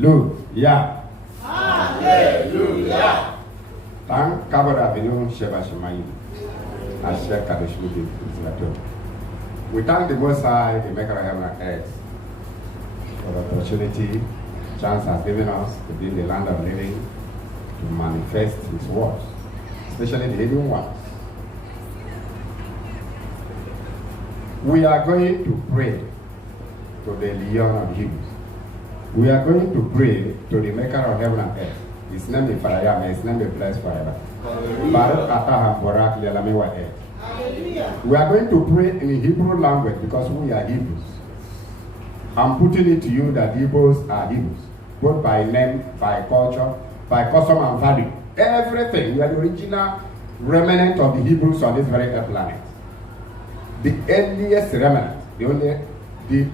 Hallelujah. Hallelujah. Thank Kabara Binu Sheba Shemayi. Asher Kadeshmuki. We thank the Most High, the Maker of heaven and earth, for the opportunity, chance has given us to be in the land of living, to manifest His words, especially the hidden ones. We are going to pray to the Lion of Hebrews. We are going to pray to the Maker of heaven and earth. His name is Farayam, His name is blessed forever. Baruch Atah Borak Lelami Wa'ed. We are going to pray in Hebrew language because we are Hebrews. I'm putting it to you that Hebrews are Hebrews, both by name, by culture, by custom and value. Everything. We are the original remnant of the Hebrews on this very planet. The earliest remnant, the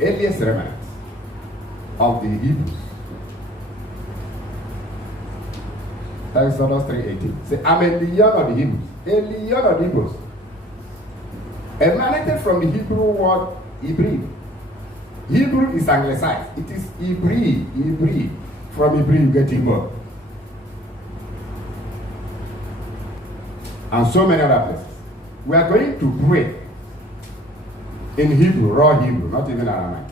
earliest remnant of the Hebrews. Exodus 3:18. Say, I'm a Leon of the Hebrews. A Leon of the Hebrews. Emanated from the Hebrew word Hebrew. Hebrew is anglicized. It is Hebrew. From Hebrew you get Hebrew. And so many other places. We are going to pray in Hebrew, raw Hebrew, not even Aramaic.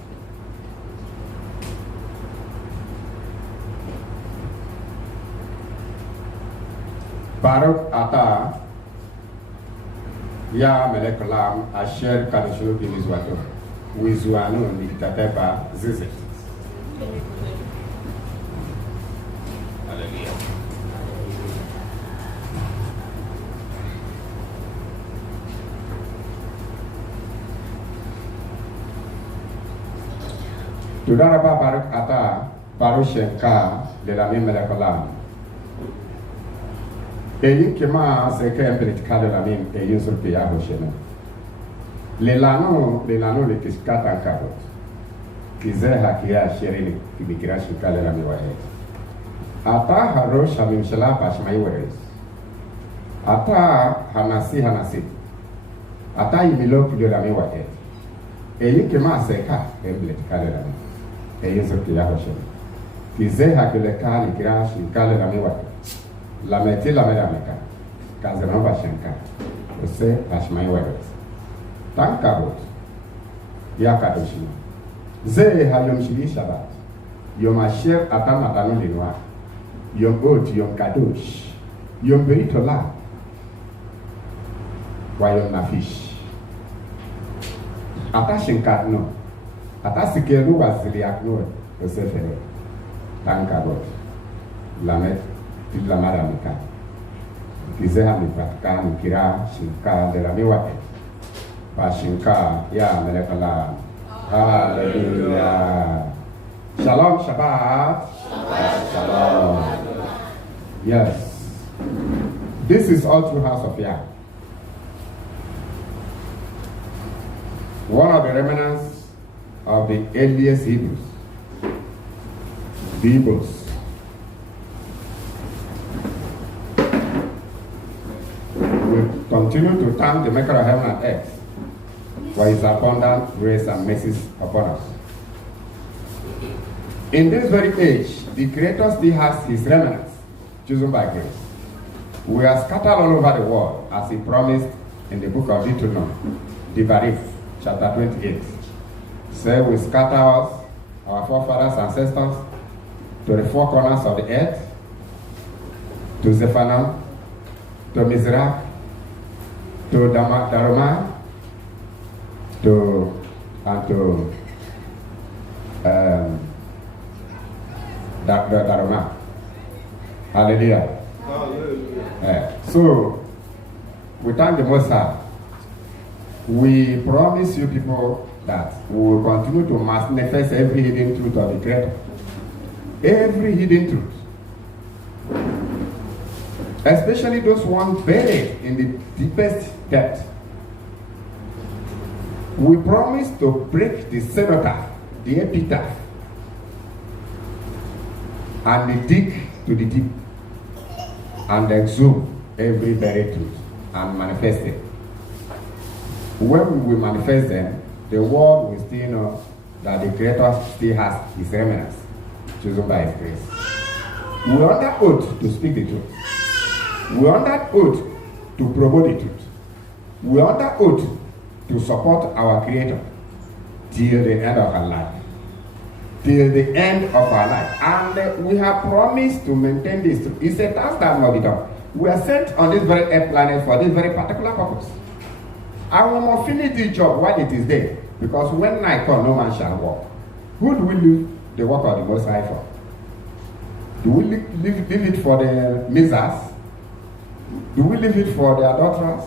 Baruch Atah Ya Melekulam Asher Kadeshulu Binizwato Wizuanu Nikitateba Zizit. Hallelujah. Tudaraba Baruch Atah Baruch Shenka Delami Melekulam. Et qui m'a c'est qu'un petit cas de la même et une sur qui a reçu. Les lano les kiskat en cabot. Qui zè hakia chéri qui bikira shika de la miwae. Ata harosh hamimshala pashmai weres. Ata hanasi. Ata imilok de la miwae. Et une qui m'a c'est qu'un petit cas de la même et une sur qui a reçu. Qui zè hakia le cas qui bikira shika de la miwae. La meti la mera meka kazema bashenka ose ashmai weres tankabot ya kadoshi ze hayom shili shabat yom asher atam atanu lenwa yom ot yom kadosh yom beritola wa yom nafish atashinkat no atasikeru wasiliak no ose fere tankabot la met la maramika. Kizeha mipatka nikira shinka de la miwate. Pa shinka ya melekala. Hallelujah. Shalom Shabbat. Shalom. Yes. This is all true house of Yah. One of the remnants of the earliest Hebrews. The Hebrews. Continue to thank the Maker of heaven and earth for His abundant grace and mercies upon us. In this very age, the Creator still has His remnants, chosen by grace. We are scattered all over the world, as He promised in the book of Deuteronomy, Devarim, chapter 28. Say, we scatter us, our forefathers and ancestors, to the four corners of the earth, to Zephanah, to Mizrach, to Daruma, to Daruma. Hallelujah. So, we thank the Most High. We promise you people that we will continue to manifest every hidden truth of the Creator. Every hidden truth. Especially those ones buried in the deepest depth. We promise to break the cenotaph, the epitaph, and the dig to the deep, and exhume every buried truth and manifest it. When we manifest them, the world will still know that the Creator still has His remnants. chosen by His grace. We are under oath to speak the truth. We are under oath to promote the truth. We are under oath to support our Creator till the end of our life. Till the end of our life. And we have promised to maintain this truth. It's a task that must be done. We are sent on this very earth planet for this very particular purpose. And we must finish this job while it is there. Because when night comes, no man shall walk. Who do we leave the work of the Most High for? Do we leave it for the misers? Do we leave it for the adulterers?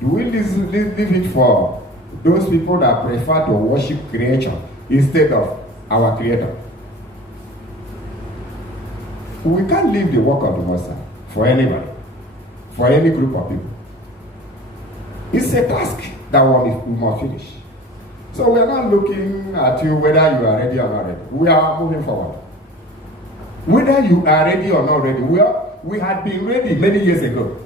Do we leave it for those people that prefer to worship creation instead of our Creator? We can't leave the work of the Most High for anybody, for any group of people. It's a task that we must finish. So we are not looking at you whether you are ready or not ready. We are moving forward. Whether you are ready or not ready, we had been ready many years ago.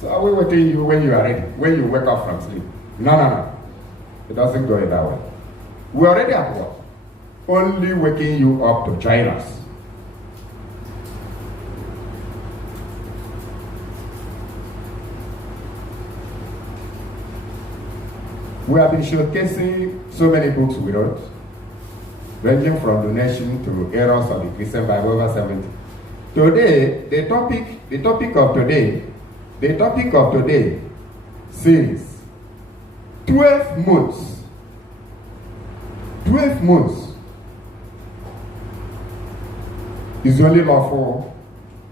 So are we waiting you when you are ready, when you wake up from sleep? No. It doesn't go in that way. We are already at work. Only waking you up to join us. We have been showcasing so many books we wrote, ranging from donation to errors of the Christian Bible over 70. Today, the topic of today says 12 months. 12 months is the only lawful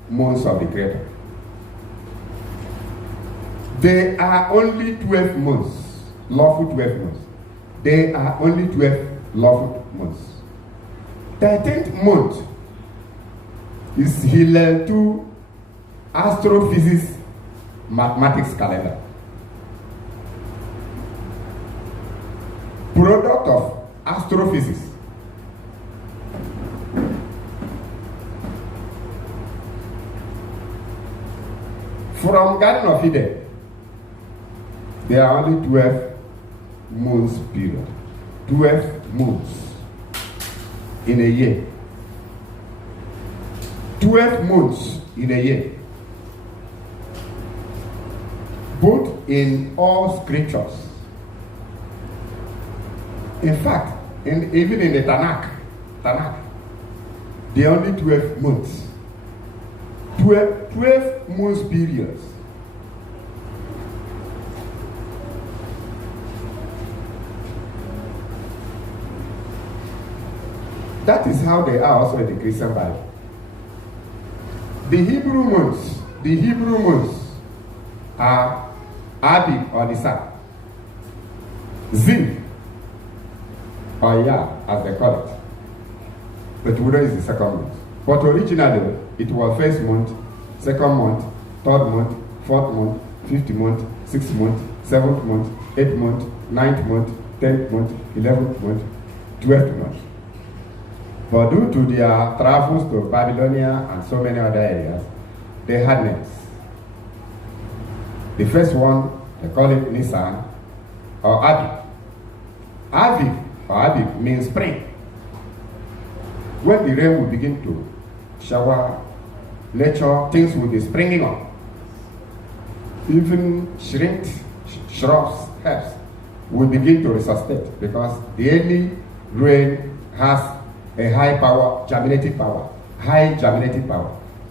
months of the Creator. There are only 12 months. Lawful 12 months. There are only 12 lawful months. 13th month is HILLEL 2 Astrophysics Mathematics Calendar. Product of astrophysics. From Garden of Eden, there are only 12 months period. 12 months in a year. 12 months in a year. Both in all scriptures. In fact, even in the Tanakh, there are only 12 months. 12 months periods. That is how they are also in the Christian Bible. The Hebrew months are Abib or Nisan, Ziv or Yah as they call it. But Buddha is the second month. But originally it was first month, second month, third month, fourth month, fifth month, sixth month, seventh month, eighth month, ninth month, 10th month, 11th month, 12th month. But due to their travels to Babylonia and so many other areas, they had names. The first one, they call it Nisan or Abib. Abib means spring. When the rain will begin to shower, nature, things will be springing up. Even shrubs, herbs will begin to resuscitate because the early rain has a high power, germinative power,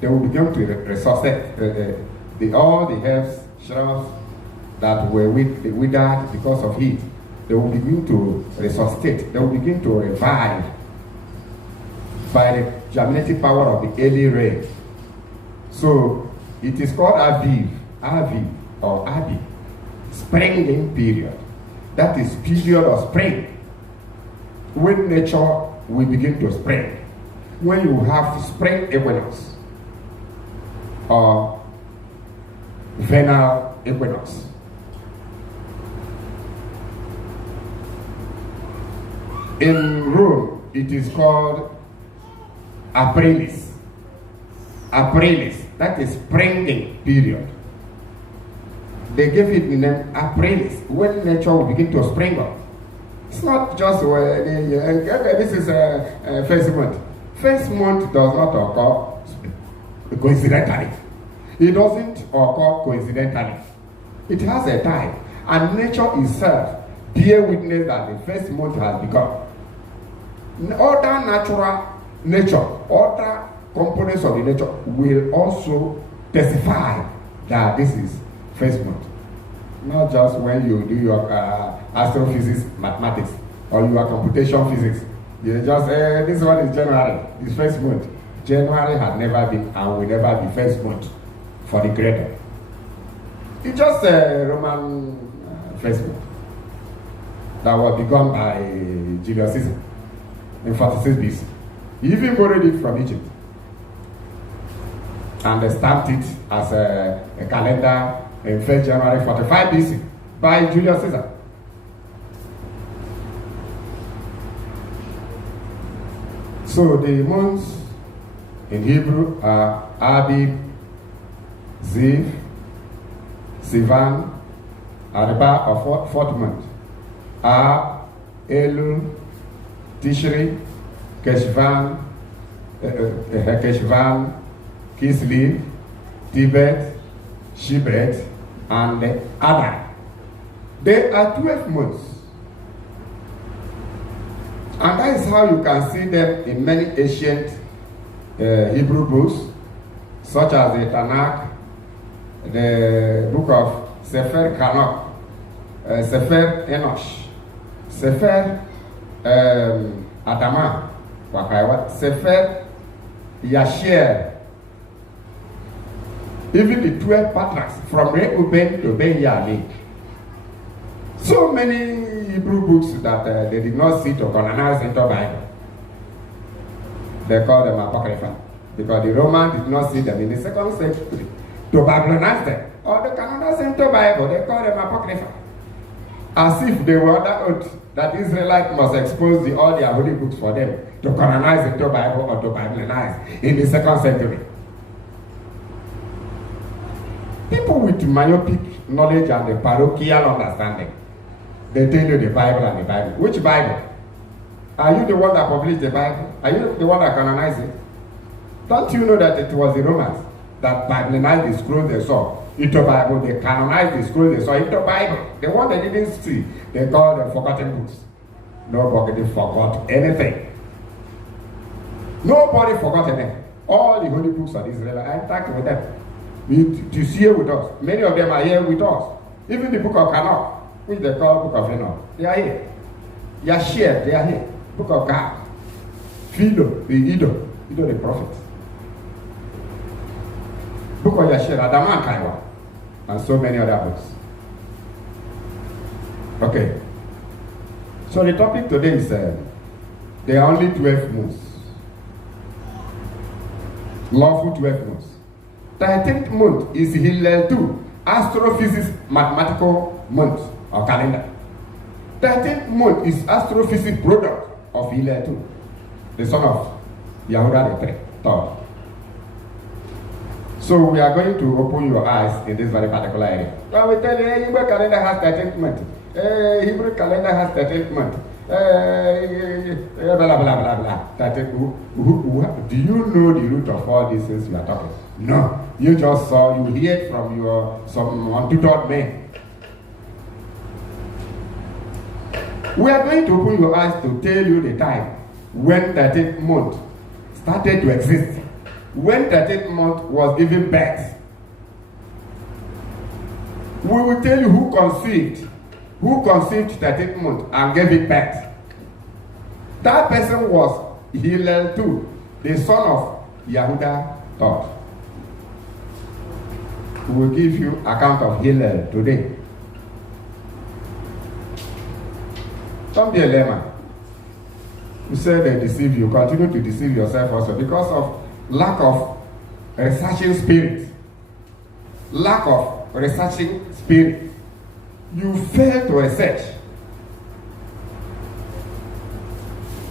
They will begin to resuscitate all the herbs, shrubs that were withered because of heat. They will begin to resuscitate. They will begin to revive by the germinative power of the early rain. So it is called Aviv or Abi, springing period. That is period of spring, when nature will begin to spring. When you have spring equinox or vernal equinox. In Rome, it is called Aprilis. That is springing period. They gave it the name Aprilis, when nature will begin to spring up. It's not just this is first month. First month does not occur coincidentally. It doesn't occur coincidentally. It has a time, and nature itself bear witness that the first month has begun. Other natural nature, other components of the nature will also testify that this is first month. Not just when you do your astrophysics, mathematics, or your computation physics. You just say, this one is January, it's first month. January had never been and will never be first month for the Creator. It's just a Roman first month that was begun by Julius Caesar in 46 BC. He even borrowed it from Egypt and they stamped it as a calendar in 1st January 45 BC by Julius Caesar. So the months in Hebrew are Abib, Ziv, Sivan, Arba, or fourth month. Ab, Elul, Tishri, Keshvan, Kislev, Tibet, Shibet, and Adar. There are 12 months. And that is how you can see them in many ancient Hebrew books, such as the Tanakh, the book of Sefer Kanok, Sefer Enosh, Sefer Adama, Sefer Yashir, even the 12 patriarchs from Reuben to Ben-Yali. So many Hebrew books that they did not see to canonize into Bible. They call them Apocrypha because the Romans did not see them in the 2nd century to Babylonize them. Or they canonize into Bible, they call them Apocrypha. As if they were under oath that Israelites must expose all their holy books for them to canonize into Bible or to Babylonize in the 2nd century. People with myopic knowledge and the parochial understanding, they tell you the Bible and the Bible. Which Bible? Are you the one that published the Bible? Are you the one that canonized it? Don't you know that it was the Romans that Babylonized the scroll they saw into Bible? They canonized the scroll they saw into Bible. The one they didn't see, they called them forgotten books. Nobody forgot anything. Nobody forgot anything. All the holy books of Israel are intact with them. It's here with us. Many of them are here with us. Even the book of Kanok, which they call Book of Enoch, they are here. Yashir, they are here. Book of God. Philo, the Ido the prophet. Book of Yashir, Adam and Kaiwa, and so many other books. Okay. So the topic today is there are only 12 months. Lawful 12 months. The 13th month is HILLEL 2, astrophysics mathematical month or calendar. 13th month is astrophysics product of HILLEL 2, the son of Yahudah the third. So we are going to open your eyes in this very particular area. Well, we tell you, Hebrew calendar has 13th month. Hebrew calendar has 13th month. Blah, blah, blah, blah. Do you know the root of all these things you are talking? No. You just saw, you hear from some untutored men. We are going to open your eyes to tell you the time when 13th month started to exist. When 13th month was given birth. We will tell you who conceived 13th month and gave it birth. That person was HILLEL 2, the son of Yahudah III. We will give you account of HILLEL today. Don't be a layman. You say they deceive you. Continue to deceive yourself also because of lack of researching spirit. Lack of researching spirit. You fail to research.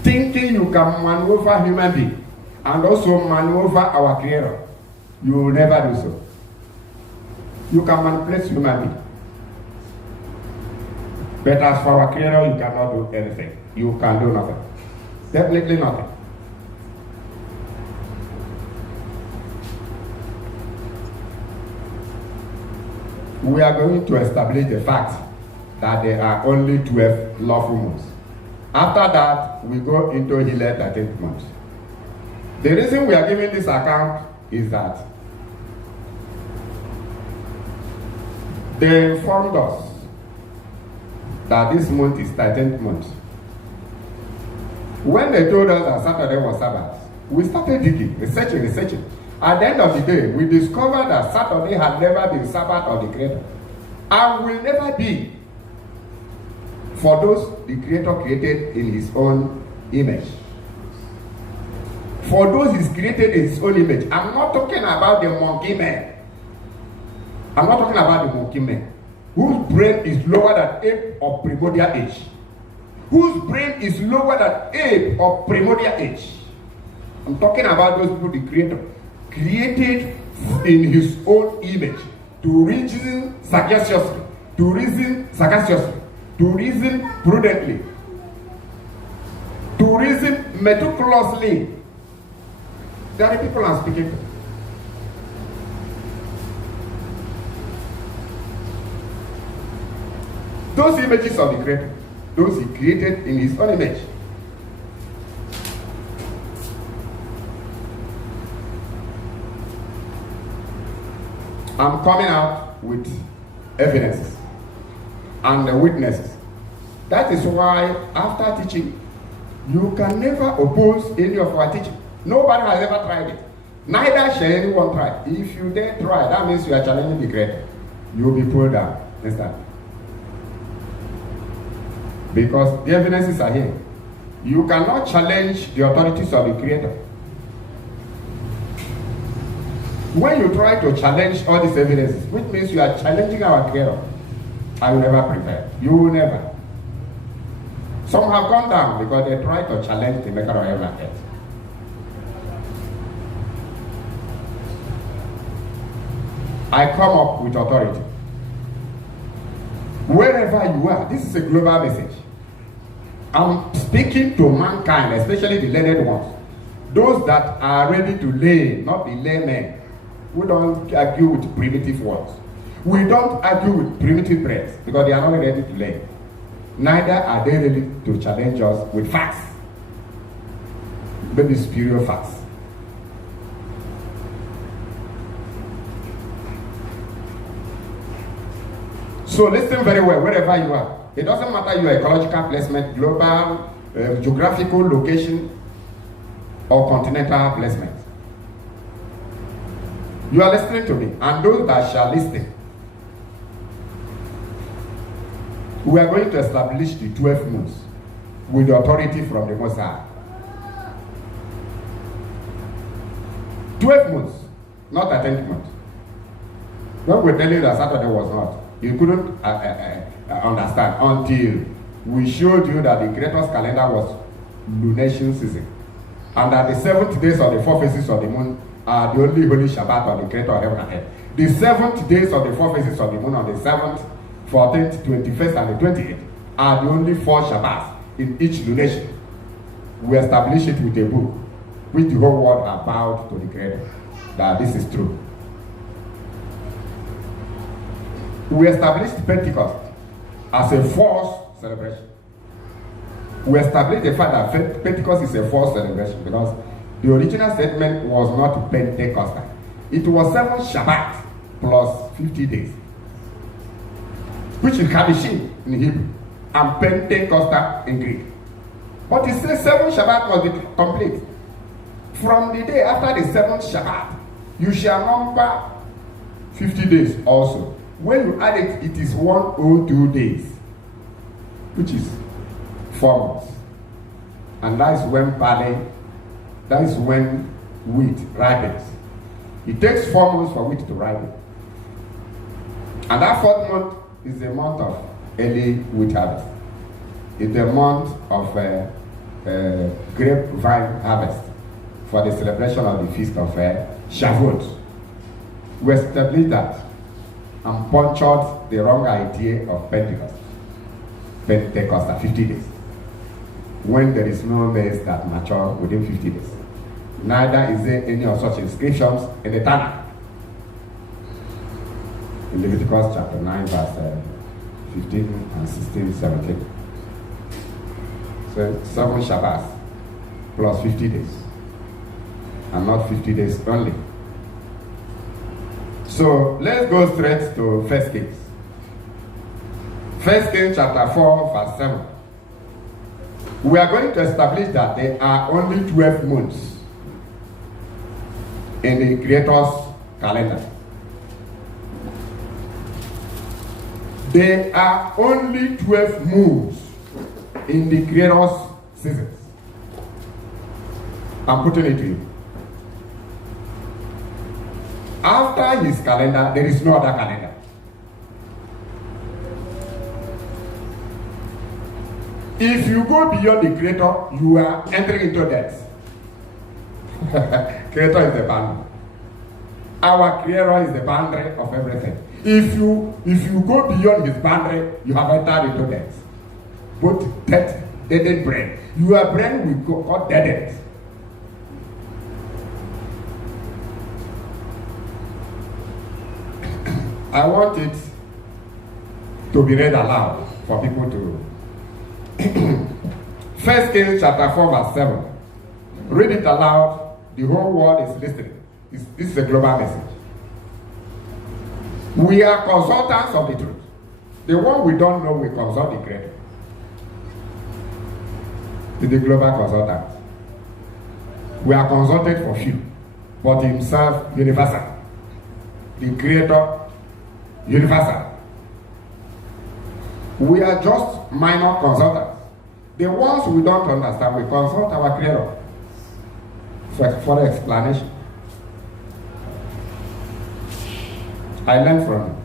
Thinking you can maneuver human being and also maneuver our Creator. You will never do so. You can manipulate human being. But as for our Creator, you cannot do anything. You can do nothing. Definitely nothing. we are going to establish the fact that there are only 12 lawful moons. After that, we go into HILLEL 13th month. The reason we are giving this account is that they informed us that this month is 13th month. When they told us that Saturday was Sabbath, we started digging, researching. At the end of the day, we discovered that Saturday had never been Sabbath of the Creator and will never be for those the Creator created in His own image. For those He's created in His own image. I'm not talking about the monkey man. I'm not talking about the monkey man whose brain is lower than ape of primordial age. Whose brain is lower than ape of primordial age. I'm talking about those people the Creator created in His own image to reason sagaciously, to reason prudently, to reason meticulously. There are people I'm speaking to. Those images of the Creator, those He created in His own image. I'm coming out with evidences and witnesses. That is why after teaching, you can never oppose any of our teaching. Nobody has ever tried it. Neither shall anyone try. If you dare try, that means you are challenging the Creator. You will be pulled down instantly. Because the evidences are here. You cannot challenge the authorities of the Creator. When you try to challenge all these evidences, which means you are challenging our Creator, I will never prevail. You will never. Some have gone down because they try to challenge the maker of heaven and earth. I come up with authority. Wherever you are, this is a global message. I'm speaking to mankind, especially the learned ones. Those that are ready to lay, not the laymen. We don't argue with primitive words. We don't argue with primitive prayers because they are not ready to lay. Neither are they ready to challenge us with facts. Maybe superior facts. So listen very well, wherever you are. It doesn't matter your ecological placement, global, geographical location, or continental placement. You are listening to me, and those that shall listen. We are going to establish the 12 moons with the authority from the Most High. 12 moons, not a 10th month. When we tell you that Saturday was not, you couldn't understand until we showed you that the Creator's calendar was lunation season, and that the 7th days of the 4 phases of the moon are the only holy Shabbat of the Creator of heaven and earth. The 7th days of the 4 phases of the moon on the 7th, 14th, 21st, and the 28th are the only 4 Shabbats in each lunation. We establish it with a book, which the whole world are bowed to the Creator, that this is true. We established Pentecost as a false celebration. We established the fact that Pentecost is a false celebration because the original statement was not Pentecostal. It was 7 Shabbat plus 50 days, which is Kadishim in Hebrew and Pentecostal in Greek. But it says 7 Shabbat must be complete. From the day after the 7th Shabbat, you shall number 50 days also. When you add it, it is 102 days, which is 4 months. And that is when barley, that is when wheat ripens. It takes 4 months for wheat to ripen. And that 4th month is the month of early wheat harvest. It's the month of grapevine harvest for the celebration of the feast of Shavuot. We established that and punctured the wrong idea of Pentecost. Pentecost at 50 days. When there is no maize that mature within 50 days. Neither is there any of such inscriptions in the Tanakh. in Leviticus chapter 9, verse 15 and 16, 17. So 7 Shabbats plus 50 days, and not 50 days only. So let's go straight to 1 Kings. 1 Kings chapter 4, verse 7. We are going to establish that there are only 12 months in the Creator's calendar. There are only 12 moons in the Creator's seasons. I'm putting it to you. After his calendar, there is no other calendar. If you go beyond the Creator, you are entering into death. Creator is the boundary. Our Creator is the boundary of everything. If you go beyond his boundary, you have entered into death. Both death, dead brain. Your brain will go called dead. I want it to be read aloud for people to. 1 Kings chapter 4, verse 7. Read it aloud. The whole world is listening. This is a global message. We are consultants of the truth. The one we don't know, we consult the Creator. The global consultant. We are consulted for few, but himself universal. The Creator universal. We are just minor consultants. The ones we don't understand, we consult our Creator for explanation. I learned from him.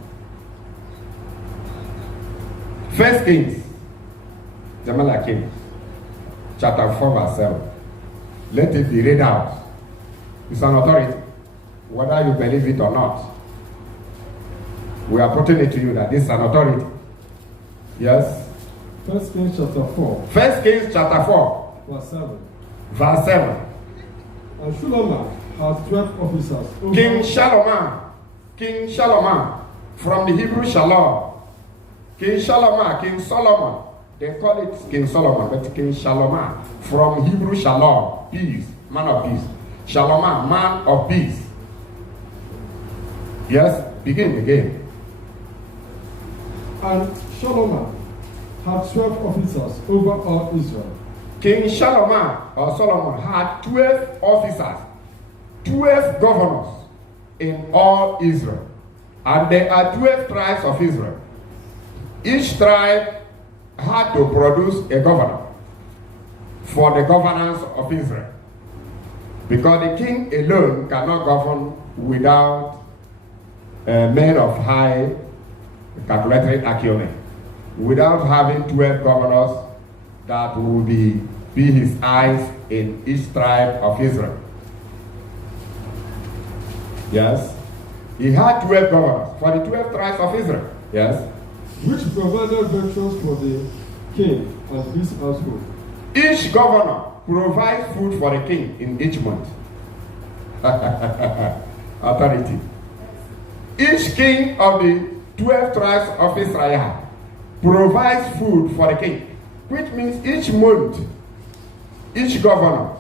1 Kings, Jamala Kings, chapter 4, verse 7. Let it be read out. It's an authority, whether you believe it or not. We are putting it to you that this is an authority. Yes? 1 Kings chapter 4. 1 Kings chapter 4. Verse 7. Verse 7. And Shlomo had 12 officers. King Solomon, from the Hebrew Shalom. King Solomon. They call it King Solomon, but King Solomon, from Hebrew Shalom, peace, man of peace. Shalom, man of peace. Yes, begin again. And Solomon had 12 officers over all Israel. King Solomon had 12 officers, 12 governors in all Israel. And there are 12 tribes of Israel. Each tribe had to produce a governor for the governance of Israel. Because the king alone cannot govern without men of high calculatory acumen. Without having 12 governors that will be his eyes in each tribe of Israel. Yes? He had 12 governors for the 12 tribes of Israel. Yes? Which provided victuals for the king and his household. Each governor provides food for the king in each month. Authority. Each king of the 12 tribes of Israel provides food for the king, which means each month, each governor,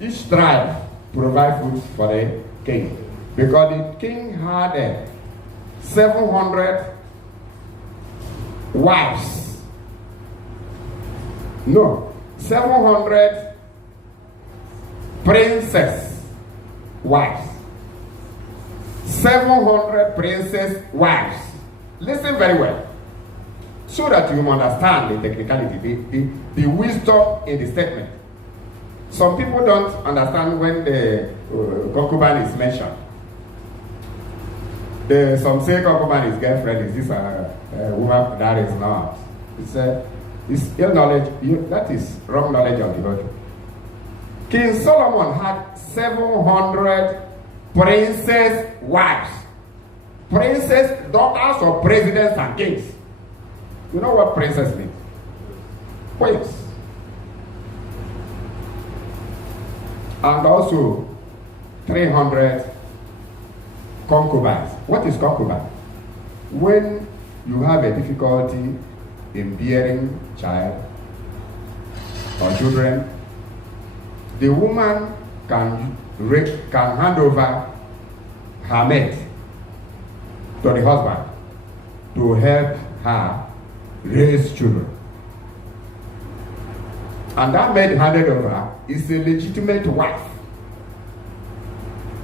each tribe provides food for the king. Because the king had 700 wives. No, 700 princess wives. 700 princess wives. Listen very well, so that you understand the technicality, the wisdom in the statement. Some people don't understand when the concubine is mentioned. Some say concubine is girlfriend. Is this a woman? That is not. It's ill knowledge. That is wrong knowledge of the Lord. King Solomon had 700 princess wives. Princess, daughters of presidents and kings. You know what princess means? Queens. And also 300 concubines. What is concubine? when you have a difficulty in bearing child or children, the woman can hand over her mate to the husband to help her raise children. And that maid handed over is a legitimate wife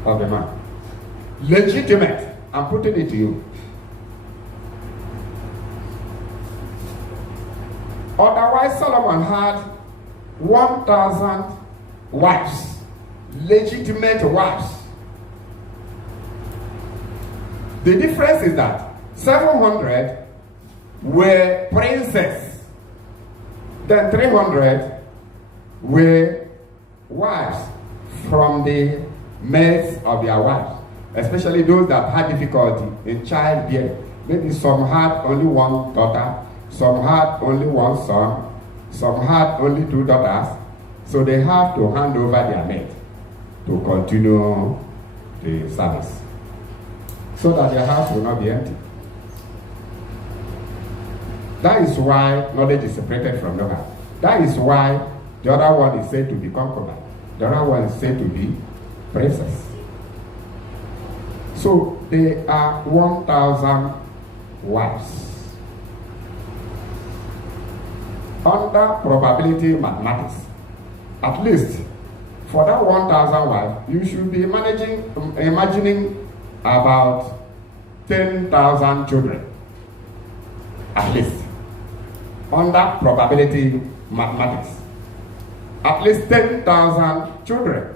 of the man. Legitimate. I'm putting it to you. Otherwise, Solomon had 1,000 wives, legitimate wives. The difference is that 700 were princes, then 300 were wives from the maids of their wives, especially those that had difficulty in childbearing. Maybe some had only one daughter, some had only one son, some had only 2 daughters, so they have to hand over their maid to continue the service, so that their house will not be empty. That is why knowledge is separated from know-how. That is why the other one is said to be concubine. The other one is said to be princess. So there are 1,000 wives. Under probability mathematics, at least for that 1,000 wives, you should be imagining about 10,000 children, at least. Under probability mathematics, at least 10,000 children,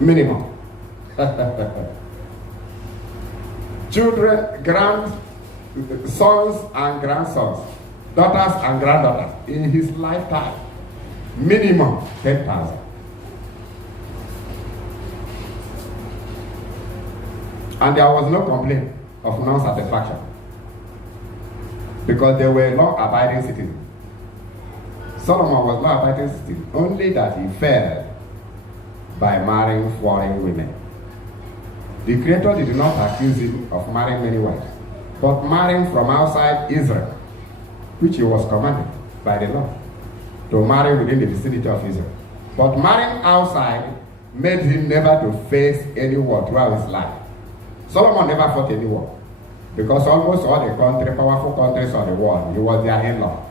minimum. Children, sons and grandsons, daughters and granddaughters in his lifetime, minimum 10,000. And there was no complaint of non-satisfaction, because they were law-abiding citizens. Solomon was law-abiding citizen, only that he fell by marrying foreign women. The Creator did not accuse him of marrying many wives, but marrying from outside Israel, which he was commanded by the law to marry within the vicinity of Israel. But marrying outside made him never to face any war throughout his life. Solomon never fought any war, because almost all the powerful countries of the world, he was their in-law.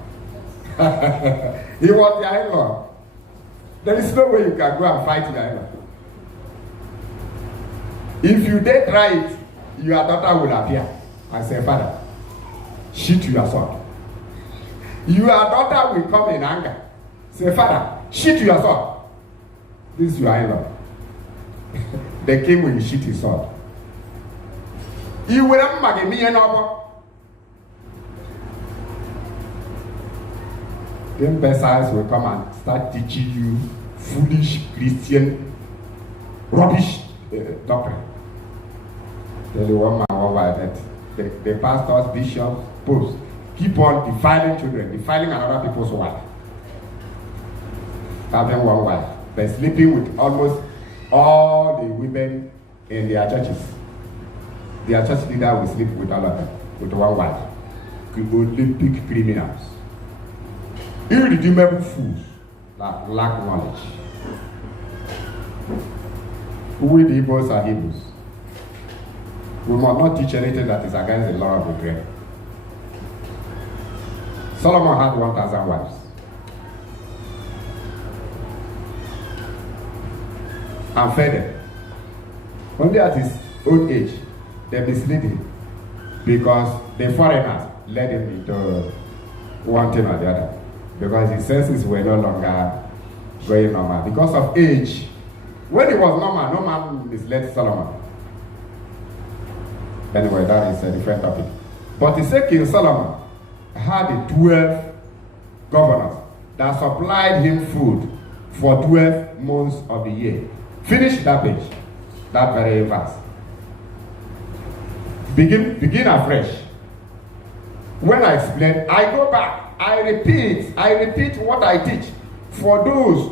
He was their in-law. There is no way you can go and fight your in-law. If you dare try it, your daughter will appear and say, "Father, sheath your sword." Your daughter will come in anger. Say, "Father, sheath your sword." This is your in-law. The king will sheath his sword. He will not give me an offer. Then Messiahs will come and start teaching you foolish Christian rubbish doctrine. Tell you one man, one wife, the pastors, bishops, popes keep on defiling children, defiling another people's wife. Having one wife, but sleeping with almost all the women in their churches. Their church leader will sleep with all of them, with one wife. Olympic criminals. Irredeemable fools that lack knowledge. We the Hebrews are Hebrews. We must not teach anything that is against the law of the Creator. Solomon had 1,000 wives. And fed them. Only at his old age, they misled him, because the foreigners led him into one thing or the other, because his senses were no longer going normal. Because of age, when he was normal, no man misled Solomon. Anyway, that is a different topic. But he said King Solomon had 12 governors that supplied him food for 12 months of the year. Finish that page, that very verse. Begin afresh. When I explain, I go back, I repeat what I teach. For those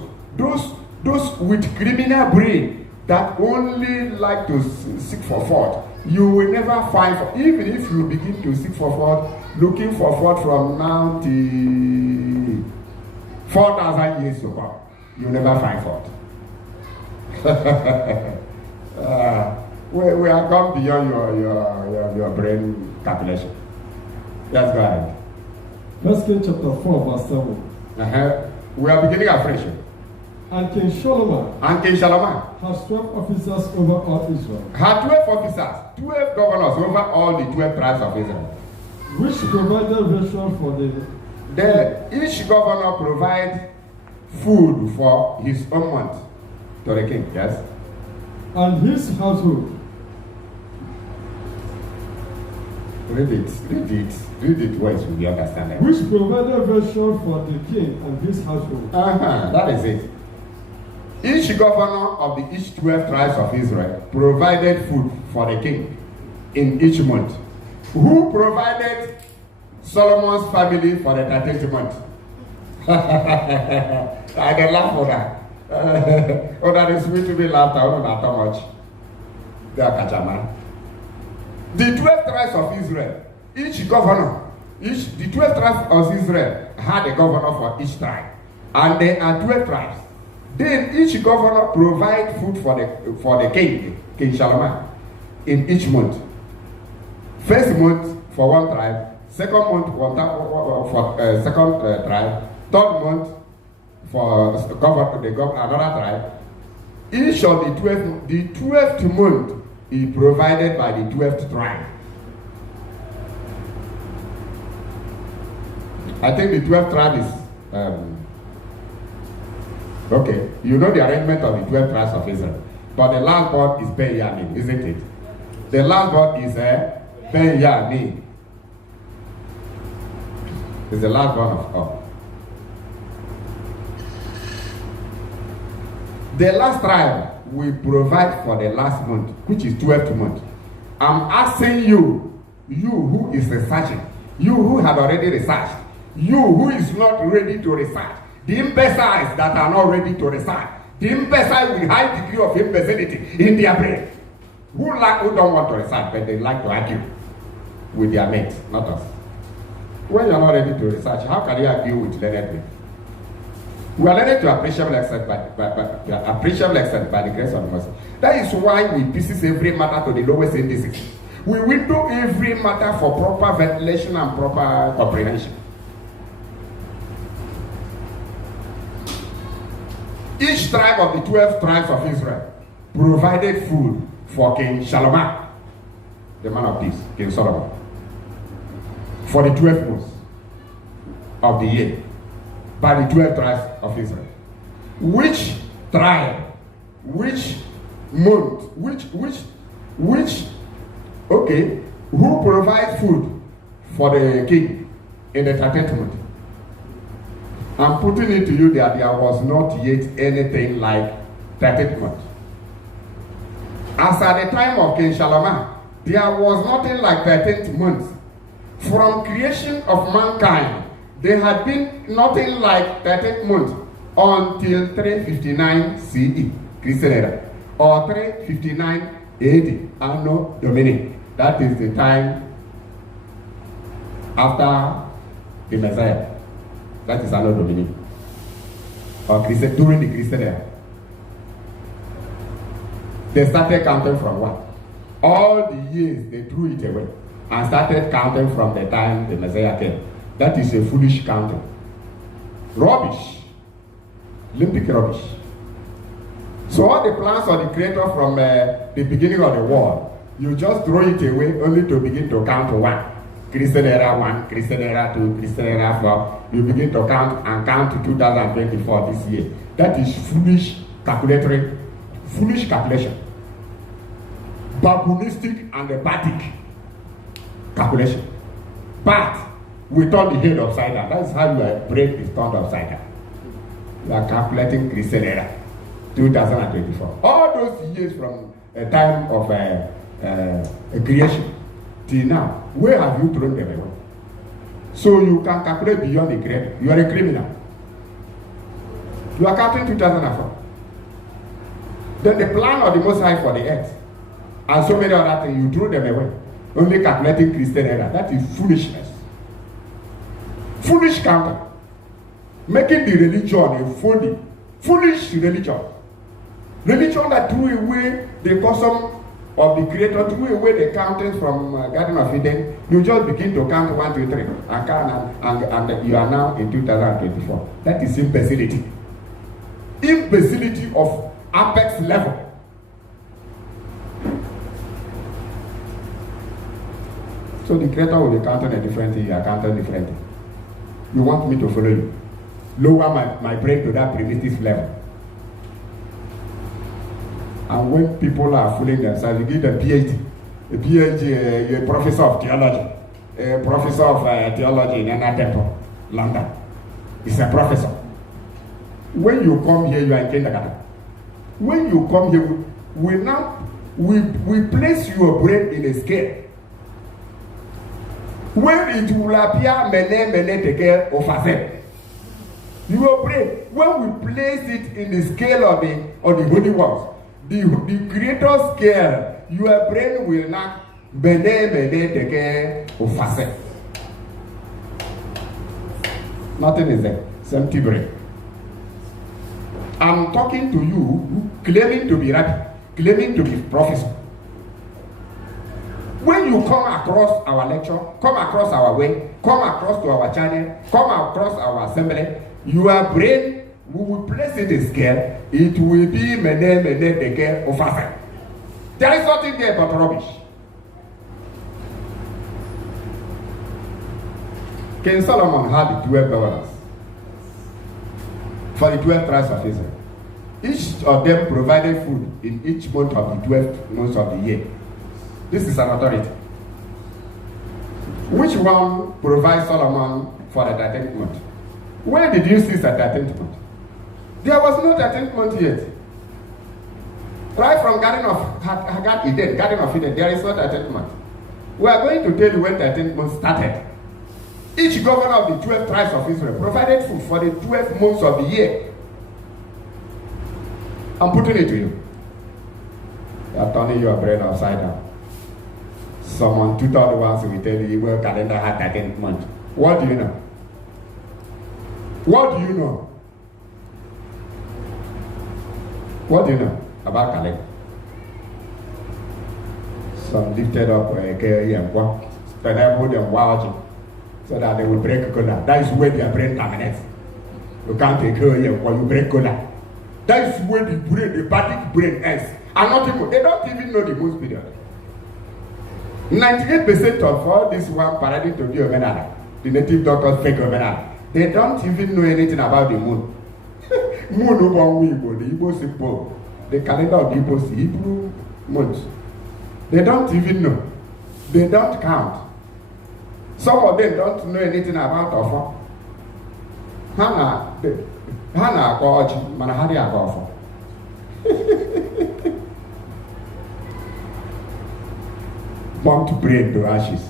with criminal brain that only like to seek for fault, you will never find fault. Even if you begin to seek for fault, looking for fault from now to 4,000 years to come, you will never find fault. We are gone beyond your brain calculation. Let's go ahead. 1 Kings chapter 4, verse 7. We are beginning afresh. And King Solomon has 12 officers over all Israel. Had 12 officers, 12 governors over all the 12 tribes of Israel. Which provided ration for Each governor provide food for his own month to the king, yes? And his household. Read it well so we understand it. Which provided ration for the king and his household. That is it. Each governor of the each 12 tribes of Israel provided food for the king in each month. Who provided Solomon's family for the 13th month? I can laugh for that. That is sweet to be laughed at, not that much. They are Kachaman. The 12 tribes of Israel, each governor, the 12 tribes of Israel had a governor for each tribe. And there are 12 tribes. Then each governor provide food for the king, King Solomon, in each month. First month for one tribe, second month for second tribe, third month for another tribe. Each of the 12th month is provided by the 12th tribe. I think the 12th tribe is okay, you know the arrangement of the 12 tribes of Israel. But the last born is Ben-Yamin, isn't it? The last born is Ben-Yamin. It's the last born of all. The last tribe will provide for the last month, which is 12th month. I'm asking you who is researching, you who have already researched, you who is not ready to research, the imbeciles that are not ready to research, the imbeciles with high degree of imbecility in their brain, who don't want to research, but they like to argue with their mates, not us. When you're not ready to research, how can you argue with learned people? We are learning to appreciable extent by the grace of mercy. That is why we pieces every matter to the lowest indices. We window every matter for proper ventilation and proper comprehension. Each tribe of the 12 tribes of Israel provided food for King Solomon, the man of peace, King Solomon, for the 12 months of the year by the 12 tribes of Israel. Which tribe, which month, who provides food for the king in the 13th month? I'm putting it to you that there was not yet anything like 13th month. As at the time of King Solomon, there was nothing like 13th month. From creation of mankind, there had been nothing like 13th month until 359 CE, Christian era, or 359 AD, Anno Domini. That is the time after the Messiah. That is Anno Domini, or during the Christian era. They started counting from what? All the years they threw it away and started counting from the time the Messiah came. That is a foolish counting. Rubbish. Olympic rubbish. So all the plans of the Creator from the beginning of the world, you just throw it away only to begin to count to one. Christian era 1, Christian era 2, Christian era 4. You begin to count and count to 2024 this year. That is foolish calculation. Baboonistic and erratic calculation. But we turn the head upside down. That is how your brain is turned upside down. You are calculating Christian era 2024. All those years from a time of creation till now, where have you thrown them away? So you can calculate beyond the creator. You are a criminal. You are counting 2004. Then the plan of the Most High for the earth and so many other things, you throw them away. Only calculating Christian error. That is foolishness. Foolish counter. Making the religion a phony, foolish religion. Religion that threw away the custom of the Creator, threw away the counting from Garden of Eden. You just begin to count 1, 2, 3, and you are now in 2024. That is imbecility. Imbecility of apex level. So the Creator will be counting a different thing, you are counting different thing. You want me to follow you? Lower my brain to that primitive level. And when people are fooling themselves, you give them PhD. A PhD, a professor of theology. A professor of theology in Anna Temple, London. He's a professor. When you come here, you are in kindergarten. When you come here, we place your brain in a scale. When it will appear mene teke ofase. Your brain, when we place it in the scale of the holy ones, the Creator scale, your brain will not mene teke ofase. Nothing is there. It's empty brain. I'm talking to you, claiming to be rabbi, claiming to be professor. When you come across our lecture, come across our way, come across to our channel, come across our assembly, your brain, we will place it in scale, it will be mene teke ofase. There is nothing there but rubbish. King Solomon had 12 governors for the 12 tribes of Israel. Each of them provided food in each month of the 12 months of the year. This is an authority. Which one provides Solomon for the 13th month? Where did you see the 13th month? There was no 13th month yet. Right from Garden of Eden, there is no 13th month. We are going to tell you when 13th month started. Each governor of the 12 tribes of Israel provided food for the 12 months of the year. I'm putting it to you. You are turning your brain upside down. Someone 2,000 ones will tell you your calendar had 13th month. What do you know? What do you know? What do you know about calendar? Some lifted up and enable them watching so that they will break cola. That is where their brain terminates. You can't take care of when you break cola. That is where the brain, the body brain ends. And not even, they don't even know the moon's period. 98% of all this one parading to be Omenala, the native doctors fake Omenala. They don't even know anything about the moon. Moon Igbo, the Igbo symbol, the calendar of the Igbo Hebrew months. They don't even know. They don't count. Some of them don't know anything about Ofo. Hana Kochi, Manahari Agofo. Burnt brain to ashes.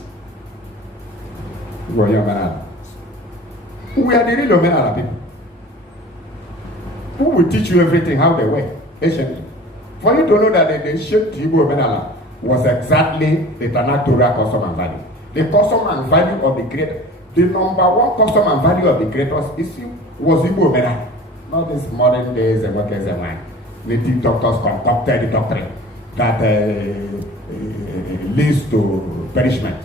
We are the real Omenala people. Who will teach you everything how they work anciently? For you to know that the ancient Igbo Omenala was exactly the Tanakh Torah custom and value. The custom and value of the Creator. The number one custom and value of the Creators was Igbo Omenala. Not this modern days and workers and mine. Native doctors concocted the doctrine that leads to perishment.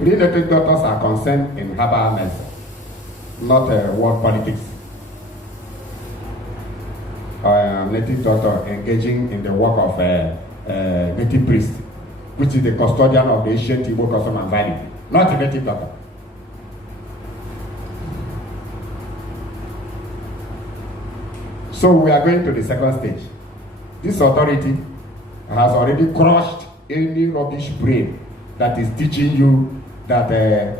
Real native doctors are concerned in herbal medicine, not world politics. Native doctor engaging in the work of native priest, which is the custodian of the ancient Igbo custom and value, not a native doctor. So we are going to the second stage. This authority has already crushed any rubbish brain that is teaching you that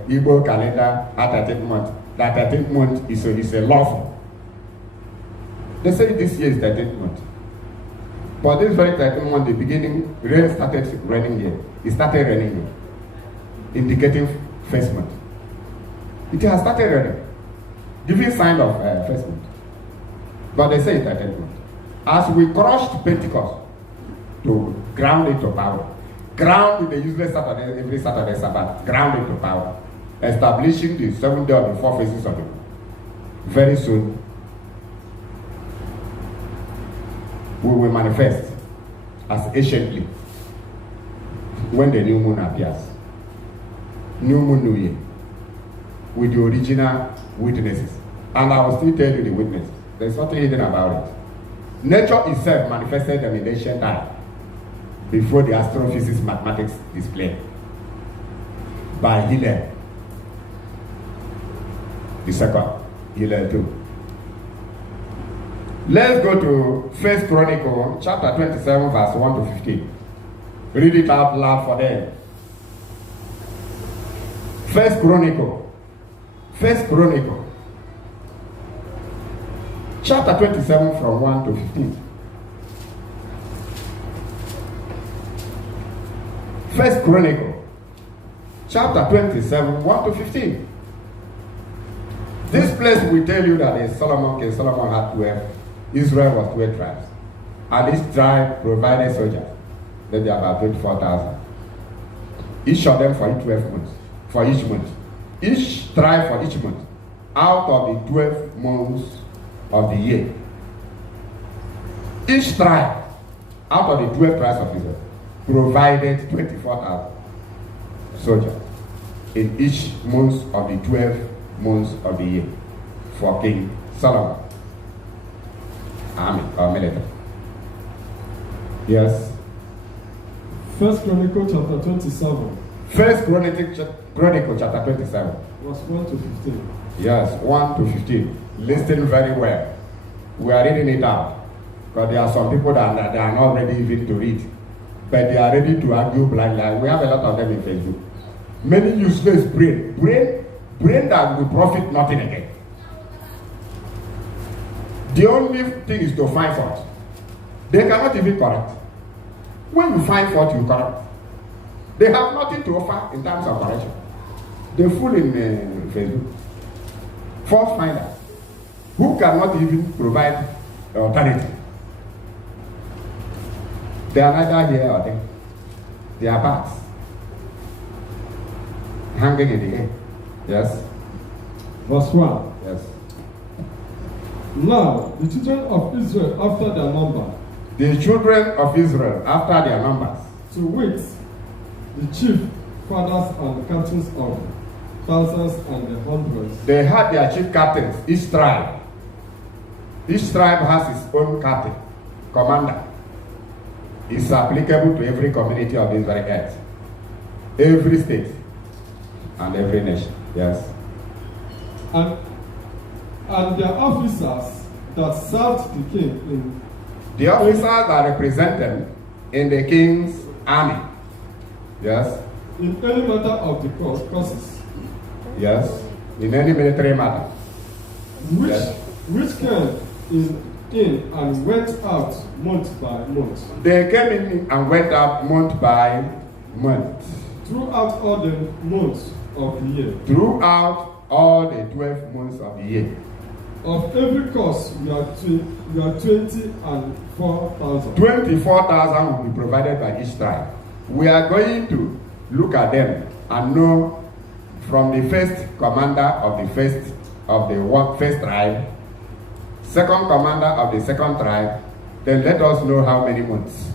Igbo calendar at 13th month, that 13th month is a lawful. They say this year is 13th month. But this very 13th month, the beginning, rain started raining here. It started raining here, indicating first month. It has started raining. Giving sign of first month. But they say it's the 10th month. As we crushed Pentecost to ground it to power, ground the useless Saturday, every Saturday Sabbath, ground it to power, establishing the 7th day of the 4 phases of the moon. Very soon, we will manifest as anciently when the new moon appears. New moon, new year, with the original witnesses. And I will still tell you the witness. There's nothing hidden about it. Nature itself manifested them in ancient time before the astrophysics mathematics display by HILLEL. The second, HILLEL too. Let's go to 1 Chronicle chapter 27 verse 1 to 15. Read it out loud for them. 1 Chronicle chapter 27 from 1 to 15. 1 Chronicle chapter 27 1 to 15. This place will tell you that King Solomon had 12. Israel was 12 tribes. And each tribe provided soldiers. Then there are about 24,000. Each of them for each 12 months. For each month. Each tribe for each month. Out of the 12 months of the year. Each tribe, out of the 12 tribes of Israel, provided 24,000 soldiers in each month of the 12 months of the year for King Solomon. Army or military. Yes. 1 Chronicle chapter 27. 1 Chronicle chapter 27. Verse 1 to 15. Yes, 1 to 15. Listen very well. We are reading it out. Because there are some people that are not ready even to read. But they are ready to argue blindly. We have a lot of them in Facebook. Many useless brain that will profit nothing again. The only thing is to find fault. They cannot even correct. When you find fault, you correct. They have nothing to offer in terms of correction. They fool in Facebook. Fault finder, who cannot even provide alternative. They are neither here or there. They are bats hanging in the air. Yes. Verse 1. Yes. Now, the children of Israel after their number. The children of Israel after their numbers. To wit, the chief fathers and captains of thousands and the hundreds. They had their chief captains, each tribe. Each tribe has its own captain, commander. It's applicable to every community of this very earth. Every state and every nation. Yes. And their officers that served the king in the officers that represent them in the king's army. Yes. In any matter of the causes. Yes. In any military matter. Which came in and went out month by month. They came in and went out month by month. Throughout all the months of the year. Throughout all the 12 months of the year. Of every course, we are 20 and 4,000. 24,000 will be provided by each tribe. We are going to look at them and know from the first commander of the first tribe, second commander of the second tribe, then let us know how many months.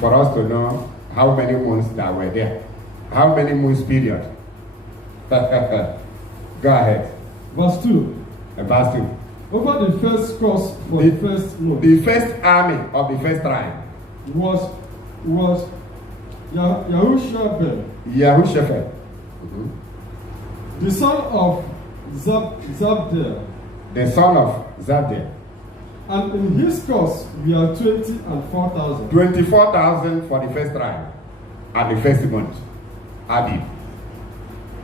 For us to know how many months that were there. How many months period. Go ahead. Verse 2. Verse 2. Over the first course for the first month. The first army of the first tribe was Yahushua. The son of Zabdiel. The son of Zabdiel. And in his course we are 20 and 4,000. 24,000 for the first tribe at the first month. Abib.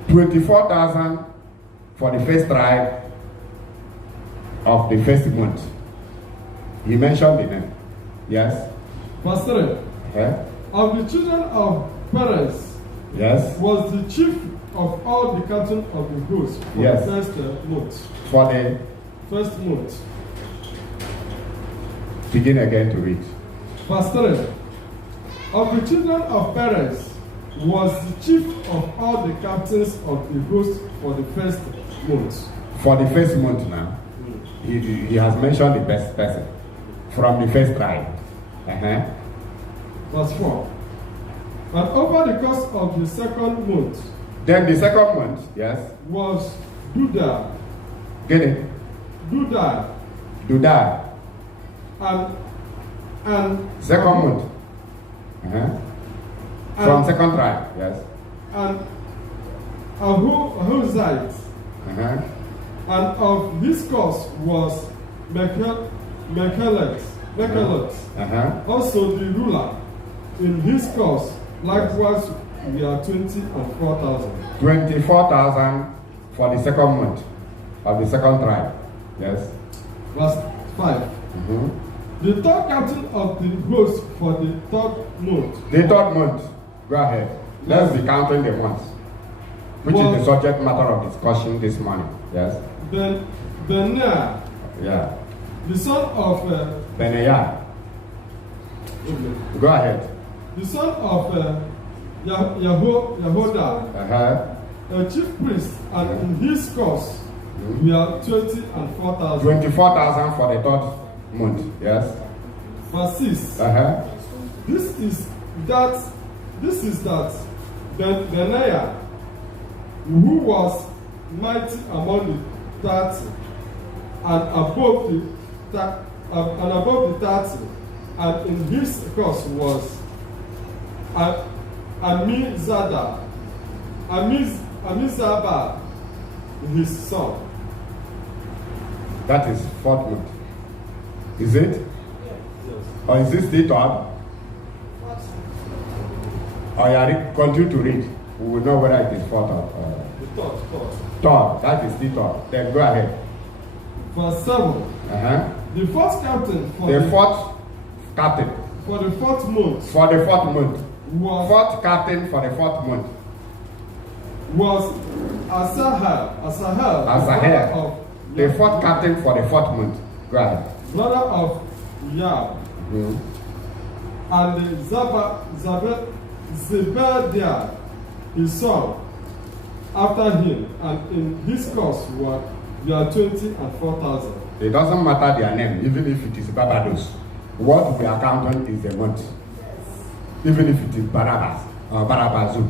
24,000 for the first tribe of the first month. He mentioned the name. Yes? Verse 3. Yeah? Of the children of Perez. Yes? Was the chief of all the captain of the host for Yes. the first month. For the First month. begin again to read. Verse 3. Of the children of Perez was the chief of all the captains of the host for the first month. For the first month now, he has mentioned the best person from the first tribe. Verse 4. And over the course of the second month, Then the second month, yes, was Duda, get it? Duda, Duda, and second month. From second tribe, yes. and Ahuzite, and of his course was Mechelet, also the ruler. In his course, likewise, we are 24,000. 24,000 for the second month of the second tribe, yes. Verse 5. The third captain of the host for the third month. The third month, go ahead. Let's be counting the months, which is the subject matter of discussion this morning, yes. Then Benaiah, yeah, the son of Benaiah. Go ahead. The son of Yehoda, a chief priest, and in his course we are 24,000. 24,000 for the third month, yes. Verse 6. This is that Benaiah, who was mighty among the 30 and above the 30, and in his course was Amizabad, his son. That is fourth month. Is it? Yes. Or is this the third? Or you continue to read. We will know whether it is fourth or The third. third. That is the third. Then go ahead. Verse 7. The fourth captain for the fourth captain. For the fourth month. For the fourth month. Fourth captain for the fourth month. Was Asahel. The fourth captain for the fourth month. Go ahead. Brother of Yab. And Zebediah, his son, after him, and in his course were 24,000. It doesn't matter their name, even if it is Barbados. What we are counting is the month. Even if it is Barabas or Barabazu.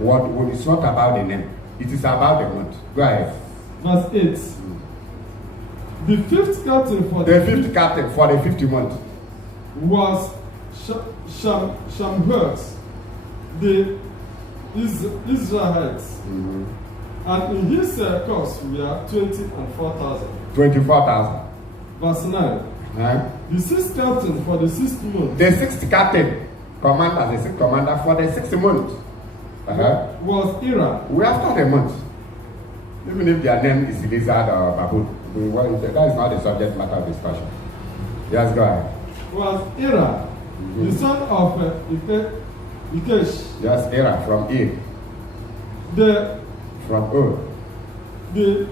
What is not about the name, it is about the month. Go ahead. Verse 8. The fifth captain for the fifth captain for the 50th month was Shamhurst, the Israelites. And in his course we are 24,000. 24,000. Verse 9. The sixth captain for the 6th month. The sixth captain, commander, the sixth commander for the 6th month. Was Ira. We after the month. Even if their name is lizard or baboon, that is not the subject matter of discussion. Yes, go ahead. Was Ira, the son of Ikesh. Yes, Ira from E. From O. The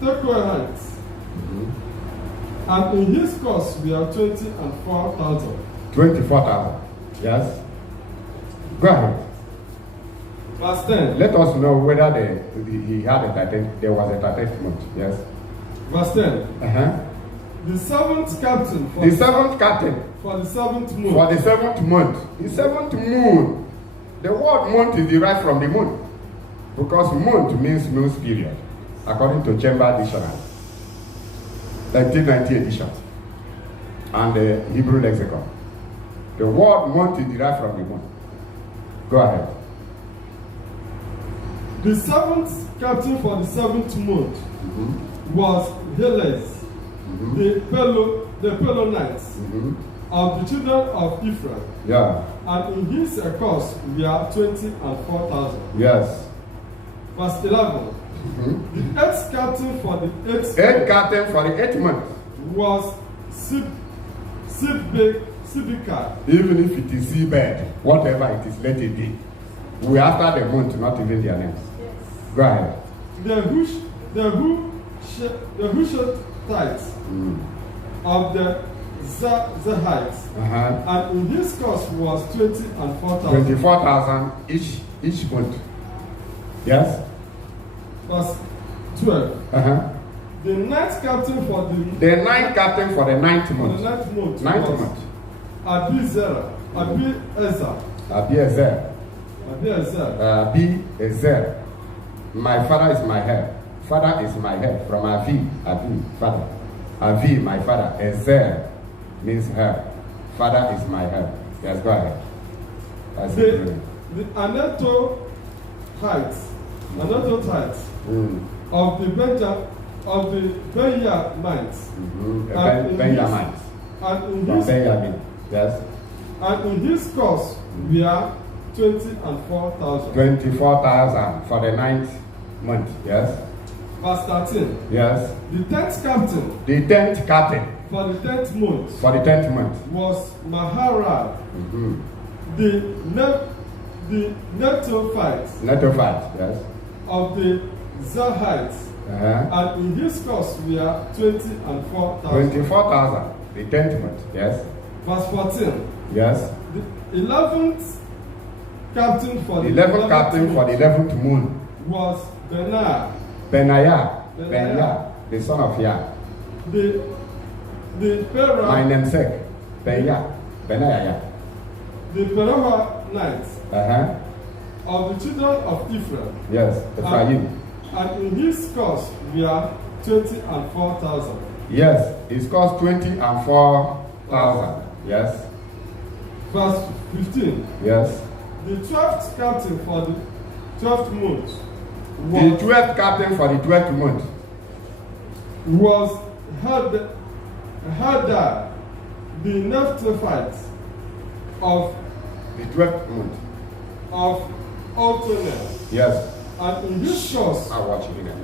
Tekoites. And in his course we are 24,000. 24,000. Yes. Go ahead. Verse 10. Let us know whether he had there was a 13th month. Yes. Verse 10. The seventh captain. For the seventh captain. For the 7th month. For the 7th month. The 7th moon. The word month is derived from the moon. Because month means moon's period. According to Chamber Dictionary. 1990 edition. And the Hebrew lexicon. The word month is derived from the moon. Go ahead. The 7th captain for the 7th month was HILLEL, the Pelonites of the children of Ephraim. Yeah. And in his course we are 24,000. Yes. Verse 11. The 8th captain for the 8th month was Sibika. Even if it is seabed, whatever it is, let it be. We after the month, not even their names. Yes. Go ahead. The Hushathites of the Zahites, and in his cost was 20 and 4,000. 24,000 each month. Yes? Verse 12. The ninth captain for the ninth captain for the ninth month. The ninth month. Ninth month. Abiezer. My father is my head. Father is my head. From Avi, father. Avi, my father. Ezer means head. Father is my head. Yes, go ahead. That's the Anatothites of the Benjamites. Benjamites. Benjamin. Yes. And in his cost we are 20 and 4,000. 24,000 for the ninth month. Yes. Verse 13. Yes. The tenth captain. The tenth captain. For the 10th month. For the 10th month. Was Maharad. The Netophites. Netophites. Yes. Of the Zahites. And in his cost we are 20 and 4,000. 24,000. The 10th month. Yes. Verse 14. Yes. The 11th captain for the 11th moon was Benayah, the son of Yah. The Perah. My namesake, Benayah. The Perahanites. Of the children of Ephraim. Yes, Ephraim. And in his cost we are 20 and 4,000. Yes, his cost 20 and 4,000. Yes. Verse 15. Yes. The 12th captain for the 12th month. The 12th captain for the 12th month was Hadad, the Netophites of the 12th month of Otoniel. Yes. And in his cost. I watch it again.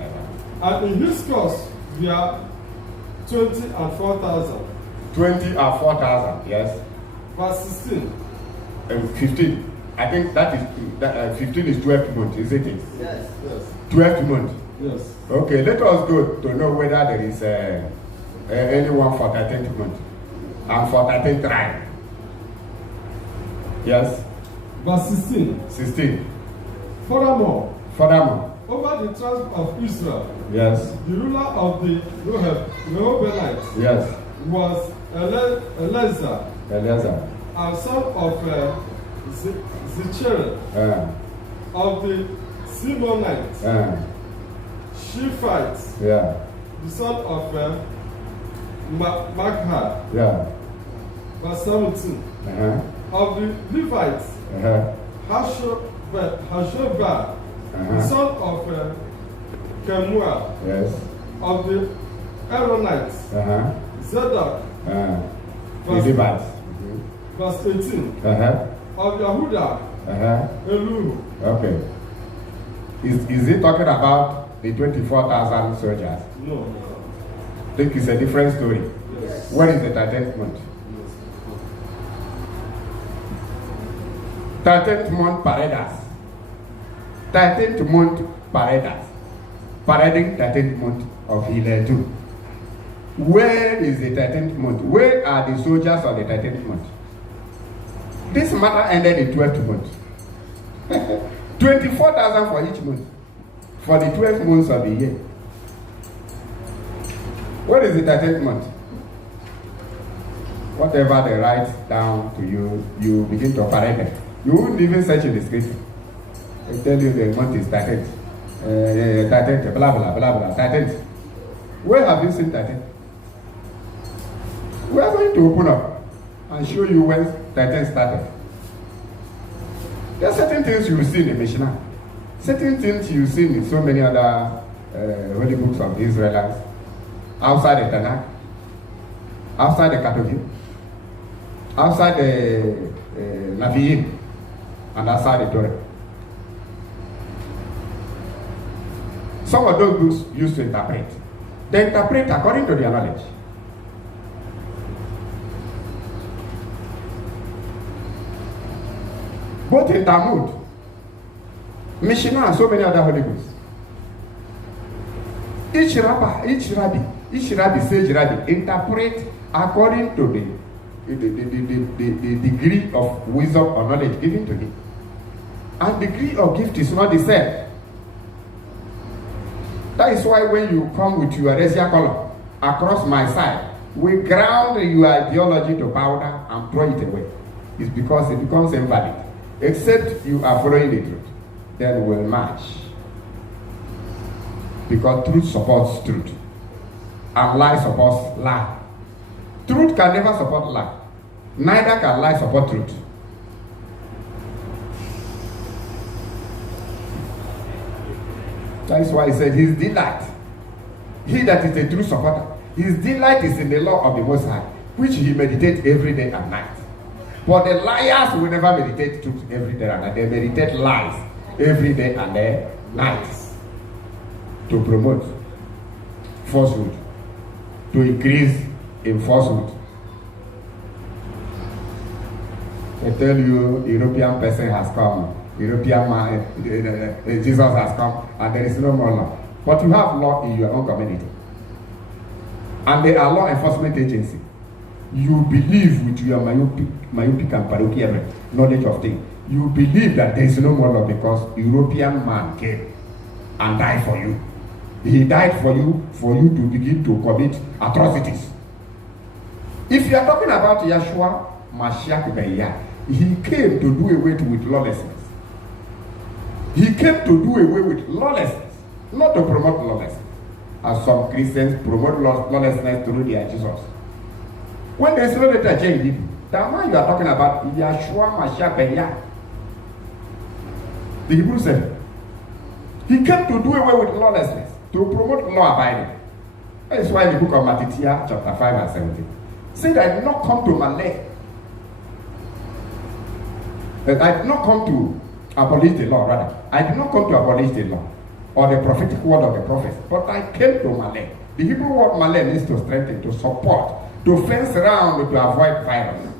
And in his cost we are 20 and 4,000. 20 and 4,000. Yes. Verse 16. 15. I think that is 15 is 12th month, isn't it? Yes. 12th month. Yes. Okay, let us go to know whether there is anyone for 13th month and for 13th tribe. Yes. Verse 16. 16. Furthermore, over the tribes of Israel, yes, the ruler of the Rehoboamites, yes, was Eleazar, and son of Zicheri, of the Simonites, Shiphites, the son of Makhar, verse 17, of the Levites, Hashobah, the son of Kemuel, of the Aaronites, Zadok, verse 18, of Yehuda, Elihu. Okay. Is he talking about the 24,000 soldiers? No. I think it's a different story. Yes. What is the 13th month? 13th month paraders. 13th month paraders. Parading 13th month of HILLEL too. Where is the 13th month? Where are the soldiers of the 13th month? This matter ended in 12th month. 24,000 for each month. For the 12 months of the year. What is the 13th month? Whatever they write down to you, you begin to operate them. You wouldn't even search in the scripture. They tell you the month is 13th. 13th, blah, blah, blah, blah, 13th. Where have you seen 13th? We are going to open up and show you when 13th started. There are certain things you will see in the Mishnah. Certain things you see in so many other holy books of the Israelites. Outside the Tanakh. Outside the Ketuvim. Outside the Naviim. And outside the Torah. Some of those books used to interpret. They interpret according to their knowledge. Both in Talmud Mishnah, and so many other Holy Ghosts. Each rabbi, sage rabbi, interpret according to the degree of wisdom or knowledge given to him. And degree of gift is not the same. That is why when you come with your racial color across my side, we ground your ideology to powder and throw it away. It's because it becomes invalid. Except you are following the truth, then we'll match. Because truth supports truth, and lie supports lie. Truth can never support lie. Neither can lie support truth. That is why he said his delight, he that is a true supporter, his delight is in the law of the Most High, which he meditates every day and night. But the liars will never meditate truth every day and night. They meditate lies every day and night to promote falsehood, to increase in falsehood. I tell you, European person has come. European man, Jesus has come, and there is no more law. But you have law in your own community. And they are law enforcement agency. You believe with your myopic and parochial knowledge of things. You believe that there is no more law because European man came and died for you. He died for you to begin to commit atrocities. If you are talking about Yeshua Mashiach, he came to do away with lawlessness. He came to do away with lawlessness, not to promote lawlessness. As some Christians promote lawlessness through their Jesus. When there is no letter J in Hebrew, the man you are talking about, Yeshua Mashiach ben Yah. The Hebrew said, he came to do away with lawlessness, to promote law abiding. That is why in the book of Matthew, chapter 5 and 17, said, I did not come to Malay. I did not come to abolish the law, rather. I did not come to abolish the law or the prophetic word of the prophets, but I came to Malay. The Hebrew word Malay means to strengthen, to support, to fence around, to avoid violence.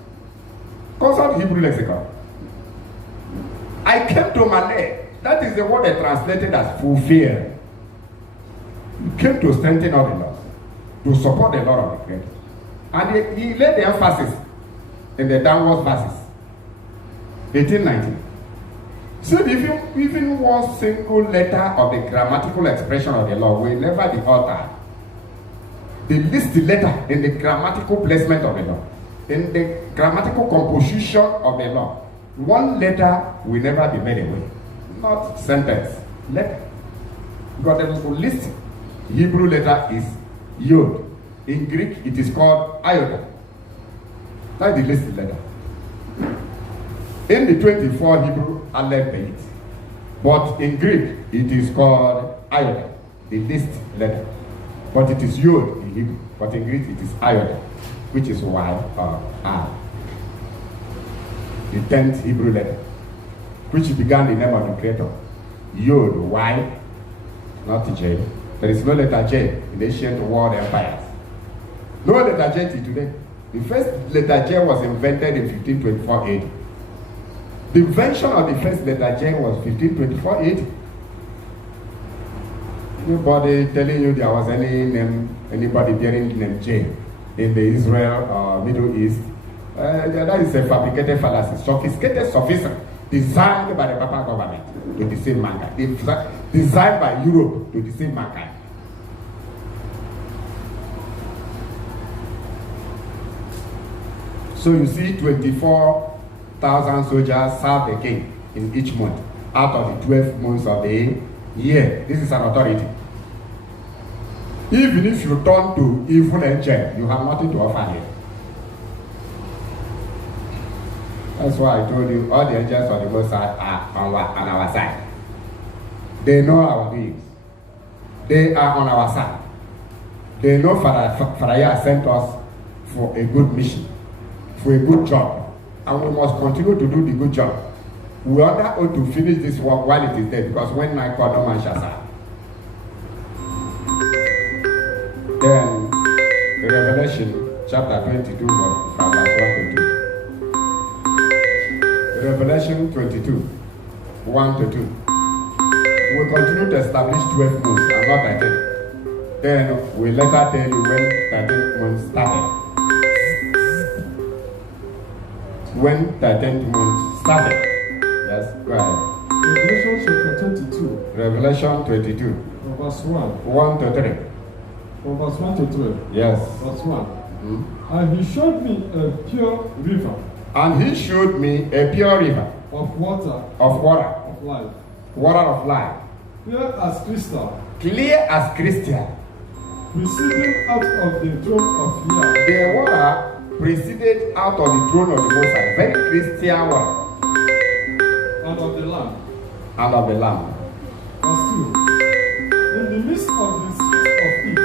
Consult Hebrew lexicon. I came to Malay. That is the word they translated as fulfill. He came to strengthen all the laws, to support the law of the Creator. And he laid the emphasis in the downward verses. 1819. So even one single letter of the grammatical expression of the law will never be altered. The least letter in the grammatical placement of the law, in the grammatical composition of the law, one letter will never be made away. Not sentence, letter. Because the least Hebrew letter is Yod. In Greek, it is called iota. That's the least letter. In the 24 Hebrew alphabet, but in Greek, it is called iota, the least letter. But it is Yod in Hebrew, but in Greek, it is iota, which is Y or R. The 10th Hebrew letter, which began the name of the Creator. Yod, Y, not J. There is no letter J in the ancient world empires. No letter J till today. The first letter J was invented in 1524 AD. The invention of the first letter J was 1524 AD. Nobody telling you there was anybody bearing the name J in the Israel or Middle East. That is a fabricated fallacy, sophisticated sophism designed by the Papa government to deceive mankind, designed by Europe to deceive mankind. So you see 24,000 soldiers serve the king in each month out of the 12 months of the year. This is an authority. Even if you turn to evil angel, you have nothing to offer here. That's why I told you all the angels of the Most High are on our side. They know our doings. They are on our side. They know Father sent us for a good mission, for a good job, and we must continue to do the good job. We are not able to finish this work while it is there, because when night comes, no man shall serve. Then, Revelation chapter 22, from verse 1 to 2. Revelation 22, 1 to 2. we continue to establish 12 months and not 13. Then we later tell you when 13th month started. When 13th month started. Yes, go ahead. Revelation chapter 22. Revelation 22. From verse 1. 1 to 3. From verse 1 to 3. Yes. Verse 1. Mm-hmm. And he showed me a pure river. And he showed me a pure river. Of water. Of water. Of life. Water of life. Clear as crystal. Clear as crystal. Proceeding out of the throne of Yah. The water proceeded out of the throne of the Most High. Very crystal water. And of the Lamb. And of the Lamb. Verse 2. In the midst of the streets of it.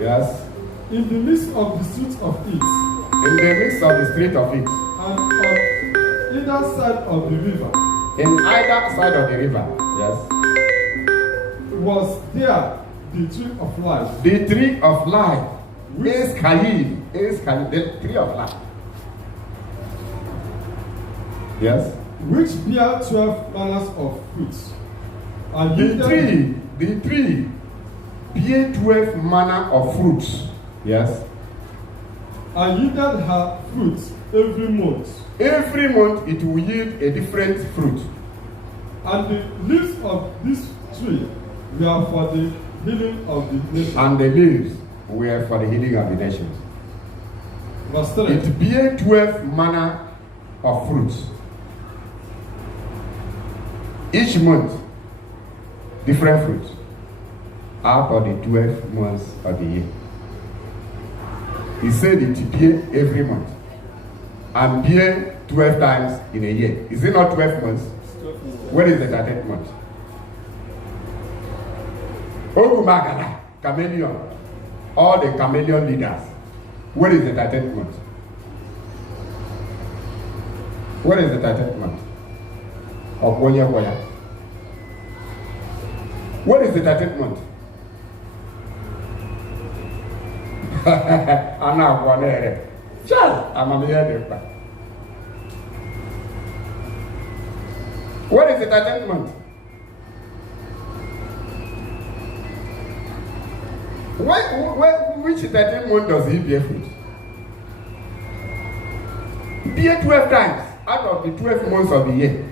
Yes. In the midst of the streets of it. In the midst of the street of it. And on either side of the river. In either side of the river. Yes. Was there the tree of life. The tree of life. Is Khalid. Is Khalid. The tree of life. Yes. Which bear 12 manners of fruits. And the tree bear 12 manner of fruits. Yes. And yielded her fruit every month. Every month it will yield a different fruit. And the leaves of this tree were for the healing of the nations. And the leaves were for the healing of the nations. Verse 3. It bear 12 manner of fruits. Each month, different fruits. Out of the 12 months of the year. He said it bear every month. And bear 12 times in a year. Is it not 12 months? What is the 13th month? Ogumagala, chameleon. All the chameleon leaders. What is the 13th month? What is the 13th month? Of 1 year. What is the 13th month? I'm not one here. I'm a mere. What is the 13th month? Which 13th month does he bear fruit? Bear 12 times out of the 12 months of the year.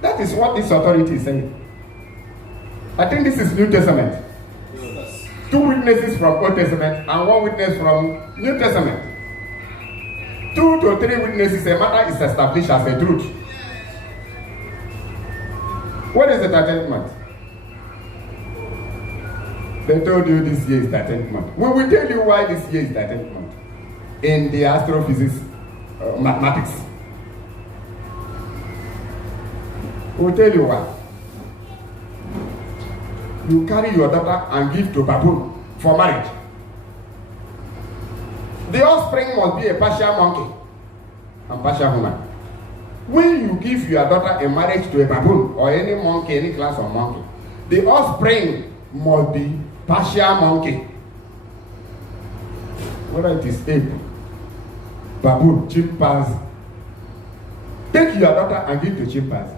That is what this authority is saying. I think this is New Testament. Yes. 2 witnesses from Old Testament and 1 witness from New Testament. 2 to 3 witnesses, a matter is established as a truth. What is the 13th month? They told you this year is 13th month. We will tell you why this year is 13th month. In the astrophysics, mathematics. We'll tell you why. You carry your daughter and give to baboon for marriage. The offspring must be a partial monkey and partial human. When you give your daughter in marriage to a baboon or any monkey, any class of monkey, the offspring must be partial monkey. Whether it is ape, baboon, chimpanzee. Take your daughter and give to chimpanzee.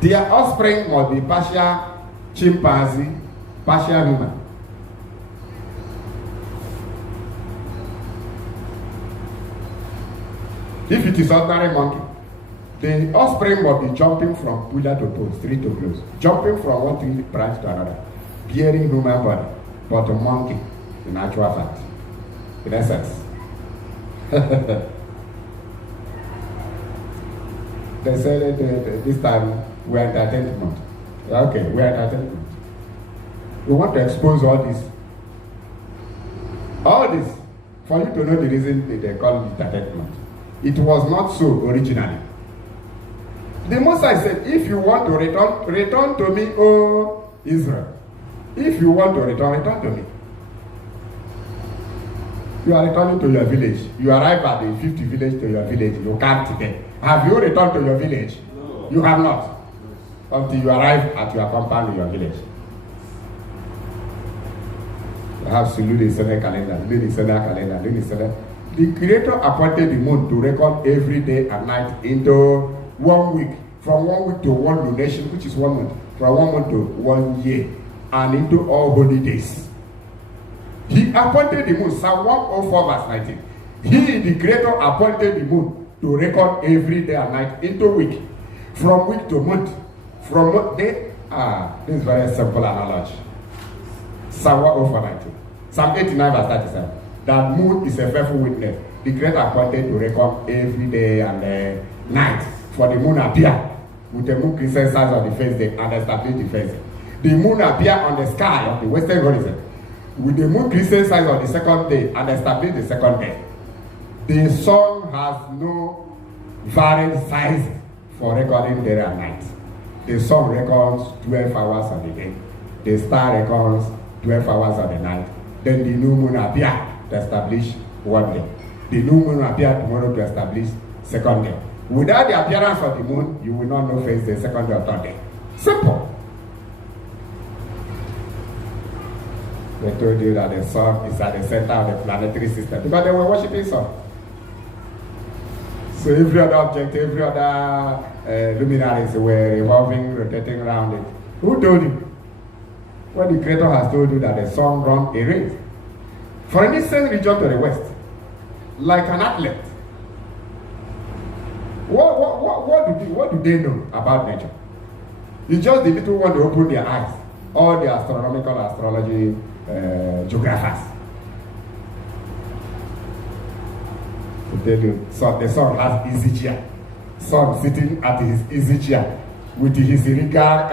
Their offspring must be partial chimpanzee, partial human. If it is ordinary monkey, the offspring must be jumping from pillar to post, tree to close, jumping from one tree branch to another, bearing human body, but a monkey, in actual fact, in essence. They said this time we are in the 10th month. Okay, we are in the 10th month. We want to expose all this. All this, for you to know the reason they call it the 10th month. It was not so originally. The Messiah said, if you want to return to me, O Israel. If you want to return to me. You are returning to your village. You arrive at the 50th village to your village. You can't get. Have you returned to your village? No. You have not. Until you arrive at your compound in your village. You have to do the solar calendar, do the solar calendar, do the solar. The Creator appointed the moon to record every day and night into 1 week, from 1 week to one lunation, which is 1 month, from 1 month to 1 year, and into all holy days. He appointed the moon, Psalm 104 verse 19. He, the Creator, appointed the moon to record every day and night into week, from week to month, from month day. This is very simple analogy. Psalm 104 19. Psalm 89 verse 37. That moon is a faithful witness. The Creator appointed to record every day and night. For the moon appear with the moon crescent size on the first day and establish the first day. The moon appear on the sky of the western horizon with the moon crescent size on the second day and establish the second day. The sun has no varying size for recording day and night. The sun records 12 hours on the day. The star records 12 hours on the night. Then the new moon appear to establish 1 day. The new moon appear tomorrow to establish second day. Without the appearance of the moon, you will not know first day, second day, or third day. Simple. They told you that the sun is at the center of the planetary system because they were worshiping sun. So every other object, every other luminaries were revolving, rotating around it. Who told you? Well, the Creator has told you that the sun runs a race. For an distant region to the west, like an athlete. What do they know about nature? It's just the little one to open their eyes. All the astronomical astrology geographers. To tell you, so the sun has easy chair. Sun sitting at his easy chair with his regal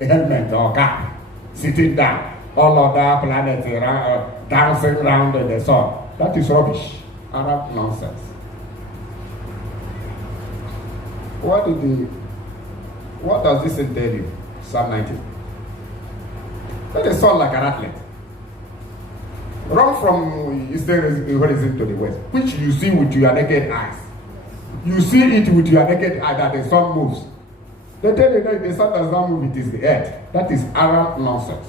helmet or cap, sitting down. All other planets dancing around the sun. That is rubbish. Arab nonsense. What does this tell you? Psalm 19. Let the sun like an athlete. Run from eastern horizon to the west, which you see with your naked eyes. You see it with your naked eye that the sun moves. They tell you that the sun does not move, it is the earth. That is Arab nonsense.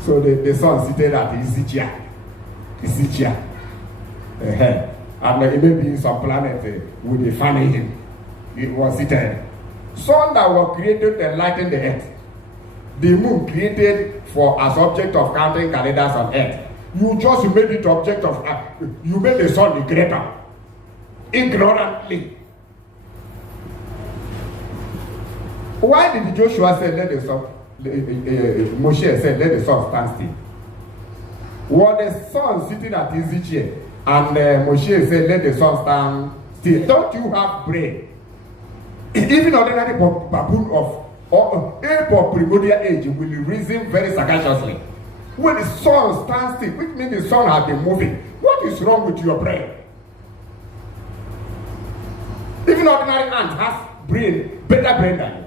So the sun seated at easy chair. And it may be some planet with a fan in him. It was seated. Sun that was created to enlighten the earth. The moon created for as object of counting calendars on earth. You just made it object of you made the sun the creator. Ignorantly. Why did Joshua say let the sun Moshe said let the sun stand still? Was the sun sitting at his chair and Moshe said let the sun stand still? Don't you have brain? Even ordinary baboon of primordial age will reason very sagaciously. When the sun stands still, which means the sun has been moving, what is wrong with your brain? Even ordinary ant has brain, better brain than you.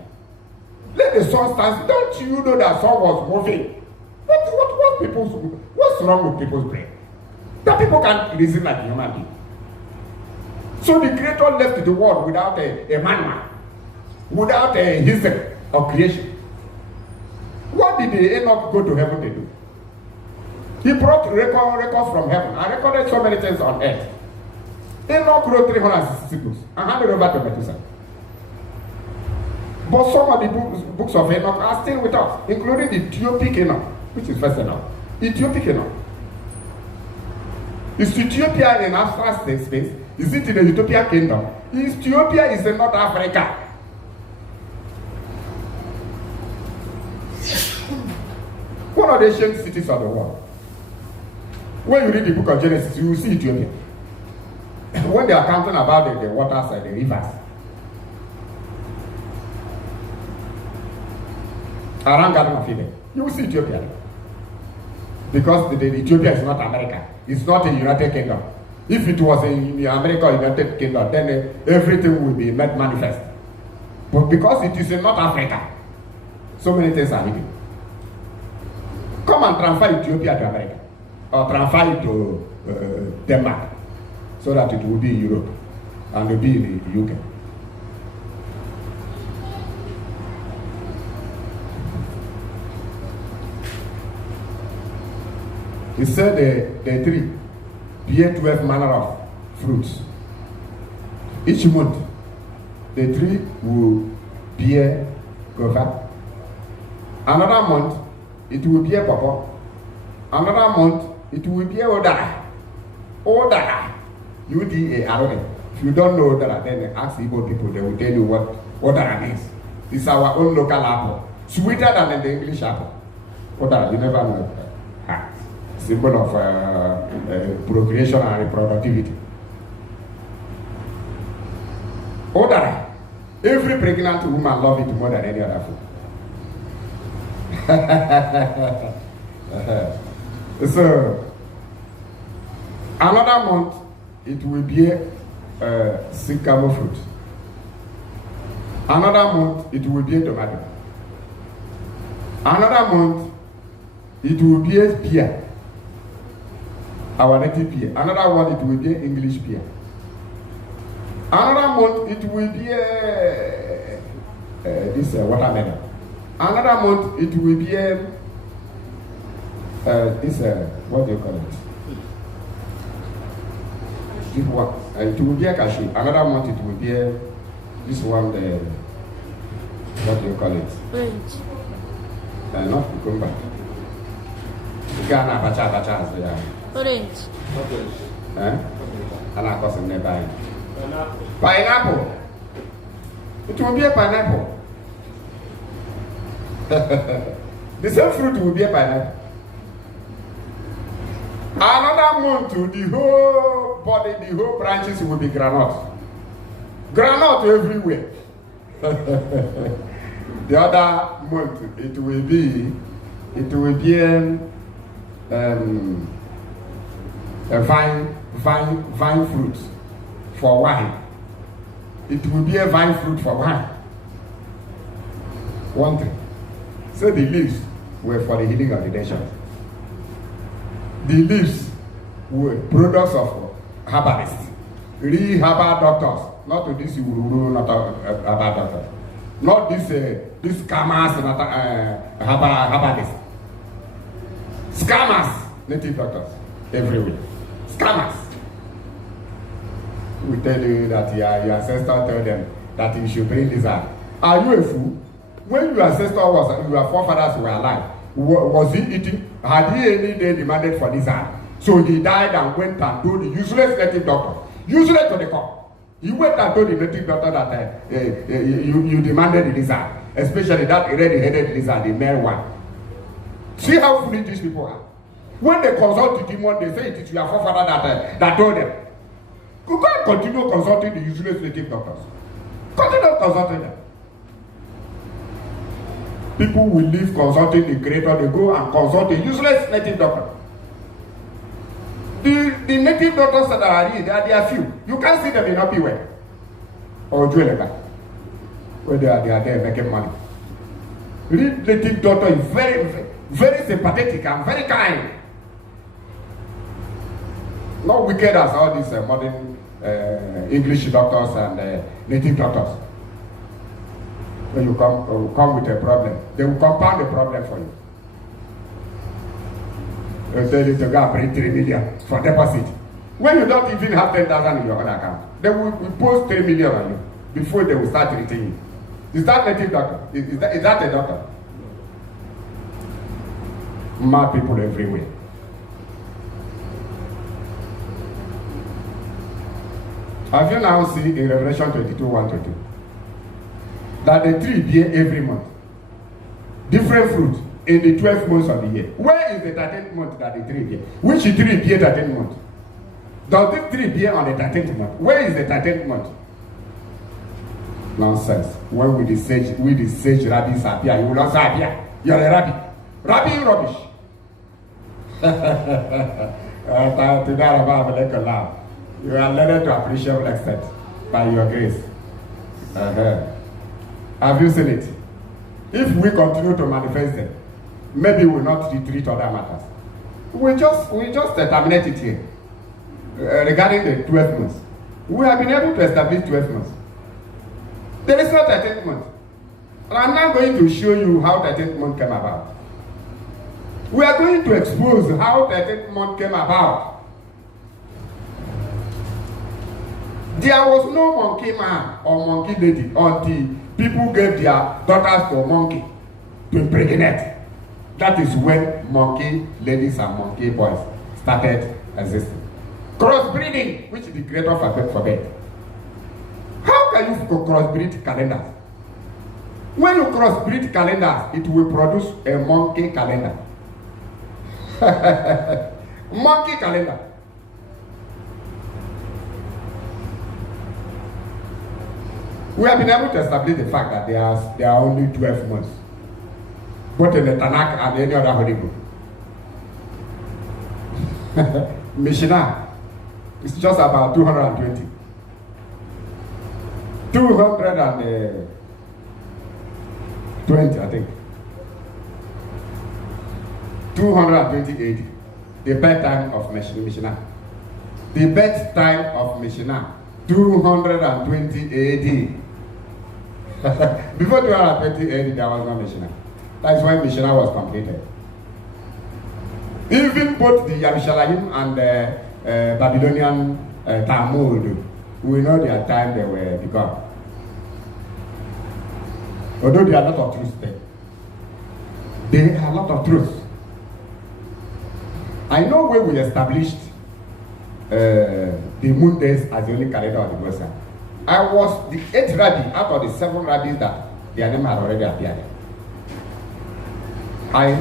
Let the sun stand still. Don't you know that sun was moving? What's wrong with people's brain? That people can't reason like a human being. So the Creator left the world without a manual, without a history of creation. What did the Enoch go to heaven to do? He brought records from heaven and recorded so many things on earth. Enoch wrote 360 books and handed over to Methuselah. But some of the books of Enoch are still with us, including the Ethiopic Enoch, which is first Enoch. Ethiopic Enoch. Is Ethiopia in abstract space? Is it in the Ethiopian kingdom? Ethiopia is in North Africa. One of the ancient cities of the world. When you read the book of Genesis, you will see Ethiopia. When they are counting about the waters and the rivers, around Garden of Eden, you will see Ethiopia. Because Ethiopia is not America. It's not a United Kingdom. If it was in America or United Kingdom, then everything would be made manifest. But because it is in North Africa, so many things are hidden. Come and transfer Ethiopia to America, or transfer it to Denmark, so that it will be in Europe and will be in the UK. He said the tree bear 12 manner of fruits. Each month, the tree will bear guava. Another month, it will bear pawpaw. Another month, it will bear odara. Odara. UDARA. If you don't know odara, then ask Igbo people, they will tell you what odara means. It's our own local apple. Sweeter than the English apple. Odara, you never know. Symbol of procreation and reproductivity. Odara. Every pregnant woman loves it more than any other food. So, another month, it will be sycamore fruit. Another month, it will be tomato. Another month, it will be a pear. Our native pear. Another one, it will be English pear. Another month, it will be this watermelon. Another month, it will be this what do you call it? It will be a cashew. Another month, it will be this one. What do you call it? Orange. Not cucumber. Ghana bacha yeah. Orange. And I call nearby. Pineapple. It will be a pineapple. The same fruit will be a pineapple. Another month, the whole body, the whole branches will be granite. Granite everywhere. The other month, it will be a vine fruit for wine. It will be a vine fruit for wine. One thing. So the leaves were for the healing of the nations. The leaves were products of herbalists, real herbal doctors, not to this not herbal doctors, not this scammers, not herbalists. Scammers, native doctors, everywhere. Scammers. We tell you that your ancestor told them that you should bring this out. Are you a fool? When your ancestor your forefathers were alive, was he eating? Had he any day demanded for lizard? So he died and went and told the useless native doctor, useless to the core. He went and told the native doctor that you demanded the lizard, especially that red-headed lizard, the male one. See how foolish these people are. When they consult the demon, they say it is your forefather that told them. You can't continue consulting the useless native doctors. Continue consulting them. People will leave consulting the creator, they go and consult a useless native doctor. The native doctors that are here, they are few. You can't see them in happy way. Or jewelry. Where they are there making money. Real native doctor is very, very sympathetic and very kind. Not wicked as all these modern English doctors and native doctors. When you come with a problem, they will compound the problem for you. They'll tell you to go and bring 3 million for deposit. When you don't even have 10,000 in your own account, they will post 3 million on you before they will start treating you. Is that native doctor? Is that a doctor? Mad people everywhere. Have you now seen in Revelation 22:1-2 that the tree bear every month different fruit in the 12 months of the year? Where is the 13th month that the tree bear? Which tree bear 13th month? Does this tree bear on the 13th month? Where is the 13th month? Nonsense. When will the sage rabbis appear? You will also appear. You are a rabbi. Rabbi rubbish. You are learning to appreciate extent by your grace. Have you seen it? If we continue to manifest them, maybe we will not treat other matters. We just terminate it here. Regarding the 12 months, we have been able to establish 12 months. There is no 13th month. And I'm now going to show you how 13th month came about. We are going to expose how 13th month came about. There was no monkey man or monkey lady until people gave their daughters to a monkey to impregnate. That is when monkey ladies and monkey boys started existing. Crossbreeding, which the creator forbade. How can you crossbreed calendars? When you crossbreed calendars, it will produce a monkey calendar. Monkey calendar. We have been able to establish the fact that there are only 12 months, both in the Tanakh and any other holy book. Mishnah is just about 220. 220, I think. 220 AD. The bedtime of Mishnah. The bedtime of Mishnah. 220 AD. Before 220 AD, there was no Mishnah. That's when Mishnah was completed. Even both the Yerushalayim and the Babylonian Talmud, we know their time they were begun. Although there are a lot of truths there. There are a lot of truths. I know when we established the moon days as the only calendar of the Western. I was the 8th rabbi out of the 7 rabbis that their name had already appeared. I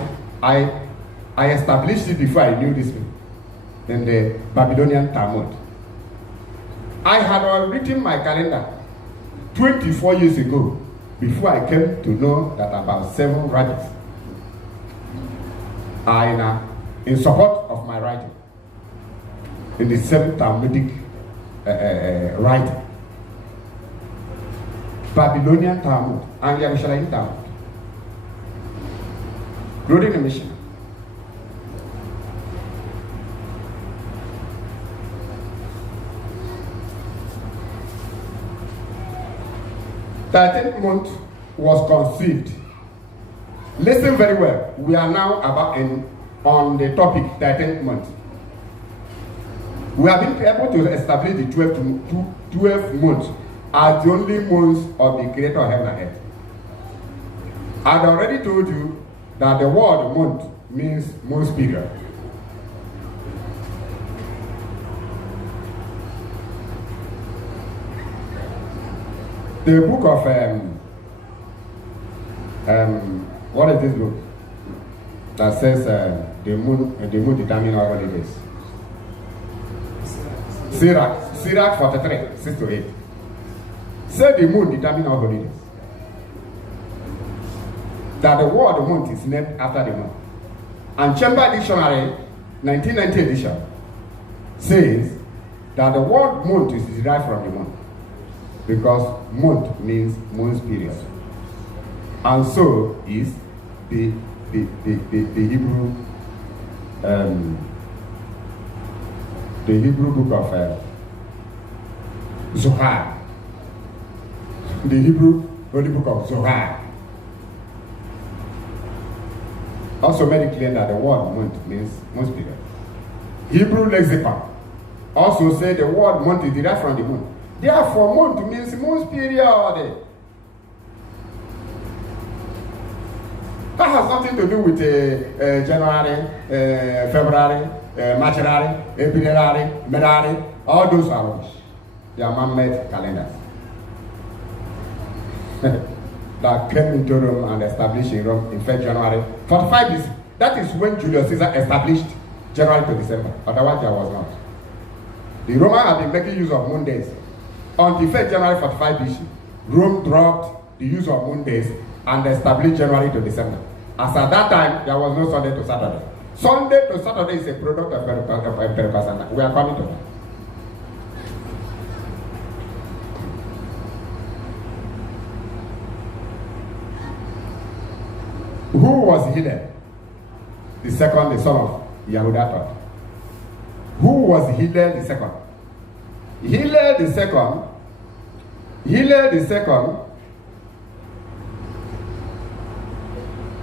established it before I knew this in the Babylonian Talmud. I had written my calendar 24 years ago before I came to know that about 7 rabbis are in support of my writing in the same Talmudic writing. Babylonian Talmud and Yerushalayim Talmud. Including the Mishnah. The 13th month was conceived. Listen very well. We are now on the topic 13th month. We have been able to establish the 12 months as the only months of the creator of heaven and earth. I had already told you that the word month means month period. The book of what is this book that says the moon determines our holidays? Sirach 43, 6 to 8. Say the moon determines our holidays. That the word month is named after the moon. And Chamber Dictionary, 1990 edition, says that the word month is derived from the moon. Because month means month's period. And so is the Hebrew book of Zohar. The Hebrew holy book of Zohar also made it clear that the word month means month period. Hebrew lexicon also say the word month is derived from the moon. Therefore, month means month period. That has nothing to do with January, February, March, April, May. All those are rubbish. They are man-made calendars that came into Rome and established in Rome in 1st January 45 BC. That is when Julius Caesar established January to December. Otherwise, there was not. The Romans have been making use of moon days. Until 1st January 45 BC, Rome dropped the use of moon days and established January to December. As at that time, there was no Sunday to Saturday. Sunday to Saturday is a product of empirical standard. We are coming to that. Who was Hillel? The second, the son of Yehuda. Who was Hillel the second? Hillel the second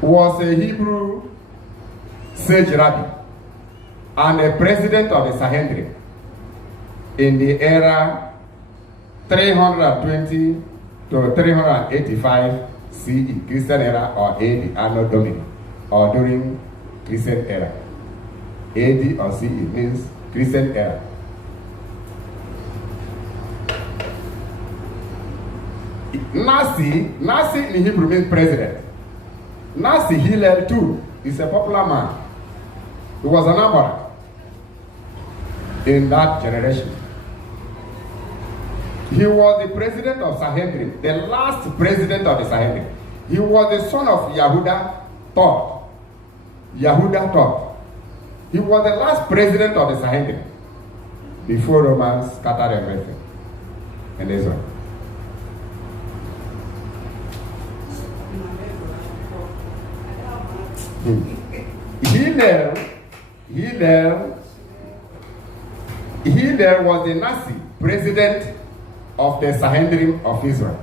was a Hebrew sage rabbi, and a president of the Sanhedrin in the era 320 to 385 CE, Christian era, or AD, Anno Domini, or during Christian era. AD or CE means Christian era. Nasi in Hebrew means president. Nasi Hillel too is a popular man. He was an Amorak in that generation. He was the president of Sanhedrin, the last president of the Sanhedrin. He was the son of Yehuda III. Yehuda III. He was the last president of the Sanhedrin before Romans scattered everything in Israel. Hillel was the Nazi president of the Sanhedrin of Israel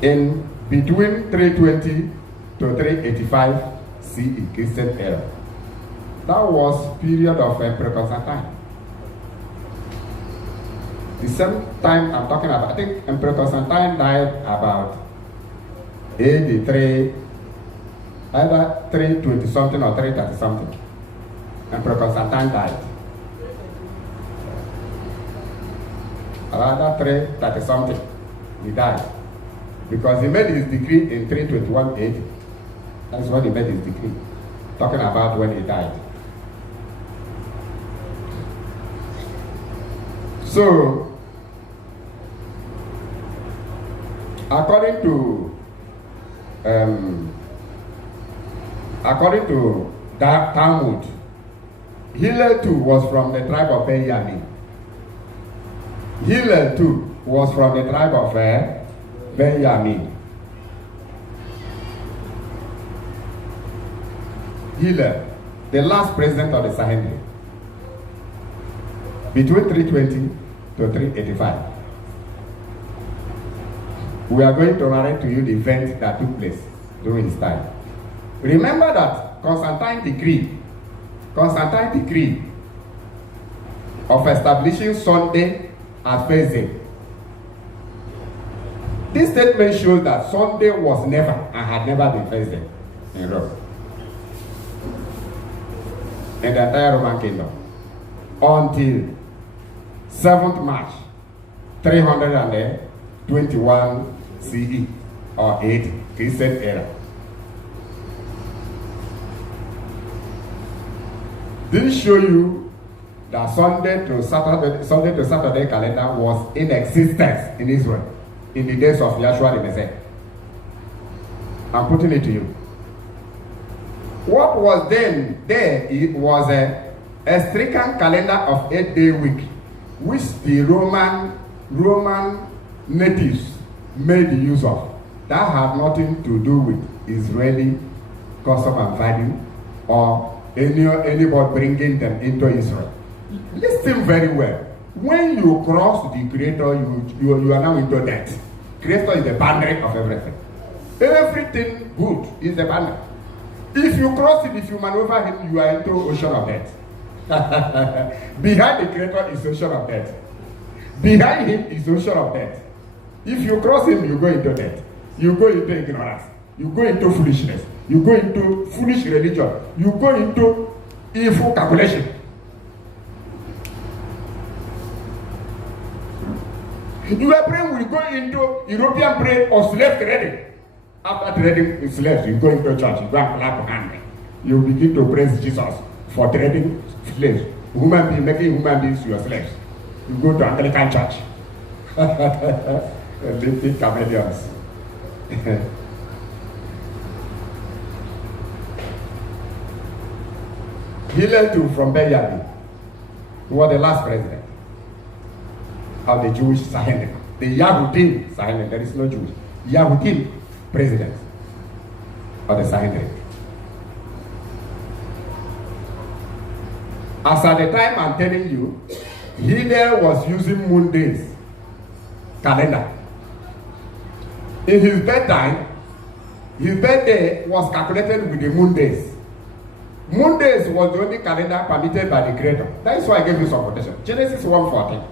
in between 320 to 385 CE, Christian era. That was period of Emperor Constantine. The same time I'm talking about, I think Emperor Constantine died about AD 3, either 320 something or 330 something. Emperor Constantine died. Around 330 something, he died. Because he made his decree in 321 AD. That's when he made his decree. Talking about when he died. So, according to Talmud, Hillel too was from the tribe of Benjamin. Hillel too was from the tribe of Benjamin. Hillel, the last president of the Sanhedrin, between 320 to 385. We are going to narrate to you the event that took place during his time. Remember that Constantine decree of establishing Sunday as feast day. This statement shows that Sunday was never and had never been feast day in Rome, in the entire Roman kingdom, until 7th March 321 CE or 8 Christian era. This show you that Sunday to Saturday calendar was in existence in Israel in the days of Yeshua the Messiah. I'm putting it to you. What was then there? It was a stricken calendar of 8-day week, which the Roman natives made use of. That had nothing to do with Israeli custom and value or anybody bringing them into Israel. Listen very well. When you cross the Creator, you are now into debt. Creator is the boundary of everything. Everything good is the boundary. If you cross it, if you maneuver him, you are into ocean of debt. Behind the Creator is ocean of debt. Behind him is ocean of debt. If you cross him, you go into debt. You go into ignorance. You go into foolishness. You go into foolish religion. You go into evil calculation. You are praying, we go into European prayer or slave trading. After trading slaves, you go into church, you go and clap your hand. You begin to praise Jesus for trading slaves. Making human beings your slaves. You go to Anglican church. Living chameleons. Hillel too from Benjamin, who was the last president of the Jewish Sanhedrin. The Yahudim Sanhedrin, there is no Jewish. Yahudim president of the Sanhedrin. As at the time I'm telling you, Hillel was using moon days calendar. In his bedtime, his birthday was calculated with the moon days. Moon days was the only calendar permitted by the Creator. That is why I gave you some quotation. Genesis 1:14.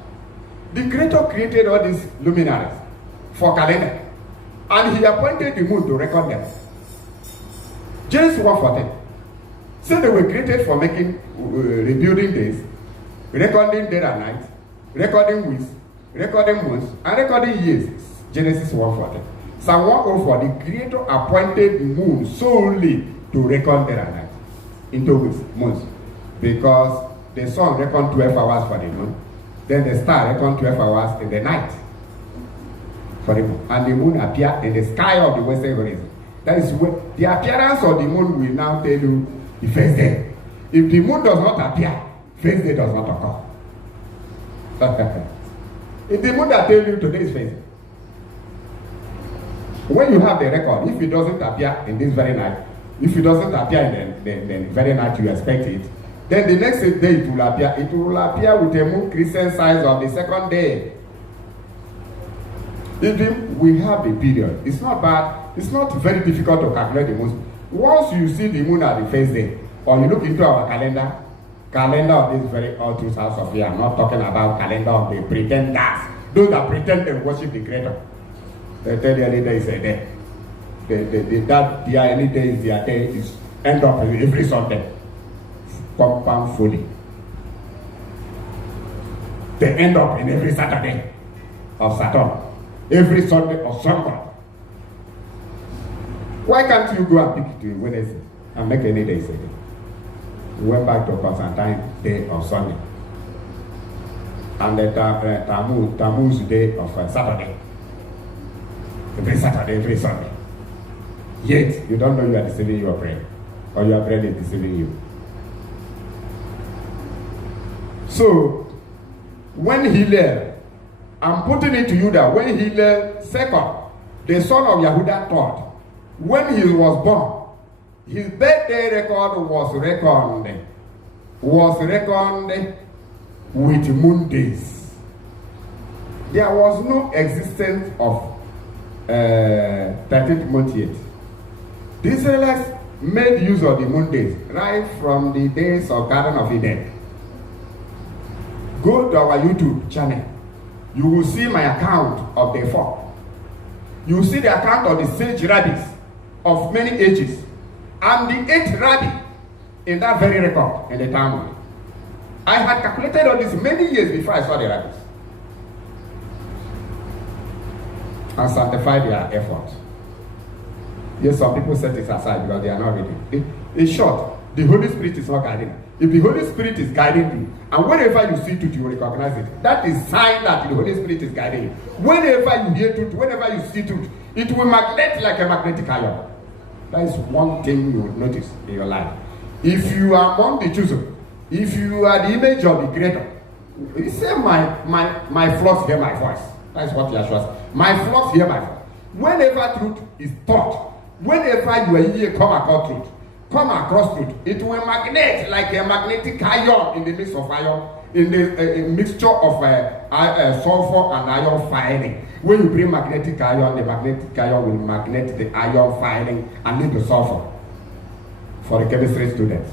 The Creator created all these luminaries for calendar, and he appointed the moon to record them. Genesis 1:14. So they were created for making rebuilding days, recording day and night, recording weeks, recording months, and recording years. Genesis 1:14. Psalm 104. The Creator appointed the moon solely to record day and night into weeks, months, because the sun reckoned 12 hours for the moon, then the star reckoned 12 hours in the night for the moon, and the moon appeared in the sky of the western horizon. That is where the appearance of the moon will now tell you the first day. If the moon does not appear, first day does not occur. If the moon that tells you today is first day, when you have the record, if it doesn't appear in this very night, if it doesn't appear in the very night you expect it, then the next day it will appear. It will appear with a moon crescent size of the second day. Even we have a period. It's not bad. It's not very difficult to calculate the moon. Once you see the moon at the first day, or you look into our calendar of this very all-truth house of here. I'm not talking about calendar of the pretenders. Those that pretend they worship the Creator. They tell you any day is a day. That their any day is their day is end up every Sunday. Compound fully. They end up in every Saturday of Saturn. Every Sunday of Sunday. Why can't you go and pick it to Wednesday and make any day a day? We went back to Constantine Day of Sunday. And the Tammuz Day of Saturday. Every Saturday, every Sunday. Yet, you don't know you are deceiving your brain. Or your brain is deceiving you. So, when Hillel, I'm putting it to you that when Hillel second, the son of Yehuda third, when he was born, his birthday record was reckoned with moon days. There was no existence of 13th month yet. The Israelites made use of the moon days right from the days of Garden of Eden. Go to our YouTube channel. You will see my account of the 4. You will see the account of the sage rabbis of many ages. I'm the 8th rabbi in that very record in the Talmud. I had calculated all this many years before I saw the rabbis. And sanctified their effort. Yes, some people set it aside because they are not reading. In short, the Holy Spirit is not guiding. If the Holy Spirit is guiding you, and whenever you see truth, you will recognize it. That is sign that the Holy Spirit is guiding you. Whenever you hear truth, whenever you see truth, it will magnet like a magnetic iron. That is one thing you will notice in your life. If you are among the chosen, if you are the image of the Creator, you say, my flocks hear my voice. That is what Yeshua says. My flocks hear my voice. Whenever truth is taught, whenever you hear come across truth, it will magnet like a magnetic iron in the mix of iron, in the mixture of sulfur and iron firing. When you bring magnetic iron, the magnetic iron will magnet the iron firing and leave the sulfur for the chemistry students.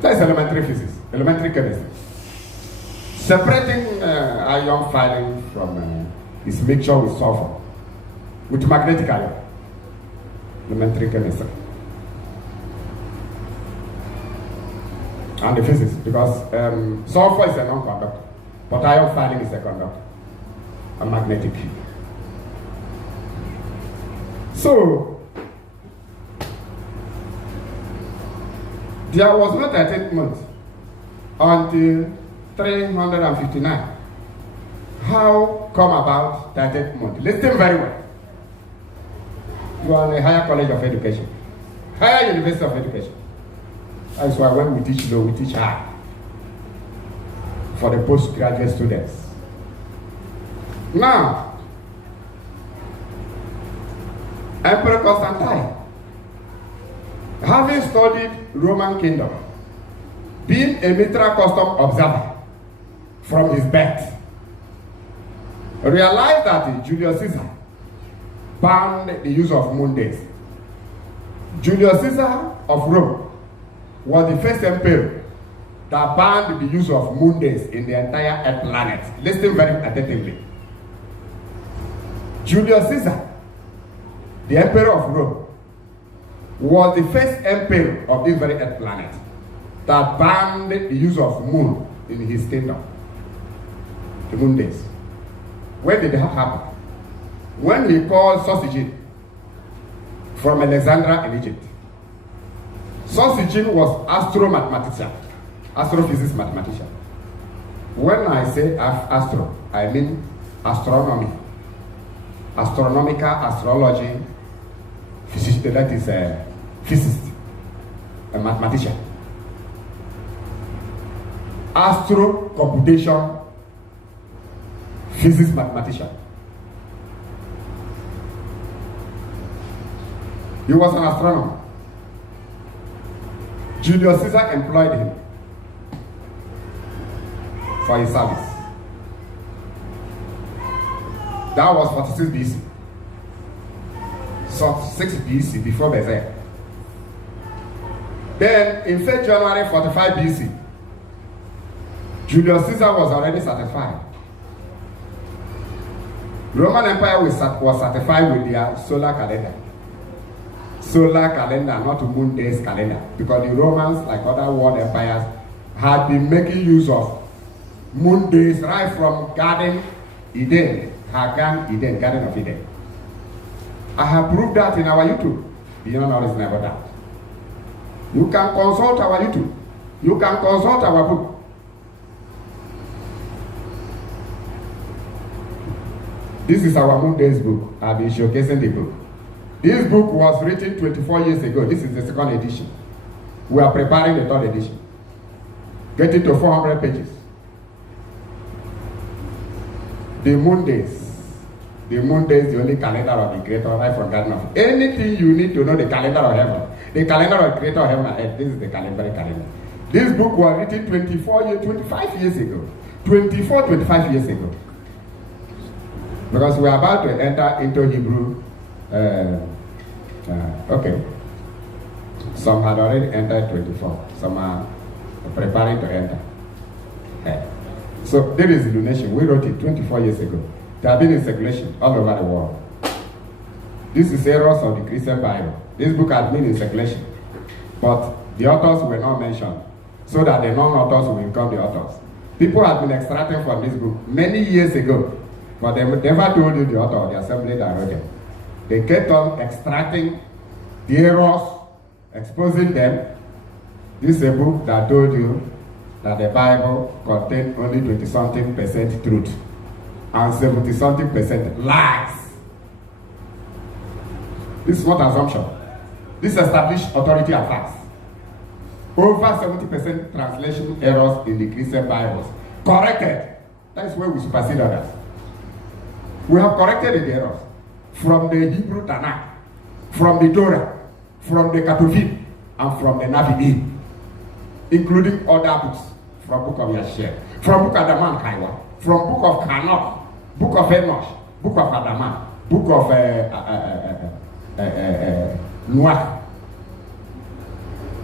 That is elementary physics, elementary chemistry. Separating iron firing from its mixture with sulfur, with magnetic iron. Elementary chemistry. And the physics, because sulfur is a non-conductor, but iron firing is a conductor, a magnetic. So, there was no 13th month until 359. How come about 13th month? Listen very well. You are in a higher college of education, higher university of education. That's why when we teach low, we teach high for the postgraduate students. Now, Emperor Constantine, having studied Roman kingdom, being a military custom observer from his birth, realized that Julius Caesar banned the use of moon days. Julius Caesar of Rome was the first emperor that banned the use of moon days in the entire earth planet. Listen very attentively. Julius Caesar, the emperor of Rome, was the first emperor of this very earth planet that banned the use of moon in his kingdom. The moon days. When did that happen? When he called Sosygene from Alexandria in Egypt. Sosygene was astro-mathematician, astrophysics mathematician. When I say astro, I mean astronomy, astronomical astrology, physicist, that is a physicist, a mathematician. Astro computation, physics mathematician. He was an astronomer. Julius Caesar employed him for his service. That was 46 BC. So 6 BC before Berserk. Then in 1st January 45 BC, Julius Caesar was already satisfied. Roman Empire was satisfied with their solar calendar. Solar calendar, not moon days calendar. Because the Romans, like other world empires, had been making use of moon days right from Garden Eden, Eden, Garden of Eden. I have proved that in our YouTube. Beyond all is never doubt. You can consult our YouTube. You can consult our book. This is our moon days book. I've been showcasing the book. This book was written 24 years ago. This is the 2nd edition. We are preparing the 3rd edition. Getting to 400 pages. The moon days. The moon days, the only calendar of the creator, right from Garden of Eden. Anything you need to know the calendar of heaven. The calendar of the creator of heaven and earth. This is the calendar. This book was written 25 years ago. 25 years ago. Because we are about to enter into Hebrew. Okay. Some had already entered 24. Some are preparing to enter. So there is illumination. We wrote it 24 years ago. They have been in circulation all over the world. This is errors of the Christian Bible. This book has been in circulation. But the authors were not mentioned, so that the non-authors will become the authors. People have been extracting from this book many years ago, but they never told you the author of the assembly that wrote it. They kept on extracting the errors, exposing them. This is a book that told you that the Bible contained only 20-something% truth and 70-something% lies. This is not assumption. This established authority and facts. Over 70% translation errors in the Christian Bibles. Corrected. That is where we supersede others. We have corrected the errors from the Hebrew Tanakh, from the Torah, from the Ketuvim, and from the Nevi'im, including other books from Book of Yashar, from Book of Adaman Kaiwa, from Book of Kanok, Book of Enosh, Book of Adaman, Book of Noah,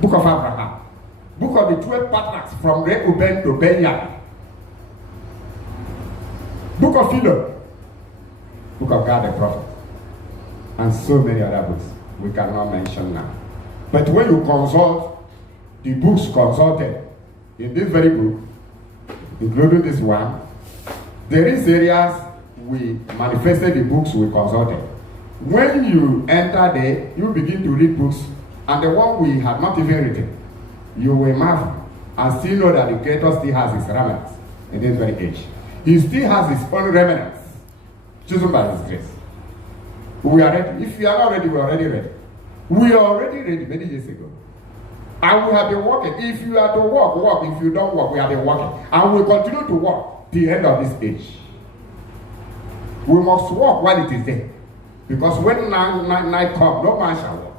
Book of Abraham, Book of the 12 patriarchs from Reuben to Benjamin, Book of HILLEL, Book of God the Prophet, and so many other books we cannot mention now. But when you consult the books consulted in this very book, including this one, there is areas we manifested the books we consulted. When you enter there, you begin to read books, and the one we have not even written, you will marvel and still know that the Creator still has his remnants in this very age. He still has his own remnants, chosen by his grace. We are ready. If you are not ready, we are already ready. We are already ready many years ago. And we have been working. If you are to walk, walk. If you don't walk, we have been working. And we will continue to walk till the end of this age. We must walk while it is day. Because when night comes, no man shall walk.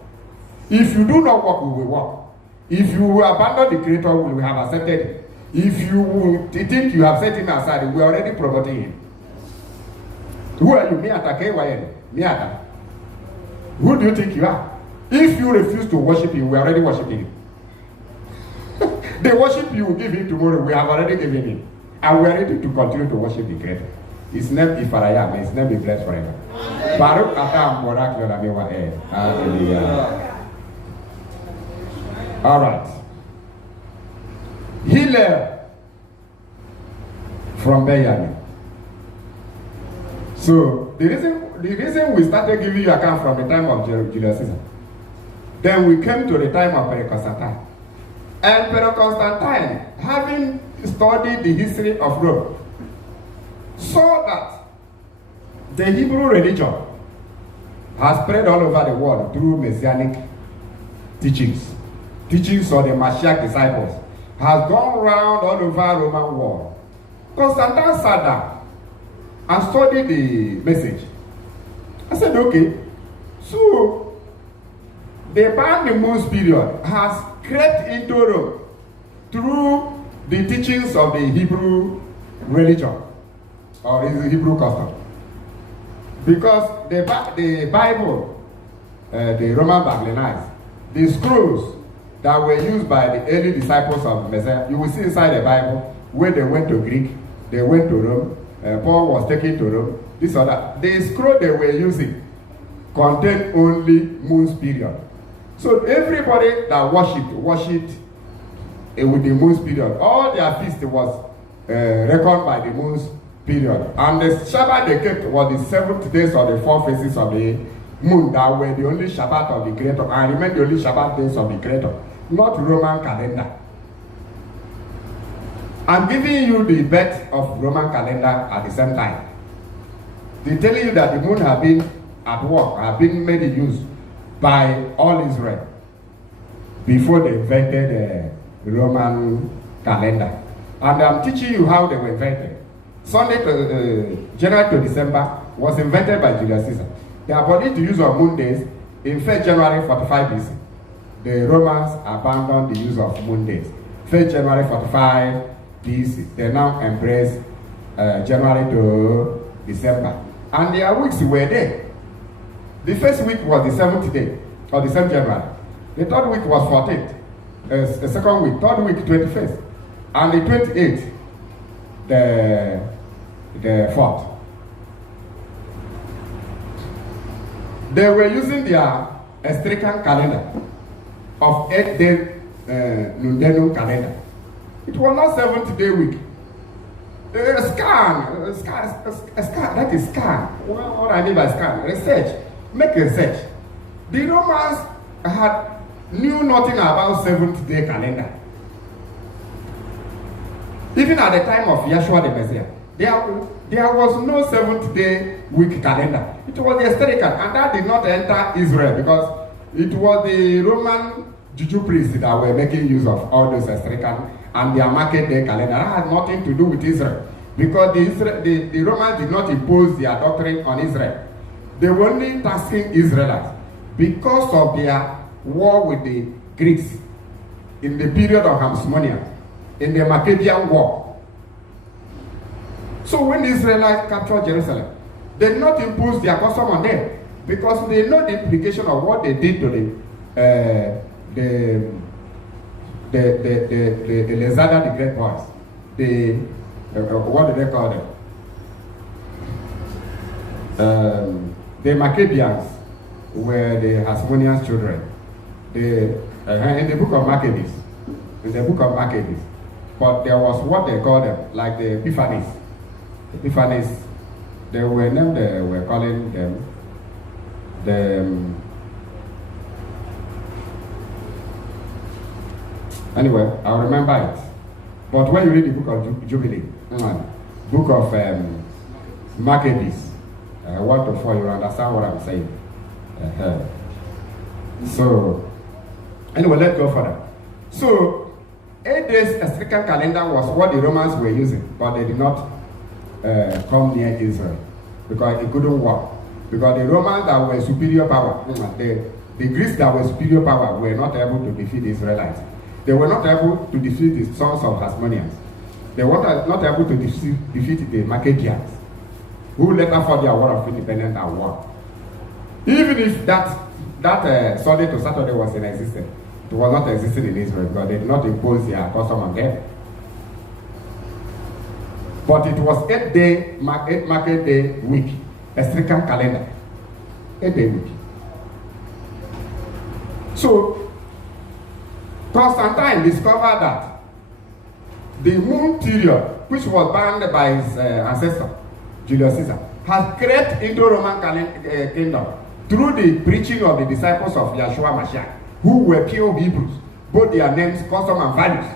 If you do not walk, we will walk. If you abandon the Creator, we will have accepted him. If you think you have set him aside, we are already promoting him. Who are you? Miata, KYN. Miata. Who do you think you are? If you refuse to worship him, we are already worshiping him. The worship you will give him tomorrow, we have already given him. And we are ready to continue to worship the Creator. His name is Ifarayam, his name is blessed forever. Baruch Atam Borak Yodamewa E. Hallelujah. All right. HILLEL from B.ANYAYAH. So the reason we started giving you account from the time of Julius Caesar, then we came to the time of Emperor Constantine. Emperor Constantine, having studied the history of Rome, saw that the Hebrew religion has spread all over the world through messianic teachings of the Mashiach disciples, has gone round all over Roman world. Constantine sat down and studied the message. I said, okay, so the ban the moon's period has crept into Rome through the teachings of the Hebrew religion or the Hebrew custom. Because the Bible, the Roman Babylonites, the scrolls that were used by the early disciples of the Messiah, you will see inside the Bible where they went to Greek, they went to Rome, Paul was taken to Rome, this or that. The scroll they were using contained only moon's period. So everybody that worshipped with the moon's period. All their feast was reckoned by the moon's period. And the Shabbat they kept was the 7th days of the 4 phases of the moon that were the only Shabbat of the Creator and remain the only Shabbat days of the Creator, not Roman calendar. I'm giving you the birth of Roman calendar at the same time. They're telling you that the moon have been at work, have been made in use by all Israel before they invented the Roman calendar. And I'm teaching you how they were invented. Sunday to January to December was invented by Julius Caesar. They abolished the use of moon days in 1st January 45 BC. The Romans abandoned the use of moon days. 1st January 45 BC. They now embrace January to December. And their weeks were there. The first week was the 7th day of the 7th January. The third week was 14th. The second week, third week, 21st. And the 28th, the 4th. They were using their Astrican calendar of 8-day Lundenum calendar. It was not 7th day week. Scan, that is scan. What I mean by scan? Research. Make research. The Romans knew nothing about 7th day calendar. Even at the time of Yeshua the Messiah, there was no 7th day week calendar. It was the Astrican, and that did not enter Israel because it was the Roman Juju priests that were making use of all those Astrican and their market day calendar. That had nothing to do with Israel because the Romans did not impose their doctrine on Israel. They were only tasking Israelites because of their war with the Greeks in the period of Hasmonean, in the Maccabean War. So when the Israelites captured Jerusalem, they did not impose their custom on them because they know the implication of what they did to the Alexander the Great boys. What do they call them? The Maccabeans were the Hasmonean children. In the book of Maccabees. But there was what they called them, like the Epiphanes. Epiphanes, they were named, they were calling them anyway, I'll remember it. But when you read the book of Jubilee, book of Maccabees, 1 to 4, you understand what I'm saying. So, anyway, let's go further. So, 8 days Astrican calendar was what the Romans were using, but they did not come near Israel because it couldn't work. Because the Romans that were superior power, the Greeks that were superior power were not able to defeat the Israelites. They were not able to defeat the sons of Hasmoneans. They were not able to defeat the Maccabeans, who later fought their war of independence and won. Even if that Sunday to Saturday was in existence, it was not existing in Israel because they did not impose their custom on them. But it was 8 market day week, a strict calendar. 8-day week. So Constantine discovered that the moon period, which was banned by his ancestor, Julius Caesar, has crept into Roman kingdom through the preaching of the disciples of Yeshua Mashiach, who were pure Hebrews, both their names, custom, and values.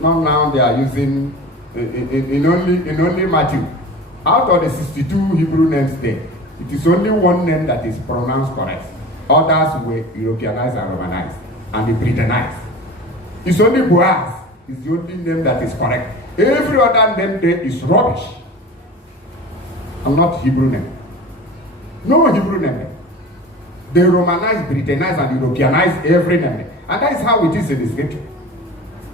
Now they are using in only Matthew. Out of the 62 Hebrew names there, it is only one name that is pronounced correct. Others were Europeanized and Romanized, and they Britanized. It's only Boaz is the only name that is correct. Every other name there is rubbish. And not Hebrew name. No Hebrew name there. They Romanized, Britanized, and Europeanized every name there. And that is how it is in the scripture.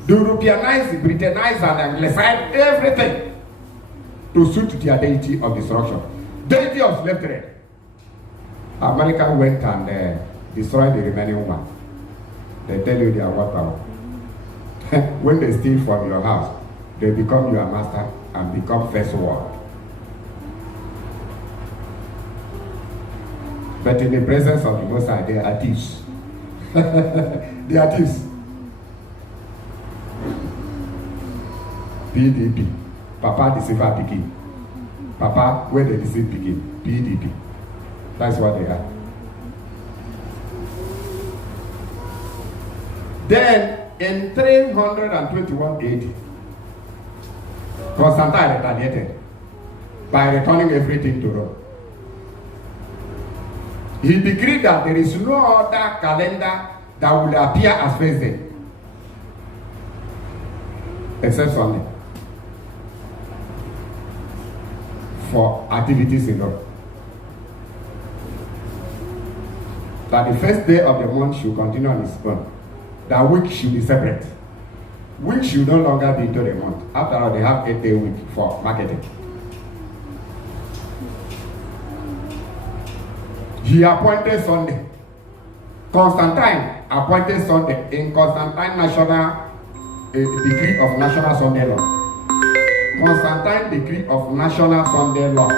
They Europeanized, Britanized, and Anglicized everything to suit their deity of destruction. Deity of slave trade. America went and destroyed the remaining one. They tell you they are what power. When they steal from your house, they become your master and become first world. But in the presence of the Most High, they are thieves. They are thieves. PDP. Papa deceiver Pikin. Papa, where they deceive Pikin. PDP. That's what they are. Then, in 321 AD, Constantine retaliated by returning everything to Rome. He decreed that there is no other calendar that will appear as first day, except Sunday, for activities in Rome. That the first day of the month should continue on its own. That week should be separate. Week should no longer be into the month. After all, they have 8-day week for marketing. He appointed Sunday. Constantine appointed Sunday in Constantine decree of national Sunday law. Constantine decree of national Sunday law.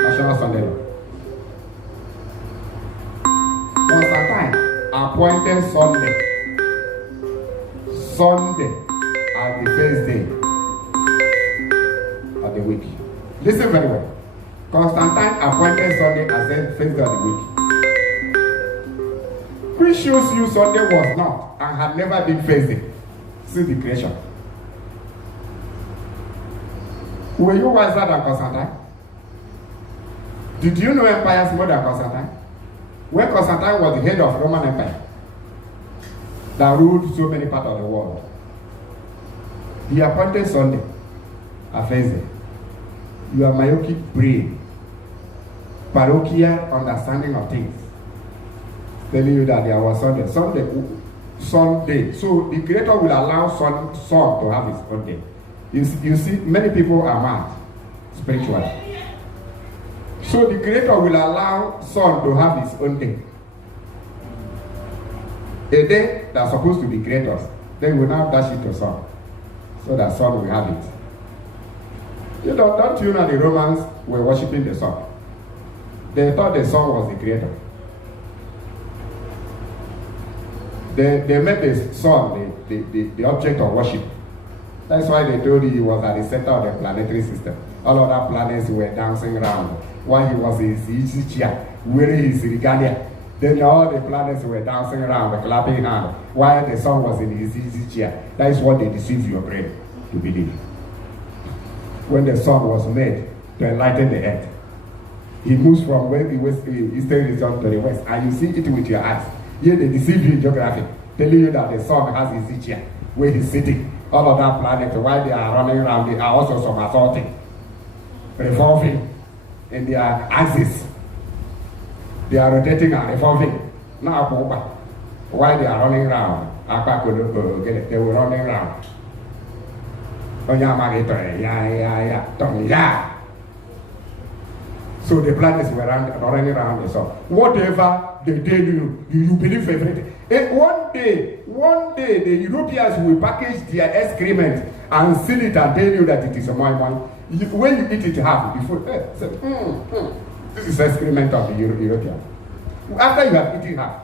National Sunday law. Constantine appointed Sunday as the first day of the week. Listen very well. Constantine appointed Sunday as the first day of the week. Which shows you Sunday was not and had never been first day since the creation. Were you wiser than Constantine? Did you know empires more than Constantine? When Constantine was the head of Roman Empire that ruled so many parts of the world, he appointed Sunday as first day. Your myopic brain, parochial understanding of things, telling you that there was Sunday. Sunday. So the Creator will allow sun to have his own day. You see, many people are mad spiritually. So the Creator will allow sun to have his own day. A day that's supposed to be Creator's, then will now dash it to sun, so that sun will have it. Don't you know the Romans were worshipping the sun? They thought the sun was the Creator. They made the sun the object of worship. That's why they told you he was at the center of the planetary system. All other planets were dancing around while he was in his easy chair, wearing his regalia. Then all the planets were dancing around, clapping hands, while the sun was in his easy chair. That is what they deceive your brain to believe. When the sun was made to enlighten the earth, he moves from where the eastern region to the west, and you see it with your eyes. Here they deceive you in geography, telling you that the sun has his easy chair where he's sitting. All of that planet, while they are running around, they are also somersaulting, revolving in their axis. They are rotating and revolving. Now, while they are running around, they were running around. So the planets were running around the sun. Whatever they tell you, you believe everything. And one day, the Europeans will package their excrement and seal it and tell you that it is a moi. When you eat it half, before, say, this is excrement of the European. After you have eaten half.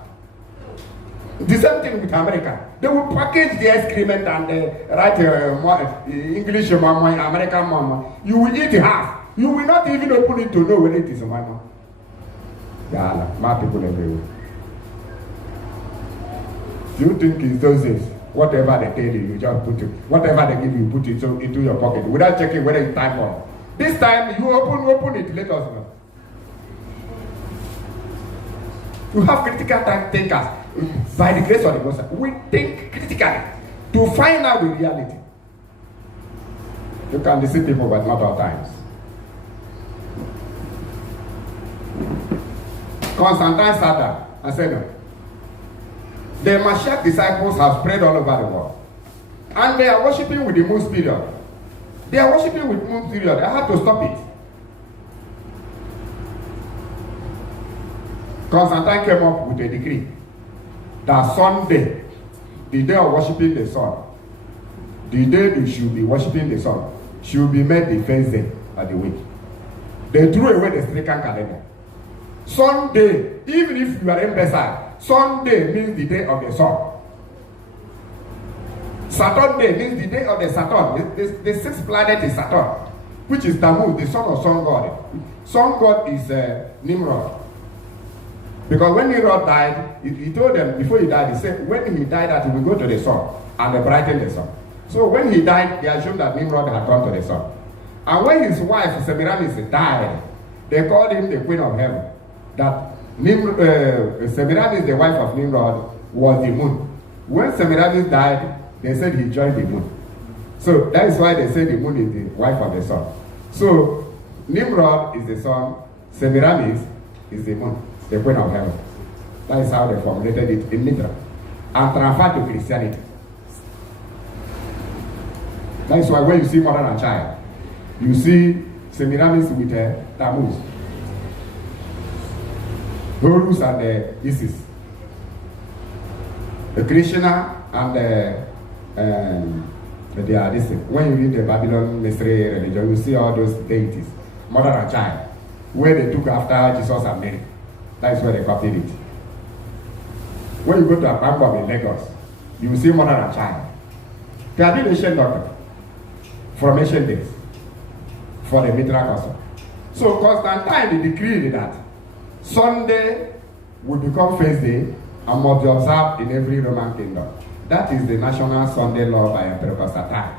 The same thing with America. They will package the excrement and write English mama, American mama. You will eat half. You will not even open it to know whether it is a mama. Yeah, my people everywhere. Do you think in those days, whatever they tell you, you just put it, whatever they give you, put it into your pocket without checking whether it's time for it. This time, you open it, let us know. You have critical thinkers. By the grace of the Most, we think critically to find out the reality. You can deceive people, but not all times. Constantine sat down and said, no. The Mashiach disciples have spread all over the world. And they are worshipping with the moon period. They are worshipping with moon period. I had to stop it. Constantine came up with a decree that Sunday, the day of worshipping the sun, the day you should be worshipping the sun, should be made the first day of the week. They threw away the Strican calendar. Sunday, even if you are imbecile, Sunday means the day of the sun. Saturday means the day of the Saturn. The sixth planet is Saturn, which is Tammuz, the son of sun god. Sun god is Nimrod. Because when Nimrod died, he told them before he died, he said when he died that he will go to the sun and brighten the sun. So when he died, they assumed that Nimrod had gone to the sun. And when his wife Semiramis died, they called him the queen of heaven. That Semiramis, the wife of Nimrod, was the moon. When Semiramis died, they said he joined the moon. So that is why they say the moon is the wife of the sun. So Nimrod is the sun, Semiramis is the moon, the queen of heaven. That is how they formulated it in Mitra and transferred to Christianity. That is why when you see mother and child, you see Semiramis with Tammuz, Horus and Isis, the Krishna and they are this. When you read the Babylon mystery religion, you see all those deities, mother and child, where they took after Jesus and Mary. That is where they copied it. When you go to a Bangkok in Lagos, you will see mother and child. They have been ancient doctrine from ancient days for the Mitra custom. So Constantine decreed that Sunday will become first day and must be observed in every Roman kingdom. That is the national Sunday law by Emperor Constantine.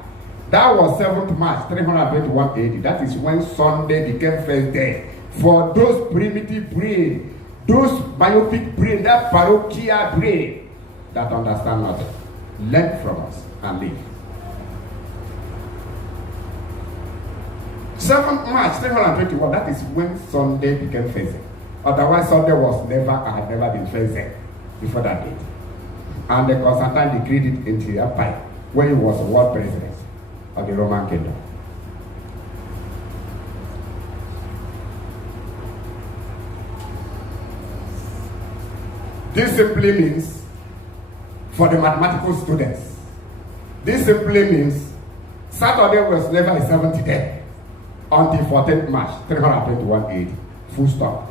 That was 7th March 321 AD. That is when Sunday became first day for those primitive brain, those myopic brain, that parochial brain that understand nothing. Learn from us and live. 7th March 321, that is when Sunday became first day. Otherwise, Sunday had never been first day before that date. And the Constantine decreed it into the empire when he was world president of the Roman kingdom. This simply means, for the mathematical students, this simply means Saturday was never a 70th day until 14th March 321 AD. Full stop.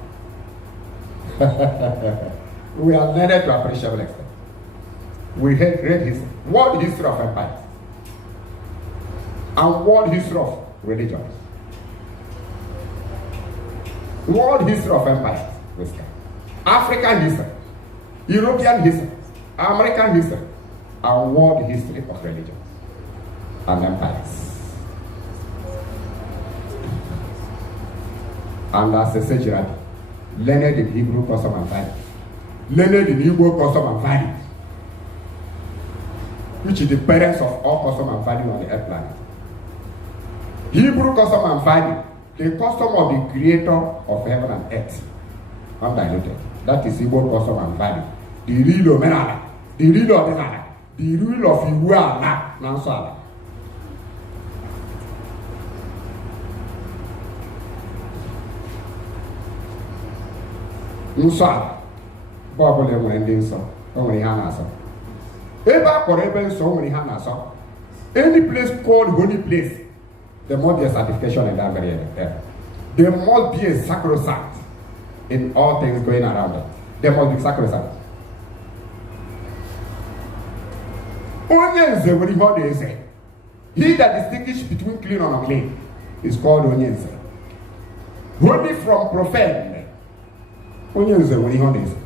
We are learned to appreciable extent. We read history, world history of empires, and world history of religions. World history of empires, African history, European history, American history, and world history of religions and empires. And as a century, learned in Hebrew custom and value, learned in Hebrew custom and value, which is the parents of all custom and value on the earth planet. Hebrew custom and value, the custom of the creator of heaven and earth, undiluted. That is Hebrew custom and value. The real of Menala, the real of Menala, the rule of Iwala, Nansala. nsọ ala bụ ọbụla enwere ndị nsọ o nwere ihe a na-asọ ebe a kpọrọ ebe nsọ o nwere ihe a na-asọ any place called holy place there must be a certification in that very area. There must be a sacrosanct in all things going around it. There must be sacrosanct. Onye nze nwere ihe ọ na-eze. He that distinguishes between clean and unclean is called onye nze. Holy from profane. Onye nze nwere ihe ọ na-eze.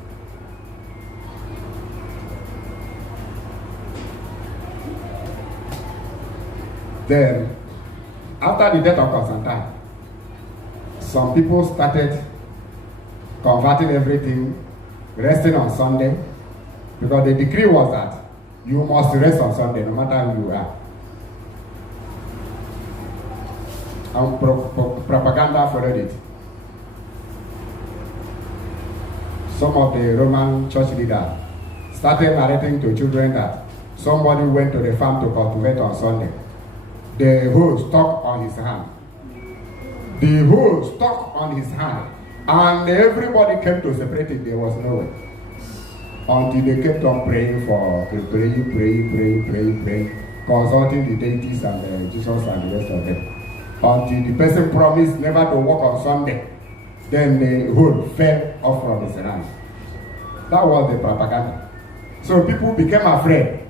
Then, after the death of Constantine, some people started converting everything, resting on Sunday, because the decree was that you must rest on Sunday, no matter who you are. And propaganda followed it. Some of the Roman church leaders started narrating to children that somebody went to the farm to cultivate on Sunday. The hoe stuck on his hand. The hoe stuck on his hand. And everybody came to separate it. There was no way. Until they kept on praying praying, consulting the deities and Jesus and the rest of them. Until the person promised never to walk on Sunday. Then the hoe fell off from his hand. That was the propaganda. So people became afraid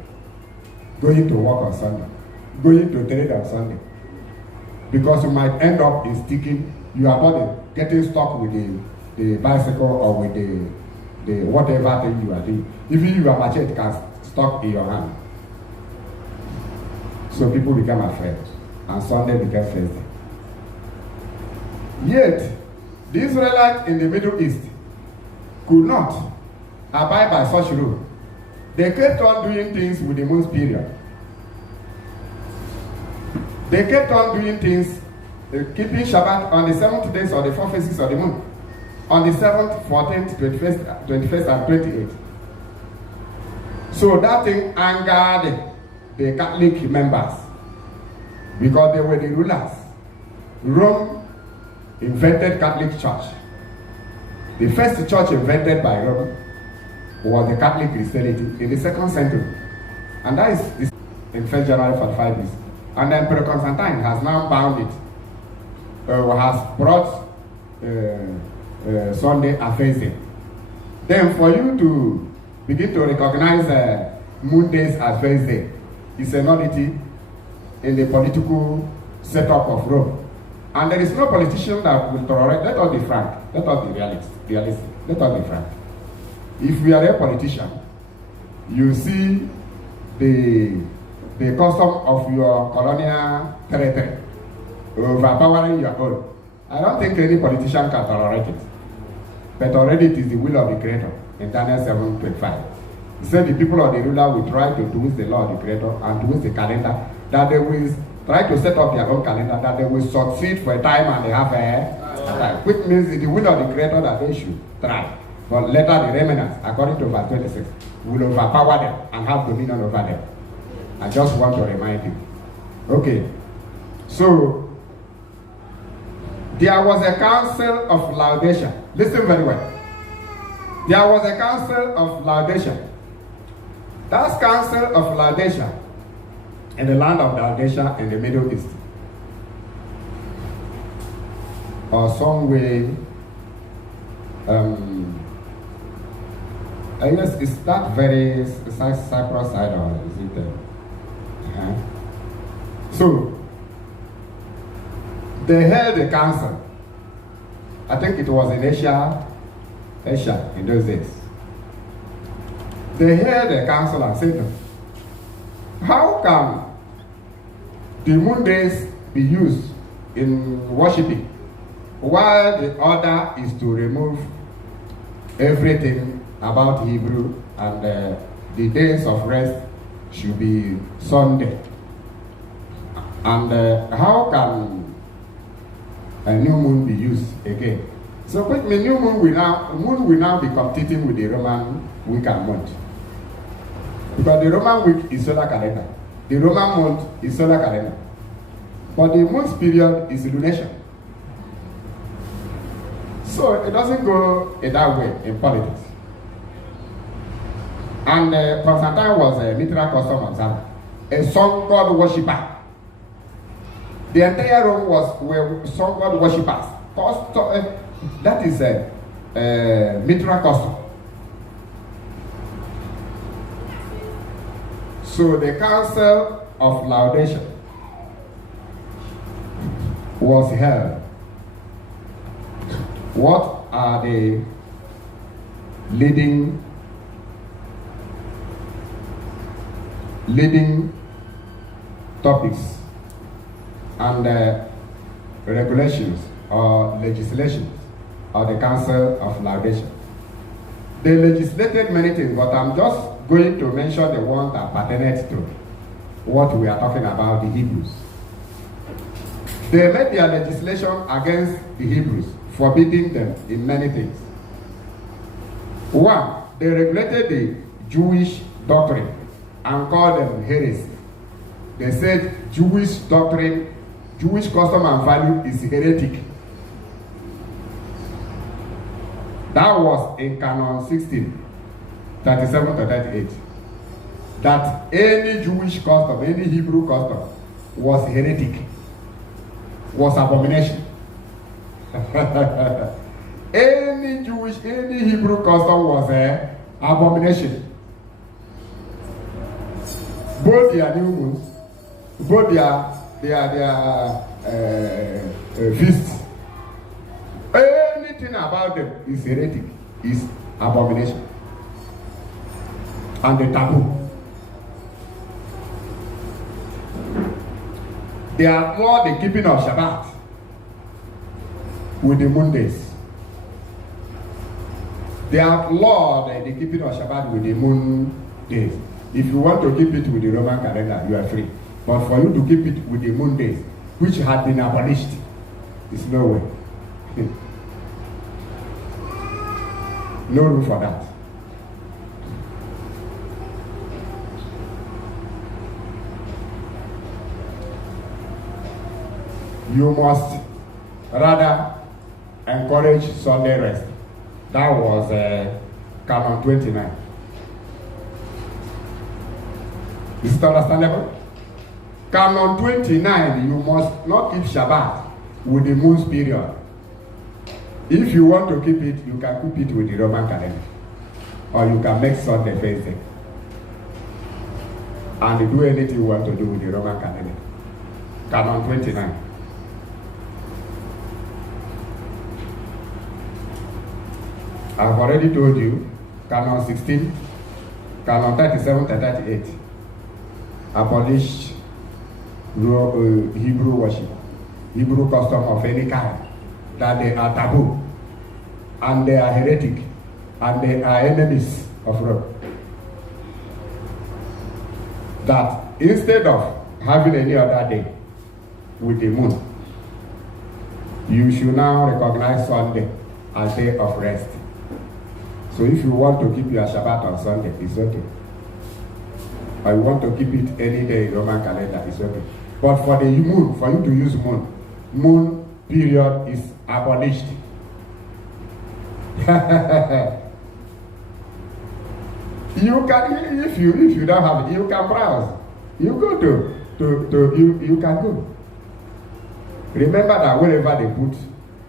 going to walk on Sunday, going to trade on Sunday. Because you might end up in sticking, your body getting stuck with the bicycle or with the whatever thing you are doing. Even your machete can stuck in your hand. So people became afraid. And Sunday became Thursday. Yet, the Israelites in the Middle East could not abide by such rule. They kept on doing things with the moon's period. They kept on doing things, keeping Shabbat on the 7th days or the 4 phases of the moon. On the 7th, 14th, 21st, and 28th. So that thing angered the Catholic members because they were the rulers. Rome invented Catholic Church. The first church invented by Rome was the Catholic Christianity in the 2nd century. And that is in 1st January 45 years. And then Emperor Constantine has now bound it, has brought Sunday a Thursday. Then for you to begin to recognize moon days as Thursday is a nullity in the political setup of Rome. And there is no politician that will tolerate. Let us be frank. Let us be realistic. Let us be frank. If we are a politician, you see the custom of your colonial territory overpowering your own. I don't think any politician can tolerate it. But already it is the will of the Creator in Daniel 7:25. He said the people of the ruler will try to twist the law of the Creator and twist the calendar, that they will try to set up their own calendar, that they will succeed for a time and they have a time. Which means it's the will of the Creator that they should try. But later the remnants, according to verse 26, will overpower them and have dominion over them. I just want to remind you. Okay. So, there was a council of Laodicea. Listen very well. There was a council of Laodicea. That council of Laodicea in the land of Laodicea in the Middle East. Or some way, I guess it's that very Cyprus side, or is it? So, they held a council. I think it was in Asia in those days. They held a council and said, how can the moon days be used in worshiping while the order is to remove everything about Hebrew and the days of rest should be Sunday? And how can a new moon be used again? So the new moon will now be competing with the Roman week and month. Because the Roman week is solar calendar. The Roman month is solar calendar. But the month's period is lunation. So it doesn't go in that way in politics. And Constantine was a literal custom observer, a sun god worshipper. The entire Rome were sun god worshippers. That is a literal custom. So the Council of Laudation was held. What are the leading topics and regulations or legislations of the Council of Laudation? They legislated many things, but I'm just going to mention the ones that pertain to what we are talking about, the Hebrews. They made their legislation against the Hebrews, forbidding them in many things. One, they regulated the Jewish doctrine and called them heresy. They said Jewish doctrine, Jewish custom and value is heretic. That was in Canon 16, 37 to 38. That any Jewish custom, any Hebrew custom was heretic, was abomination. Any Hebrew custom was an abomination. Both their new moons, both their feasts, anything about them is heretic, is abomination, and the taboo. They are more the keeping of Shabbat with the moon days. They outlawed the keeping of Shabbat with the moon days. If you want to keep it with the Roman calendar, you are free. But for you to keep it with the moon days, which had been abolished, is no way. No room for that. You must rather encourage Sunday rest. That was Canon 29. Is it understandable? Canon 29, you must not keep Shabbat with the moon's period. If you want to keep it, you can keep it with the Roman calendar. Or you can make Sunday face day. And do anything you want to do with the Roman calendar. Canon 29. I've already told you, Canon 16, Canon 37 to 38, abolished Hebrew worship, Hebrew custom of any kind, that they are taboo, and they are heretic, and they are enemies of Rome. That instead of having any other day with the moon, you should now recognize Sunday as day of rest. So if you want to keep your Shabbat on Sunday, it's okay. Or you want to keep it any day in Roman calendar, it's okay. But for the moon, for you to use moon period is abolished. You can, if you don't have it, you can browse. You go you can go. Remember that wherever they put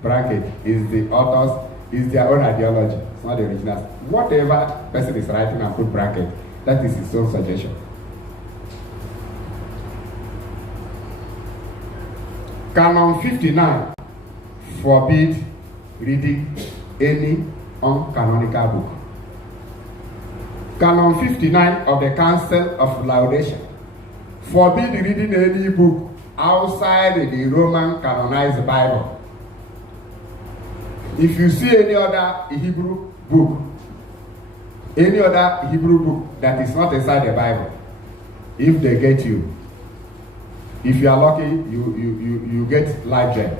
bracket is the author's, is their own ideology. It's not the original. Whatever person is writing and put bracket, that is his own suggestion. Canon 59 forbid reading any uncanonical book. Canon 59 of the Council of Laudation forbid reading any book outside the Roman canonized Bible. If you see any other Hebrew book that is not inside the Bible, if they get you, if you are lucky, you get life jail.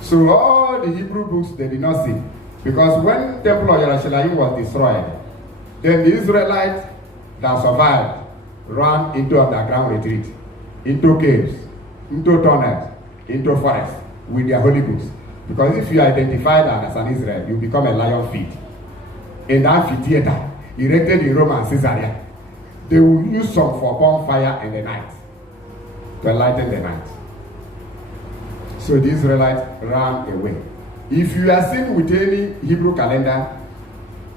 So all the Hebrew books they did not see, because when Temple of Yerushalayim was destroyed, then the Israelites that survived ran into underground retreat, into caves, into tunnels, into forests with their holy books. Because if you are identified as an Israel, you become a lion feet. In the amphitheater, erected in Rome and Caesarea, they will use some for bonfire in the night to enlighten the night. So the Israelites ran away. If you are seen with any Hebrew calendar,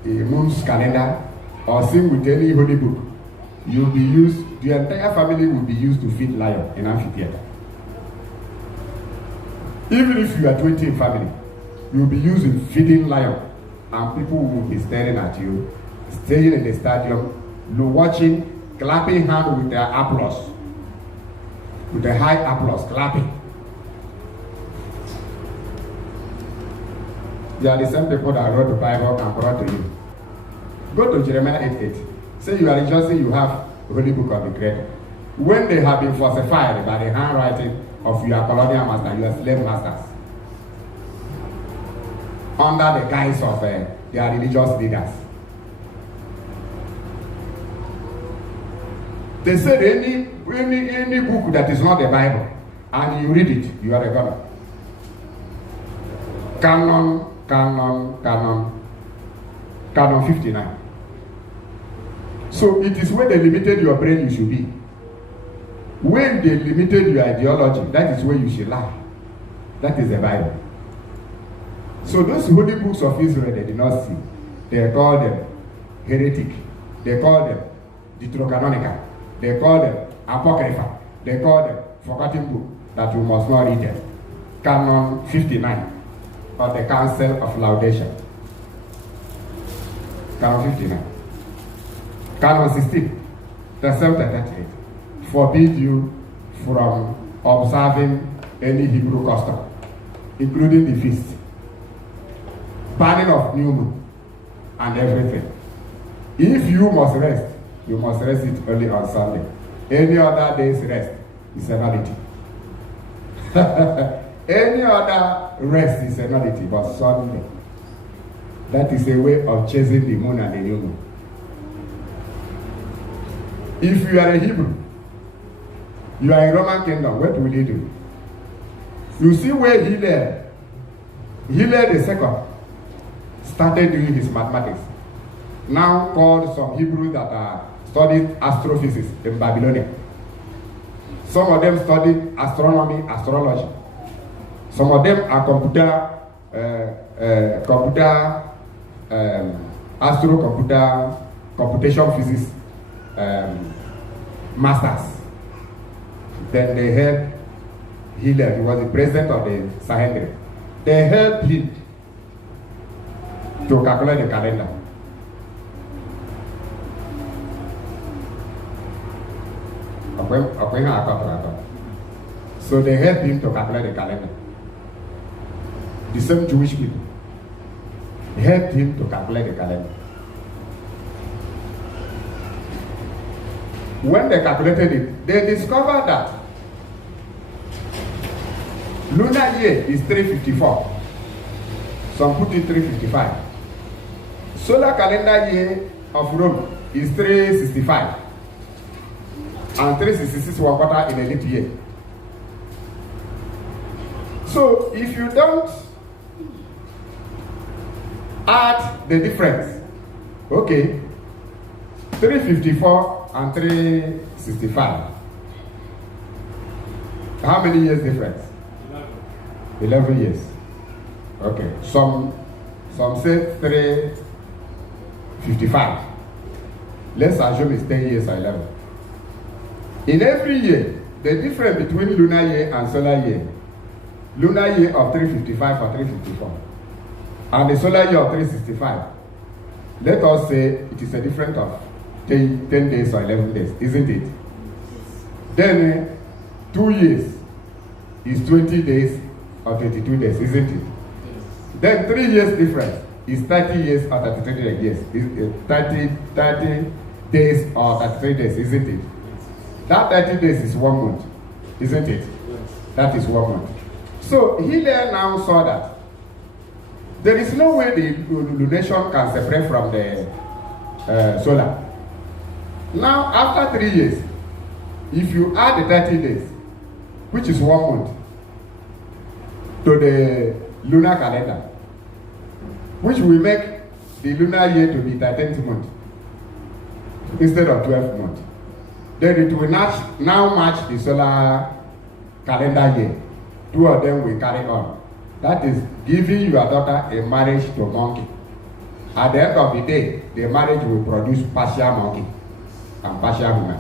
a moon's calendar, or seen with any holy book, you'll be used, the entire family will be used to feed lion in amphitheater. Even if you are 20 in family, you'll be used in feeding lion, and people will be staring at you, staying in the stadium, watching, clapping hands with their applause, with the high applause, clapping. They are the same people that wrote the Bible and brought to you. Go to Jeremiah 8:8. Say you are rejoicing you have the Holy Book of the Creator. When they have been falsified by the handwriting of your colonial master, your slave masters, under the guise of their religious leaders. They said any book that is not the Bible, and you read it, you are a god. Canon 59. So it is where they limited your brain you should be. When they limited your ideology, that is where you should lie. That is the Bible. So those holy books of Israel, they did not see. They call them heretic. They call them deuterocanonical. They call them apocrypha. They call them forgotten book that you must not read them. Canon 59 of the Council of Laudation. Canon 59. Canon 16, the 738, forbid you from observing any Hebrew custom, including the feast, banning of new moon, and everything. If you must rest, you must rest it only on Sunday. Any other day's rest is a nullity. Any other rest is a nullity, but Sunday, that is a way of chasing the moon and the new moon. If you are a Hebrew, you are in Roman kingdom, what will you do? You see where Hillel II started doing his mathematics. Now called some Hebrews that are studied astrophysics in Babylonia. Some of them studied astronomy, astrology. Some of them are computation physics masters. Then they helped Hillel, he was the president of the Sanhedrin. They helped him to calculate the calendar. So they helped him to calculate the calendar. The same Jewish people helped him to calculate the calendar. When they calculated it, they discovered that lunar year is 354. Some put it 355. Solar calendar year of Rome is 365. And 366 1 quarter in a leap year. So if you don't add the difference, okay, 354 and 365. How many years difference? 11 years. Okay. Some say 355. Let's assume it's 10 years or 11. In every year, the difference between lunar year and solar year of 355 or 354, and the solar year of 365, let us say it is a difference of 10 days or 11 days, isn't it? Then 2 years is 20 days or 22 days, isn't it? Then 3 years difference is 30 years or 33 years. 30 days or 33 days, isn't it? That 30 days is 1 month, isn't it? That is 1 month. So Hillel now saw that there is no way the lunation can separate from the solar. Now, after 3 years, if you add the 30 days, which is 1 month, to the lunar calendar, which will make the lunar year to be 13th month instead of 12th month. Then it will now match the solar calendar year. Two of them will carry on. That is giving your daughter a marriage to monkey. At the end of the day, the marriage will produce partial monkey and partial woman.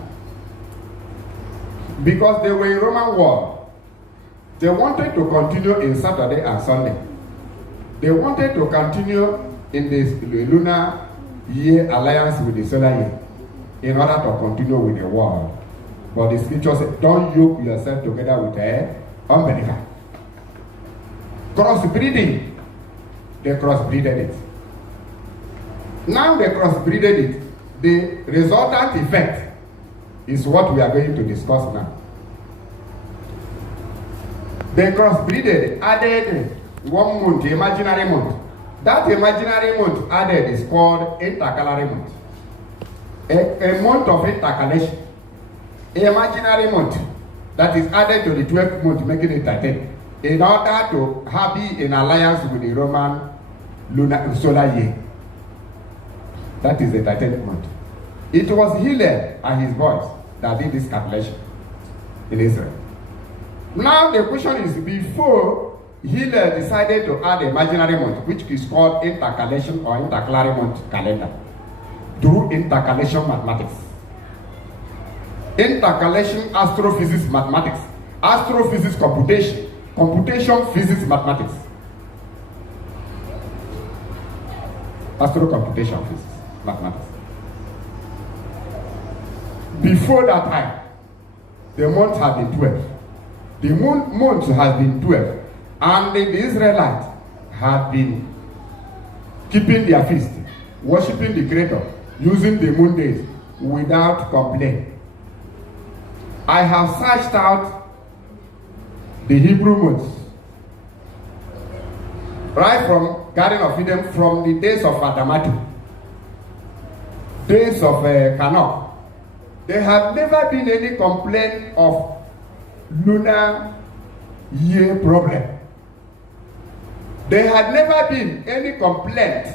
Because they were in Roman world, they wanted to continue in Saturday and Sunday. They wanted to continue in the lunar year alliance with the solar year in order to continue with the world. But the scripture said, don't yoke yourself together with an unbeliever. Crossbreeding. They crossbreeded it. Now they crossbreeded it. The resultant effect is what we are going to discuss now. They crossbreeded, added 1 month, imaginary month. That imaginary month added is called intercalary month. A month of intercalation. Imaginary month that is added to the 12th month, making it 13, in order to be in alliance with the Roman lunar solar year. That is the 13th month. It was Hillel and his boys that did this calculation in Israel. Now the question is, before Hillel decided to add imaginary month, which is called intercalation or intercalary month calendar, through intercalation mathematics. Intercalation astrophysics mathematics, astrophysics computation, computation physics mathematics, astrocomputation physics mathematics. Before that time, the month had been 12. The month has been 12, and the Israelites had been keeping their feast, worshiping the Creator, using the moon days without complaint. I have searched out the Hebrew months, right from Garden of Eden, from the days of Adamatu, days of Canaan. There have never been any complaint of lunar year problem. There had never been any complaint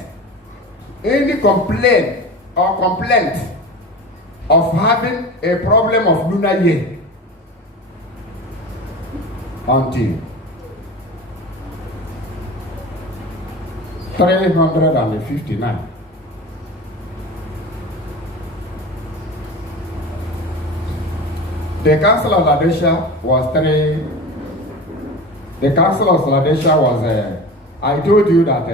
of having a problem of lunar year until 359. The Council of Laodicea was I told you that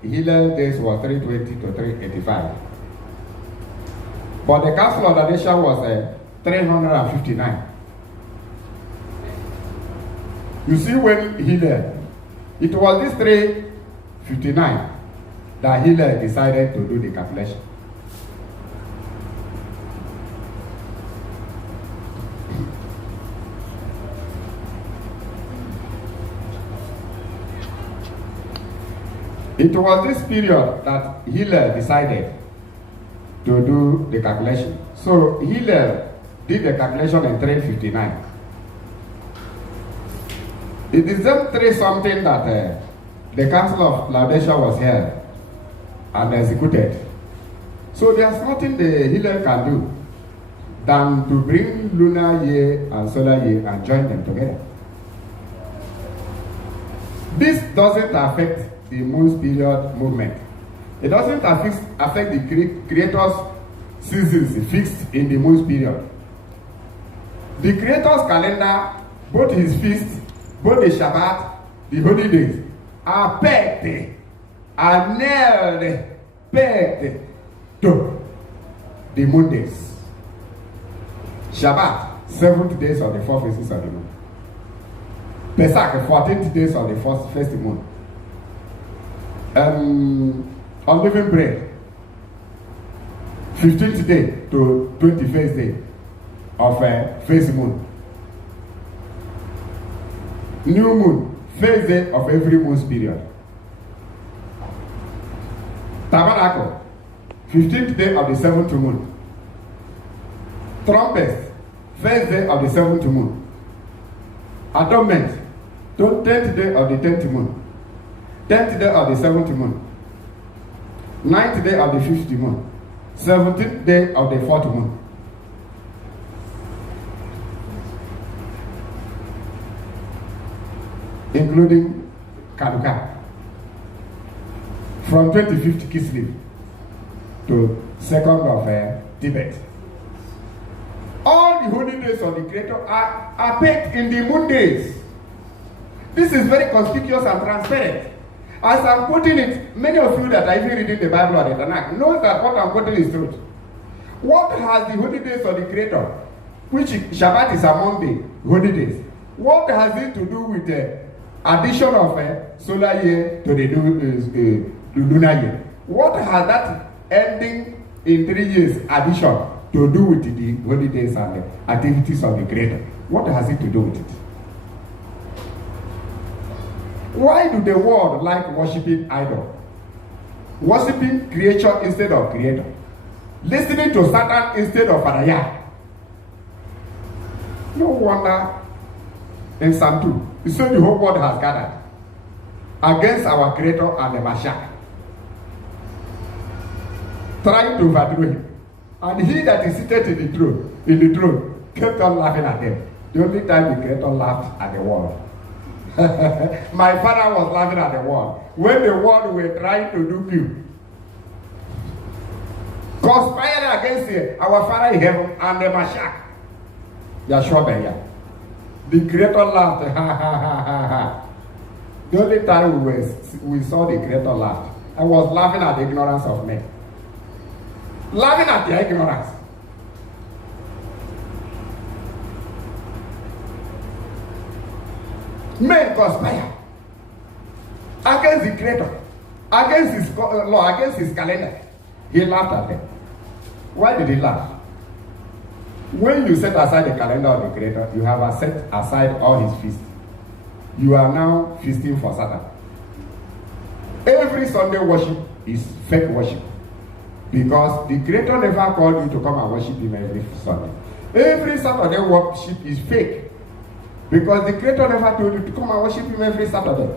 Hillel days was 320 to 385. But the Council of Laodicea was 359. You see, when Hillel, it was this 359 that Hillel decided to do the calculation. It was this period that Hillel decided to do the calculation. So Hillel did the calculation in 359. It is just 3 something that the Council of Laodicea was held and executed. So there's nothing the Hillel can do than to bring lunar year and solar year and join them together. This doesn't affect the moon's period movement. It doesn't affect the Creator's seasons fixed in the moon's period. The Creator's calendar, both his feasts, both the Shabbat, the holy days, are pegged, are nailed, pegged to the moon days. Shabbat, 7th days of the 4 phases of the moon. Pesach, 14th days of the first moon. Unleavened bread, 15th day to 21st day of first moon. New moon, first day of every moon's period. Tabernacle, 15th day of the 7th moon. Trumpets, first day of the 7th moon. Atonement, 10th day of the 10th moon. 10th day of the 7th moon, 9th day of the 5th moon, 17th day of the 4th moon. Including Kaduka. From 25th Kislev to 2nd of Tibet. All the holy days of the Creator are pegged in the moon days. This is very conspicuous and transparent. As I'm quoting it, many of you that are even reading the Bible or the Tanakh knows that what I'm quoting is truth. What has the holy days of the Creator, which Shabbat is among the holy days, what has it to do with the addition of a solar year to the lunar year? What has that ending in 3 years addition to do with the holy days and the activities of the Creator? What has it to do with it? Why do the world like worshiping idol? Worshiping creature instead of creator? Listening to Satan instead of Adayah? No wonder in Psalm 2, it said the whole world has gathered against our Creator and the Mashiach, trying to overthrow him. And he that is seated in the throne, kept on laughing at them. The only time the Creator laughed at the world. My father was laughing at the world when the world were trying to do you, conspiring against our Father in heaven and the Mashiach, Yeshua Ben Yah. The Creator laughed. The only time we saw the Creator laugh, I was laughing at the ignorance of men, laughing at their ignorance. Men conspire against the Creator, against his law, against his calendar. He laughed at them. Why did he laugh? When you set aside the calendar of the Creator, you have set aside all his feasts. You are now feasting for Satan. Every Sunday worship is fake worship, because the Creator never called you to come and worship him every Sunday. Every Saturday worship is fake, because the Creator never told you to come and worship him every Saturday.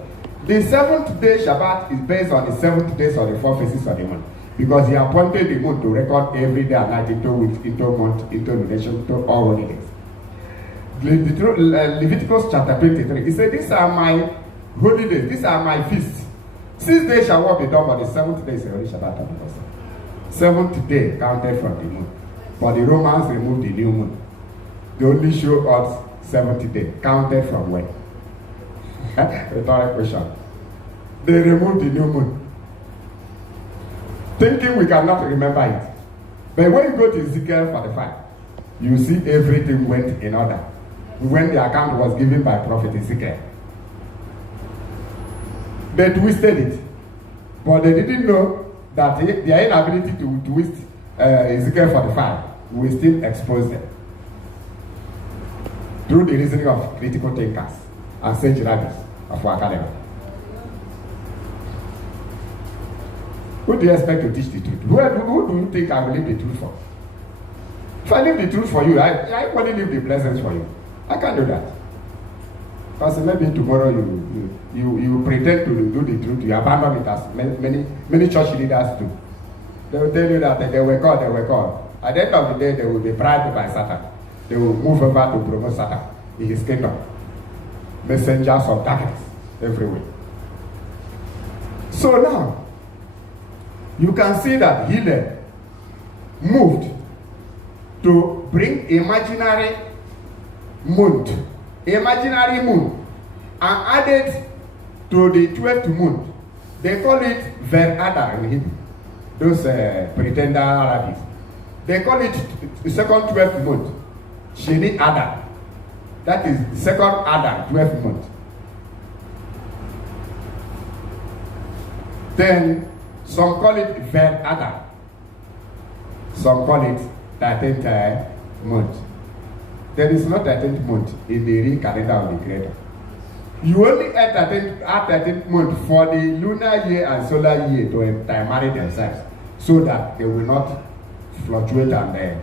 The 7th day Shabbat is based on the 7th days of the 4 phases of the moon, because he appointed the moon to record every day and night into weeks, into month, into lunation, into all holy days. Leviticus chapter 23, he said, these are my holy days, these are my feasts. 6 days shall work be done, but the 7th day is a holy Shabbat of the person. 7th day counted from the moon. But the Romans removed the new moon. They only show us 7th day, counted from when? Rhetorical question. They removed the new moon, thinking we cannot remember it. But when you go to Ezekiel 45, you see everything went in order when the account was given by Prophet Ezekiel. They twisted it, but they didn't know that their inability to twist Ezekiel 45 will still expose them through the reasoning of critical thinkers and sage rabbis of our academy. Who do you expect to teach the truth? Who do you think I will leave the truth for? If I leave the truth for you, I only leave the blessings for you. I can't do that. Because maybe tomorrow you pretend to do the truth, you abandon it as many church leaders do. They will tell you that they were called. At the end of the day, they will be bribed by Satan. They will move over to promote Satan in his kingdom. Messengers of darkness everywhere. So now, you can see that HILLEL moved to bring imaginary moon, and added to the 12th moon. They call it Ver Adar in Hebrew. Those pretender Arabics. They call it the second 12th month, Sheni Adar. That is the second Adar, 12th month. Then some call it Ver Adar. Some call it 13th month. There is no 13th month in the real calendar of the Creator. You only add 13th month for the lunar year and solar year to marry themselves, so that they will not fluctuate and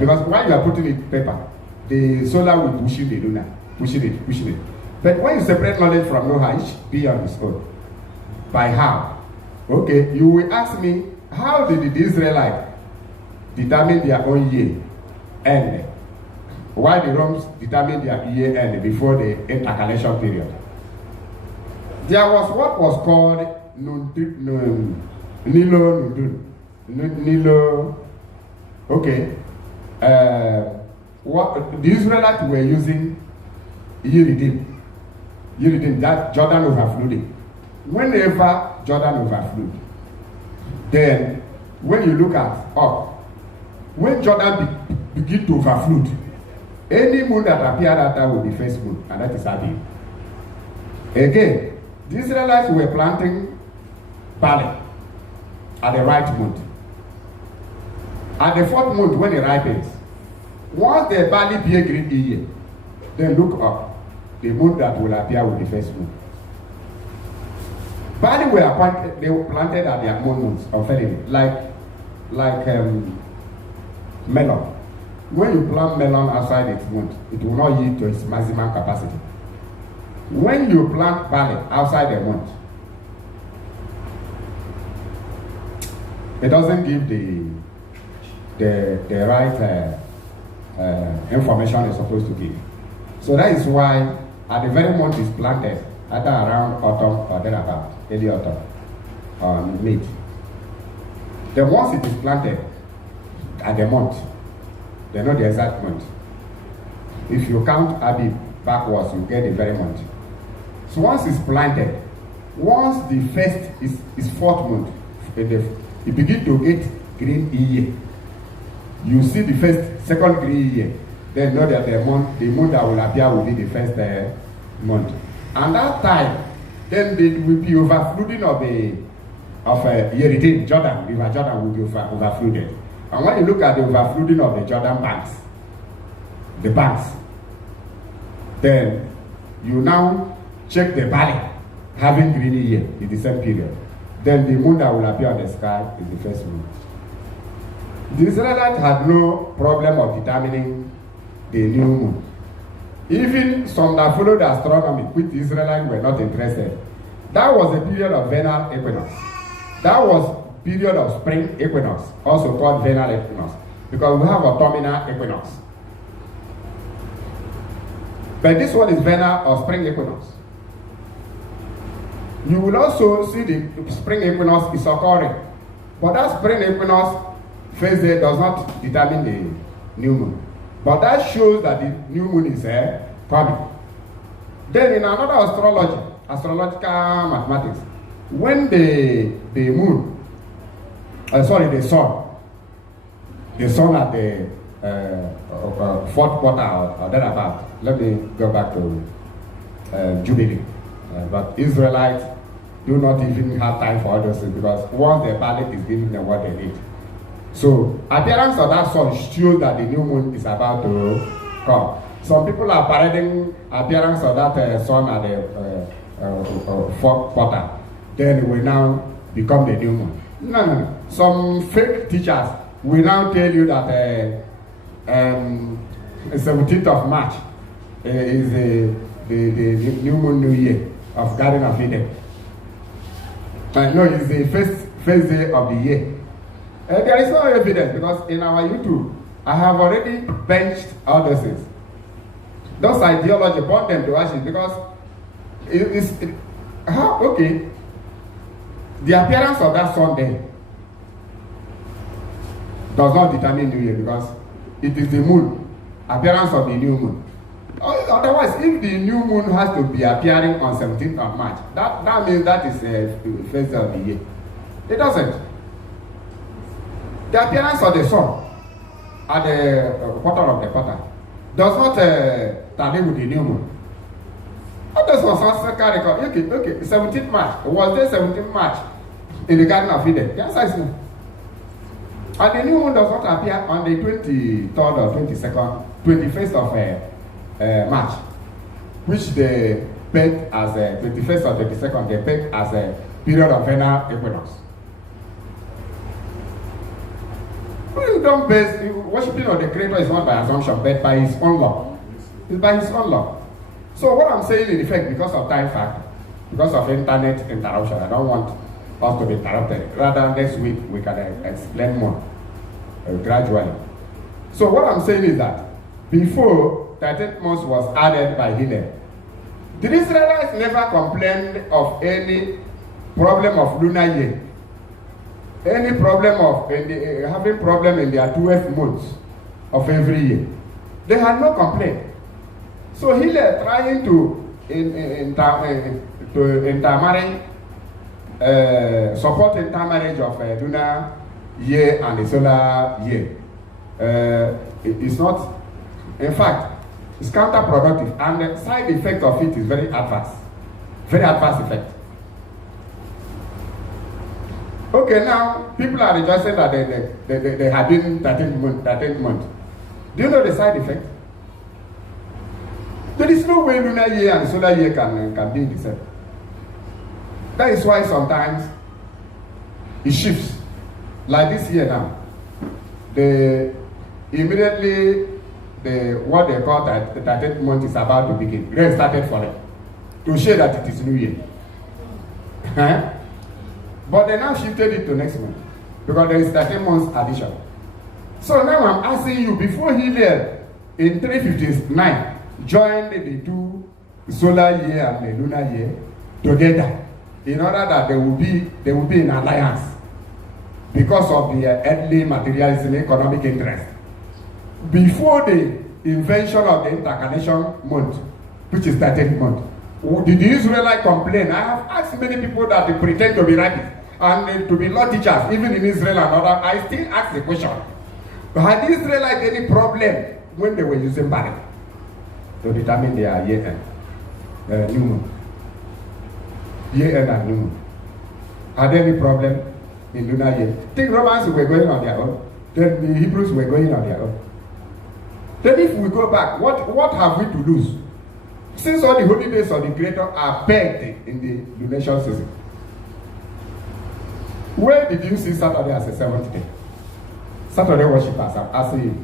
because when you are putting it paper, the solar will push the lunar, pushing it. But when you separate knowledge from knowledge, each be on its own. By how? Okay, you will ask me, how did the Israelites determine their own year end? Why the Romans determined their year end before the intercalation period? There was what was called Nilo. Okay. What the Israelites were using Yeridim, that Jordan overflowed. Whenever Jordan overflowed, then when you look at when Jordan begin to overflow, any moon that appeared at that will be first moon, and that is Abib. Again, the Israelites were planting barley at the right month. At the fourth month, when it ripens, once the barley bear green year, then look up. The moon that will appear will be first moon. Barley they were planted at their own months of felling, like melon. When you plant melon outside its month, it will not yield to its maximum capacity. When you plant barley outside the month, it doesn't give the right information it's supposed to give. So that is why at the very month it's planted, either around autumn or thereabout, early autumn or mid. Then once it is planted at the month, they know the exact month. If you count Abib backwards, you get the very month. So once it's planted, once the first is fourth month, it begins to get green year. You see the second green year, then know that the moon that will appear will be the first month. And that time, then there will be overflowing of Yeridim, Jordan, River Jordan will be overflowed. And when you look at the overflowing of the Jordan banks, then you now check the valley having green year in the same period. Then the moon that will appear on the sky is the first moon. The Israelites had no problem of determining the new moon. Even some that followed astronomy, which the Israelites were not interested, that was a period of vernal equinox. That was period of spring equinox, also called vernal equinox, because we have autumnal equinox. But this one is vernal or spring equinox. You will also see the spring equinox is occurring, but that spring equinox phase day does not determine the new moon. But that shows that the new moon is coming. Then in another astrological mathematics, when the sun at the fourth quarter or thereabout. Let me go back to Jubilee. But Israelites do not even have time for all those things, because once the ballot is giving them what they need. So appearance of that sun shows that the new moon is about to come. Some people are parading appearance of that sun at the fourth quarter. Then it will now become the new moon. No. Some fake teachers will now tell you that 17th of March is the new moon, new year of Garden of Eden. No, it's the first day of the year. There is no evidence, because in our YouTube, I have already benched all those things. Those ideology, burn them to ashes, because okay, the appearance of that Sunday does not determine New Year, because it is the moon, appearance of the new moon. Otherwise, if the new moon has to be appearing on 17th of March, that means that is the first day of the year. It doesn't. The appearance of the sun at the quarter of the quarter does not tally with the new moon. What does one carry? Okay, 17th March. Was there 17th March in the Garden of Eden? The answer is no. And the new moon does not appear on the 23rd or 22nd, 21st of March, which they peg as 21st or 22nd, they peg as a period of vernal equinox. We don't base worshiping of the Creator is not by assumption, but by His own law. It's by His own law. So what I'm saying in effect, because of time factor, because of internet interruption. I don't want us to be interrupted. Rather, next week we can explain more gradually. So what I'm saying is that before 13th month was added by Hillel, the Israelites never complained of any problem of lunar year, any problem of having problem in their 12 months of every year. They had no complaint. So Hillel trying to intermarry, support intermarriage of lunar year and the solar year. It's not, in fact, it's counterproductive, and the side effect of it is very adverse effect. Okay, now people are rejoicing that they have been 13th month. Do you know the side effect? There is no way lunar year and solar year can be the same. That is why sometimes it shifts. Like this year now, immediately what they call that the 13th month is about to begin. Rain started falling to show that it is New Year. But they now shifted it to next month because there is 13 months addition. So now I'm asking you, before Hillel in 359 joined the two solar year and the lunar year together in order that they will be in alliance because of the earthly materialism economic interest. Before the invention of the intercalation month, which is 13th month, did the Israelites complain? I have asked many people that they pretend to be rabbis and to be law teachers, even in Israel and other. I still ask the question: had the Israelites any problem when they were using barley to determine their year end, new moon? Year end and new moon. Had they any problem in lunar year? Think Romans were going on their own. Then the Hebrews were going on their own. Then if we go back, what have we to lose? Since all the holy days of the Creator are pegged in the lunation season. Where did you see Saturday as a seventh day? Saturday worshippers, I'm asking you.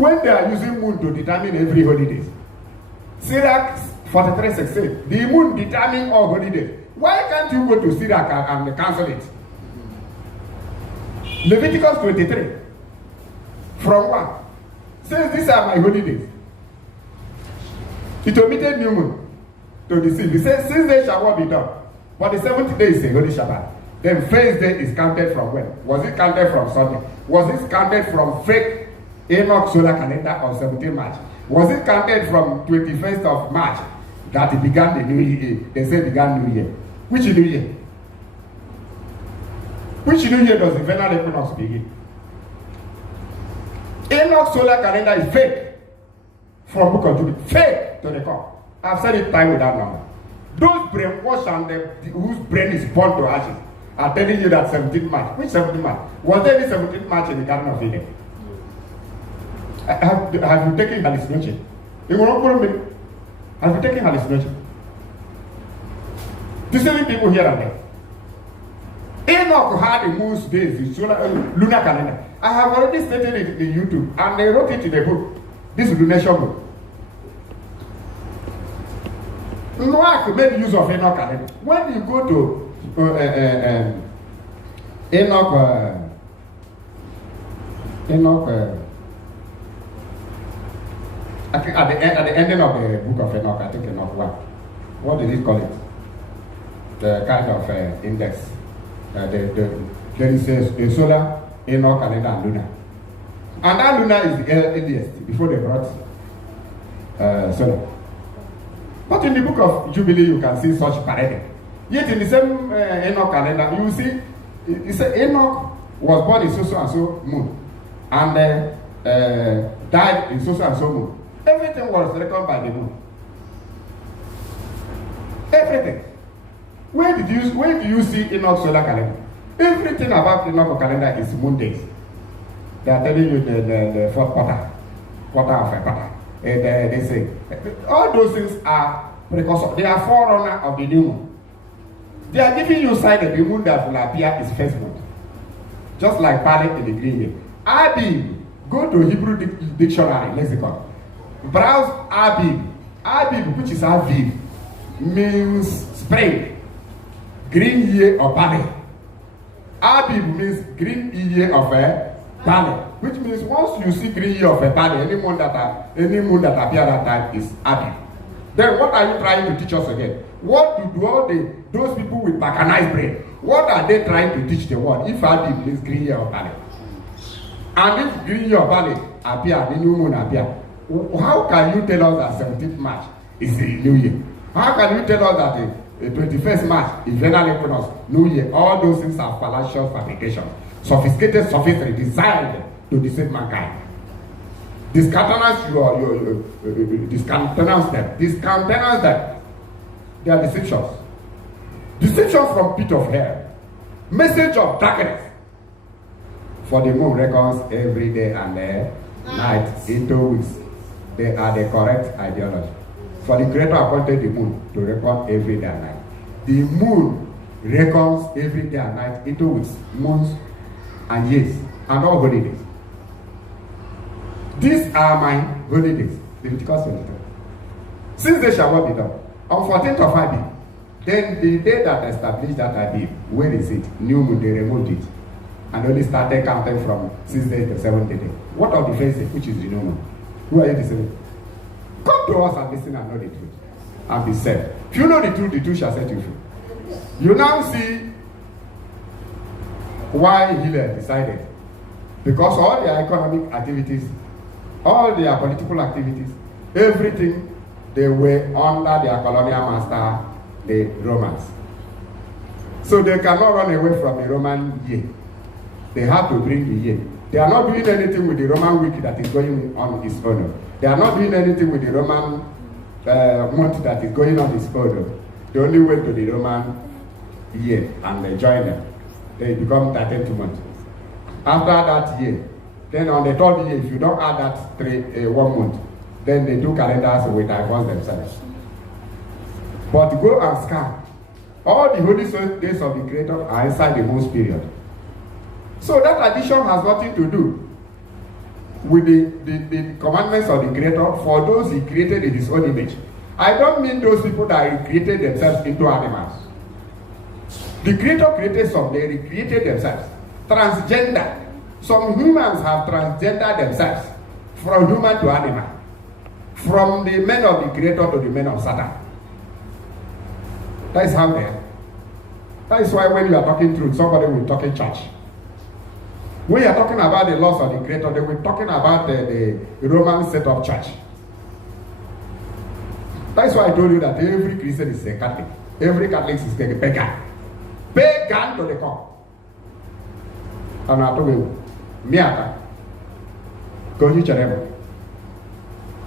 When they are using moon to determine every holiday, Sirach 43:16, the moon determines all holidays. Why can't you go to Sirach and cancel it? Leviticus 23. From what? Says these are my holidays. It omitted new moon to deceive. It says 6 days shall not be done. But the 7th day is a holy Shabbat. Then first day is counted from when? Was it counted from Sunday? Was it counted from fake Enoch solar calendar on 17 March? Was it counted from 21st of March that it began the new year? They say began new year. Which new year? Which new year does the vernal equinox begin? Enoch solar calendar is fake from Book of Jubilee. Fake to the core. I've said it time without number. Those brainwashed and whose brain is burnt to ashes are telling you that 17th March. Which 17th March? Was there any 17th March in the Garden of Eden? Have you taken hallucination? Have you taken hallucination? Deceiving people here and there. Enoch had the moon's days, the solar, lunar calendar. I have already stated it in YouTube, and they wrote it in the book. This lunation book. Noah made use of Enoch calendar. When you go to Enoch, at the ending of the book of Enoch, I think Enoch 1. What did he call it? The kind of index. There is a solar, Enoch, calendar, and lunar. And that lunar is the earliest before they brought solar. But in the book of Jubilee, you can see such parade. Yet in the same Enoch calendar, you will see it says Enoch was born in so and so moon and died in so and so moon. Everything was reckoned by the moon. Everything. Where do you see Enoch solar calendar? Everything about Enoch calendar is moon days. They are telling you the fourth quarter of a quarter. They say all those things are precursor. They are forerunner of the new moon. They are giving you sign that the moon that will appear is first month. Just like Pale in the green year. Abib, go to Hebrew dictionary, lexicon. Browse Abib Abib, which is Aviv, means spring, green year of barley. Abib means green year of a barley, which means once you see green year of a barley, any moon that appear that time is Abib. Then what are you trying to teach us again? What do all those people with bacchanalized brain, what are they trying to teach the world if Abib means green year of barley? And if green year of barley appear, the new moon appear, how can you tell us that 17th March is the new year? How can you tell us that the 21st March is Vernal Equinox, New Year? All those things are fallacious fabrications, sophisticated sophistry designed to deceive mankind. Discountenance them. They are deceptions. Deception from pit of hell. Message of darkness. For the moon records every day and night in 2 weeks. They are the correct ideology. For the Creator appointed the moon to record every day and night. The moon records every day and night in 2 weeks, months, and years, and all holy days. These are my holy days. Leviticus 23. Since they shall not be done, on 14th of Abib, then the day that established that Abib, where is it? New moon, they removed it. And only started counting from 6th day to 7th day. What of the first day, which is the new moon? Who are you deceiving? Come to us and listen and know the truth. And be saved. If you know the truth shall set you free. You now see why HILLEL decided. Because all their economic activities, all their political activities, everything, they were under their colonial master, the Romans. So they cannot run away from the Roman year. They have to bring the year. They are not doing anything with the Roman week that is going on its own. They are not doing anything with the Roman month that is going on its own. They only went to the Roman year and they join them. They become 13th month. After that year, then on the 3rd year, if you don't add that 1 month, then they do calendars with divorce themselves. But go and scan. All the holy days of the Creator are inside the most period. So that addition has nothing to do with the commandments of the Creator for those He created in His own image. I don't mean those people that recreated themselves into animals. The Creator created some, they recreated themselves. Transgender. Some humans have transgendered themselves from human to animal. From the men of the Creator to the men of Satan. That is how they are. That is why when you are talking truth, somebody will talk in church. When you are talking about the laws of the Creator, they were talking about the Roman set up church. That is why I told you that every Christian is a Catholic. Every Catholic is a pagan. Pagan to the core. And I told you, Miata, Koji Cherebo.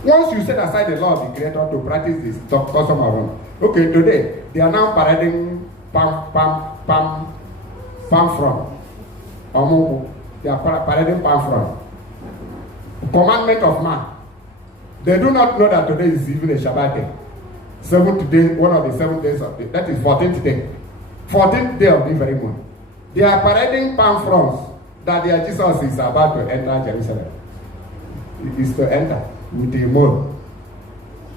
Once you set aside the law of the Creator to practice this custom of them, okay, today they are now parading palm front. They are parading palm front. Commandment of man. They do not know that today is even a Shabbat day. 7th day, one of the 7 days of the, that is 14th day. 14th day of the very moon. They are parading palm fronts that their Jesus is about to enter Jerusalem. It is to enter with a mole.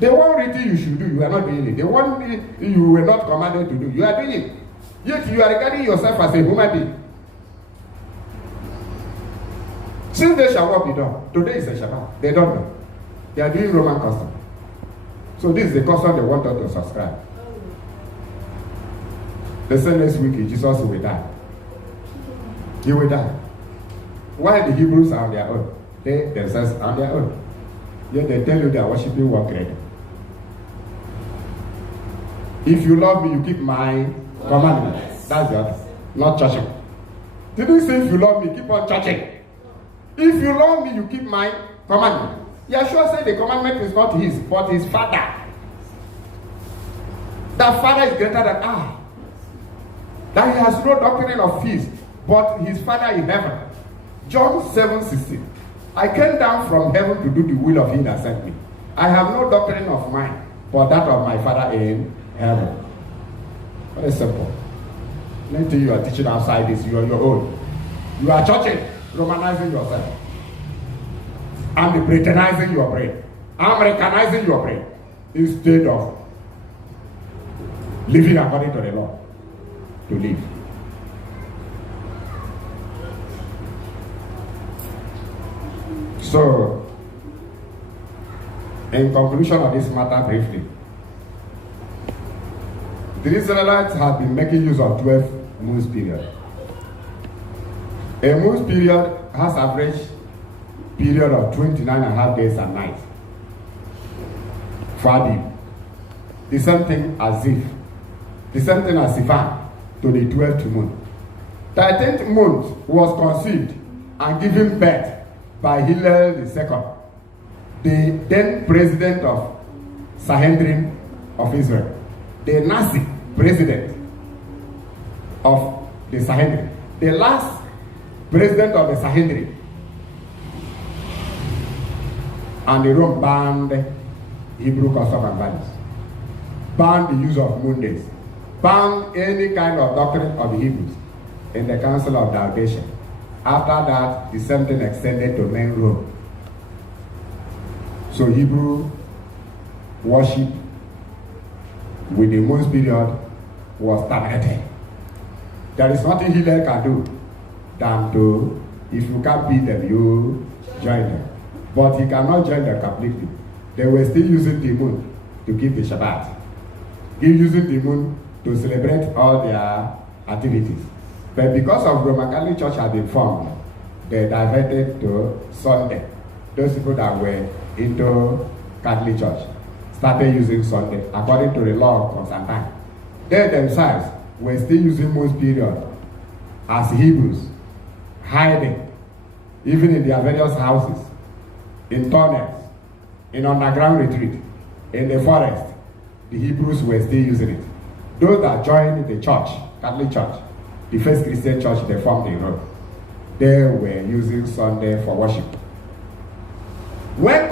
The one written you should do, you are not doing it. The one you were not commanded to do, you are doing it. Yet you are regarding yourself as a human being. Since they shall not be done, today is a Shabbat. They don't know. They are doing Roman custom. So this is the custom they want us to subscribe. They say next week Jesus will die. He will die. Why the Hebrews are on their own? They themselves are on their own. Yet they tell you they are worshiping one creator. If you love me, you keep my commandments. That's the other. Not churching. Didn't say if you love me, keep on churching. If you love me, you keep my commandment. Yeshua said the commandment is not his, but his Father. That Father is greater than I. That he has no doctrine of his, but his Father in heaven. John 7:16. I came down from heaven to do the will of him that sent me. I have no doctrine of mine, but that of my Father in heaven. Very simple. Until you are teaching outside this, you are your own. You are churching, Romanizing yourself. And Britanizing your brain. Americanizing your brain. instead of living according to the law to live. So, in conclusion of this matter briefly, the Israelites have been making use of 12 moons period. A moon period has average period of 29.5 days and nights. Fadi. The same thing as Sivan to the 12th moon. The 13th month was conceived and given birth by HILLEL II, the then president of Sanhedrin of Israel, the Nazi president of the Sanhedrin, the last president of the Sanhedrin. And the Rome banned Hebrew custom and values, banned the use of moon days, banned any kind of doctrine of the Hebrews in the Council of Diocletian. After that, the same thing extended to main Rome. So Hebrew worship with the moon period was terminated. There is nothing HILLEL can do than to, if you can't beat them, you join them. But he cannot join them completely. They were still using the moon to keep the Shabbat. He using the moon to celebrate all their activities. But because of Roman Catholic Church had been formed, they diverted to Sunday. Those people that were into Catholic Church started using Sunday according to the law of Constantine. They themselves were still using moon period as Hebrews, hiding, even in their various houses, in tunnels, in underground retreat, in the forest. The Hebrews were still using it. Those that joined the church, Catholic Church, the first Christian church they formed in Rome, they were using Sunday for worship. When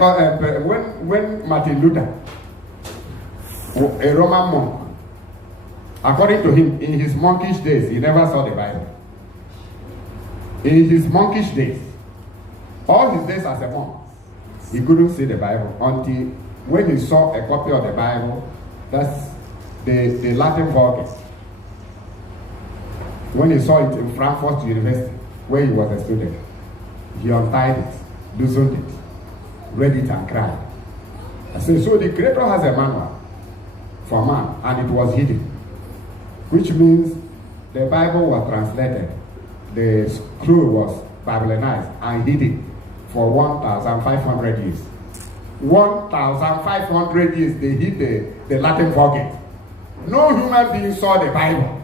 Martin Luther, a Roman monk, according to him, in his monkish days, he never saw the Bible. In his monkish days, all his days as a monk, he couldn't see the Bible until when he saw a copy of the Bible, that's the Latin Vulgate. When he saw it in Frankfurt University, where he was a student, he untied it, loosened it, read it and cried. I said, so the Creator has a manual for man, and it was hidden. Which means the Bible was translated, the scroll was Babylonized and hidden for 1,500 years. 1,500 years they hid the Latin Vulgate. No human being saw the Bible.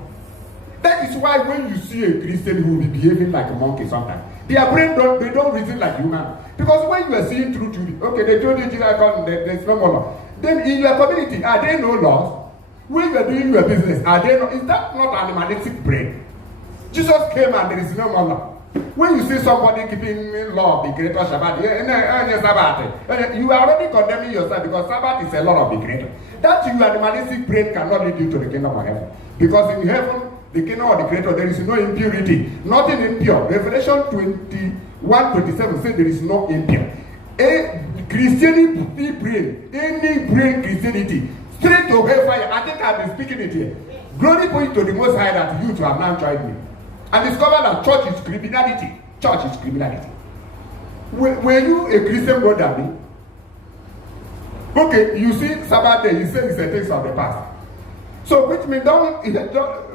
That is why when you see a Christian who will be behaving like a monkey sometimes, their brain don't reason like human. Because when you are seeing through to it, okay, they told you Jesus God, there's no more law. Then in your community, are there no laws? When you are doing your business, are there no, is that not animalistic brain? Jesus came and there is no more law. When you see somebody keeping law of the Creator Shabbat, you are already condemning yourself because Sabbath is a law of the Creator. That your animalistic brain cannot lead you to the kingdom of heaven. Because in heaven, the kingdom of the Creator, there is no impurity, nothing impure. Revelation 21:27 says there is no impure. A Christianity brain, any brain Christianity, straight to hellfire. I think I've been speaking it here. Glory be to the Most High that you two have now joined me and discovered that church is criminality. Church is criminality. Were you a Christian brother? Me? Okay, you see Sabbath day, you say it's a thing of the past. So which means don't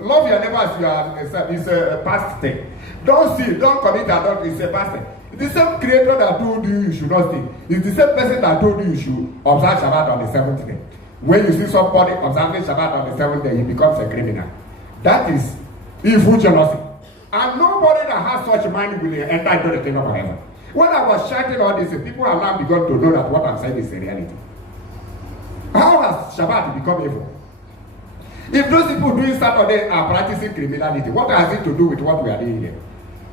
love your neighbor as you are. It's a past thing. Don't steal, don't commit adultery. It's a past thing. It's the same Creator that told you you should not steal. It's the same person that told you you should observe Shabbat on the seventh day. When you see somebody observing Shabbat on the seventh day, he becomes a criminal. That is evil jealousy. And nobody that has such mind will enter into the kingdom of heaven. When I was shouting all this, people have now begun to know that what I'm saying is a reality. How has Shabbat become evil? If those people doing Saturday are practicing criminality, what has it to do with what we are doing here?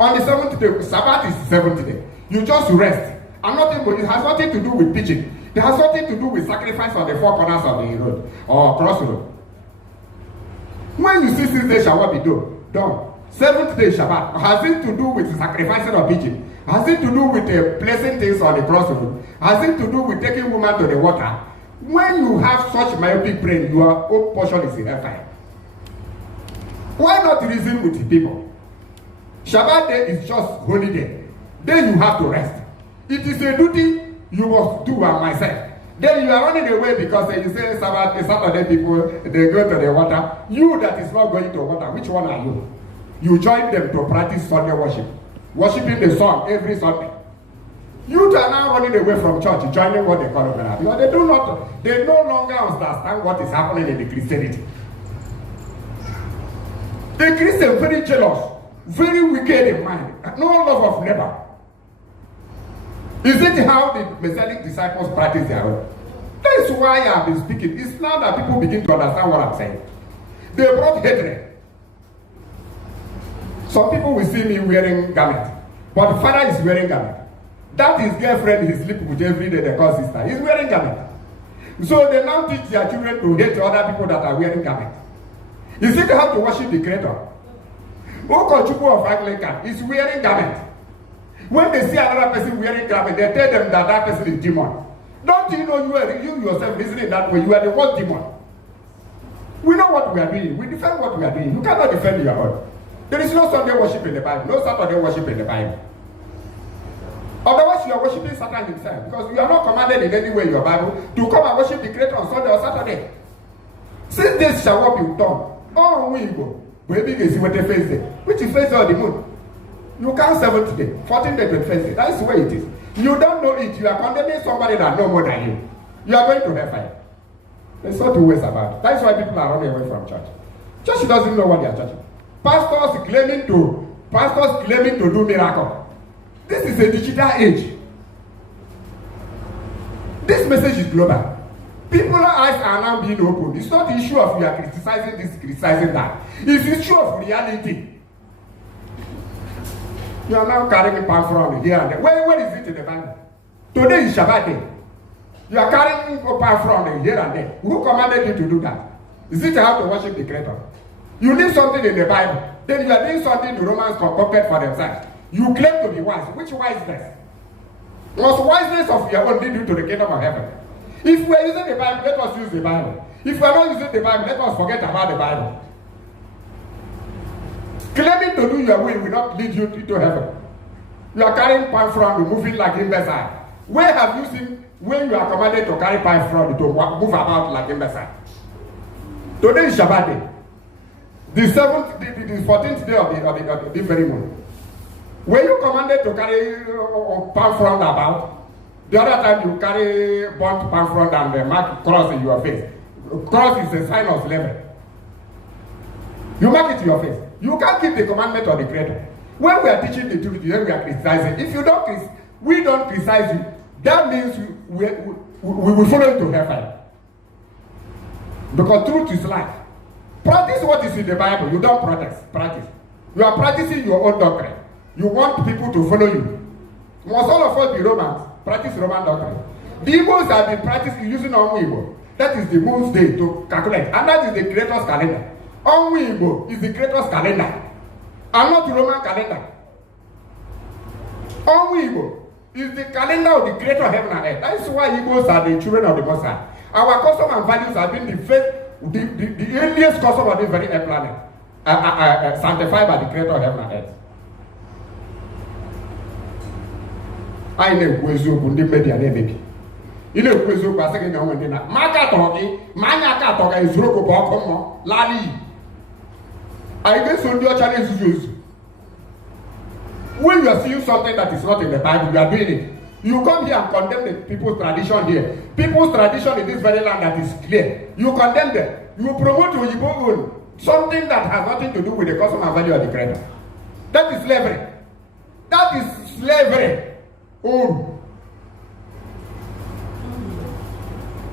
On the seventh day, Sabbath is the seventh day. You just rest. And nothing, but it has nothing to do with teaching. It has nothing to do with sacrifice on the four corners of the road or crossroad. When you see 6 days Shabbat be done. 7th day Shabbat has it to do with sacrificing or teaching? Has it to do with placing things on the crossroad? Has it to do with taking woman to the water? When you have such myopic brain, your own portion is in hellfire. Why not reason with the people? Shabbat day is just holy day. Then you have to rest. It is a duty you must do by myself. Then you are running away because you say Saturday people, they go to the water. You that is not going to water, which one are you? You join them to practice Sunday worship. Worshipping the sun every Sunday. You are now running away from church, joining what they call opera. Because they no longer understand what is happening in the Christianity. The Christian very jealous, very wicked in mind, no love of neighbor. Is it how the Messianic disciples practice their own? That is why I have been speaking. It's now that people begin to understand what I'm saying. They brought hatred. Some people will see me wearing garment, but the father is wearing garment. That his girlfriend he sleeps with every day, they call sister. He's wearing garment. So they now teach their children to hate other people that are wearing garment. Is it how to worship the Creator? Okochukwu of Anglican is wearing garment. When they see another person wearing garment, they tell them that that person is demon. Don't you know you yourself listening that way? You are the worst demon. We know what we are doing. We defend what we are doing. You cannot defend your own. There is no Sunday worship in the Bible. No Saturday worship in the Bible. Otherwise, you are worshiping Satan himself. Because you are not commanded in any way in your Bible to come and worship the Creator on Sunday or Saturday. Since this shall what be done, all we go. Baby is what they face it. Which is face of the moon. You count 7th day, 14th day, 21st day. That's the way it is. You don't know it. You are condemning somebody that knows more than you. You are going to hellfire. There's not two ways about it. That's why people are running away from church. Church doesn't know what they are touching. Pastors claiming to do miracle. This is a digital age. This message is global. People's eyes are now being opened. It's not the issue of you are criticizing this, criticizing that. It's the issue of reality. You are now carrying palm frond here and there. Where is it in the Bible? Today is Shabbat day. You are carrying palm frond here and there. Who commanded you to do that? Is it how to worship the Creator? You leave something in the Bible, then you are doing something the Romans concocted for themselves. You claim to be wise. Which wiseness? Was wiseness of your own lead you to the kingdom of heaven? If we are using the Bible, let us use the Bible. If we are not using the Bible, let us forget about the Bible. Claiming to do your will not lead you to heaven. You are carrying palm frond, moving like imbecile. Where have you seen when you are commanded to carry palm frond to move about like imbecile? Today is Shabbat day. The 14th day of the very moon. Were you commanded to carry palm frond about? The other time you carry burnt palm frond and the mark cross in your face. Cross is a sign of slavery. You mark it to your face. You can't keep the commandment of the Creator. When we are teaching the truth, then we are criticizing. If you don't, we don't criticize you. That means we will follow you to hellfire. Because truth is life. Practice what is in the Bible. You don't practice. You are practicing your own doctrine. You want people to follow you. Must all of us be Romans? Practice Roman doctrine. The Igbos have been practicing using Onwu Igbo. That is the moon's day to calculate. And that is the Creator's calendar. Onwu Igbo is the Creator's calendar. And not the Roman calendar. Onwu Igbo is the calendar of the Creator of heaven and earth. That is why Igbos are the children of the Most High. Our custom and values have been the earliest custom of this very planet. Sanctified by the Creator of heaven and earth. I know eziokwu ndị media na-emebi. Ị na-ekwu eziokwu asị gị na onwe ndị na maka atọ gị ma anya aka atọ ga eziokwu bụ ọkụ mmụọ lala iyi. Anyị ga-eso ndị ọcha na-ezuzu ezu. When you are seeing something that is not in the Bible, you are doing it. You come here and condemn the people's tradition here. People's tradition in this very land that is clear. You condemn them. You promote Oyibo own something that has nothing to do with the custom and value of the Creator. That is slavery. That is slavery. Oh.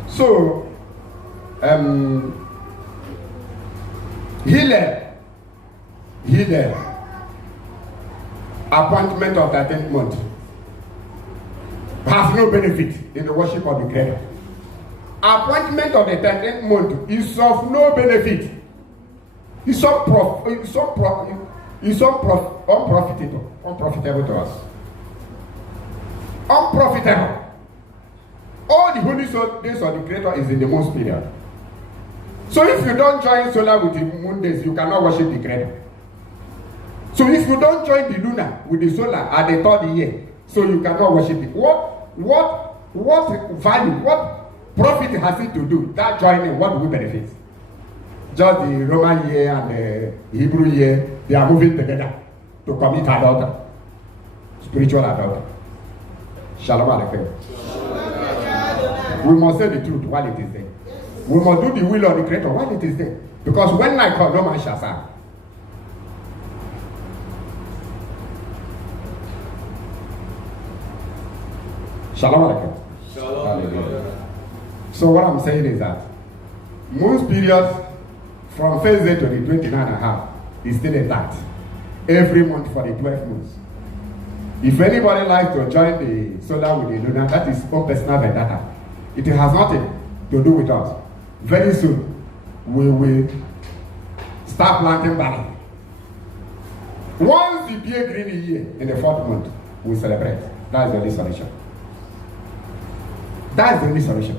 So, HILLEL, appointment of 13th month, has no benefit in the worship of the Creator. Appointment of the 13th month is of no benefit. It's unprofitable to us. Unprofitable. All all the holy days of the Creator is in the moon's period. So if you don't join solar with the moon days, you cannot worship the Creator. So if you don't join the lunar with the solar at the third year, so you cannot worship it. What value, what profit has it to do? That joining, what do we benefit? Just the Roman year and the Hebrew year, they are moving together to commit adultery, spiritual adultery. Shalom Aleichem. We must say the truth while it is there. We must do the will of the Creator while it is there. Because when night comes, no man shall serve. Shalom Aleichem. Shalom. So what I'm saying is that moon's period from first day to the 29.5 is still intact. Every month for the 12 months. If anybody likes to join the solar with the lunar, that is own personal vendetta. It has nothing to do with us. Very soon, we will start planting barley. Once the beer green year in the 4th month, we celebrate. That's the only solution. That's the only solution.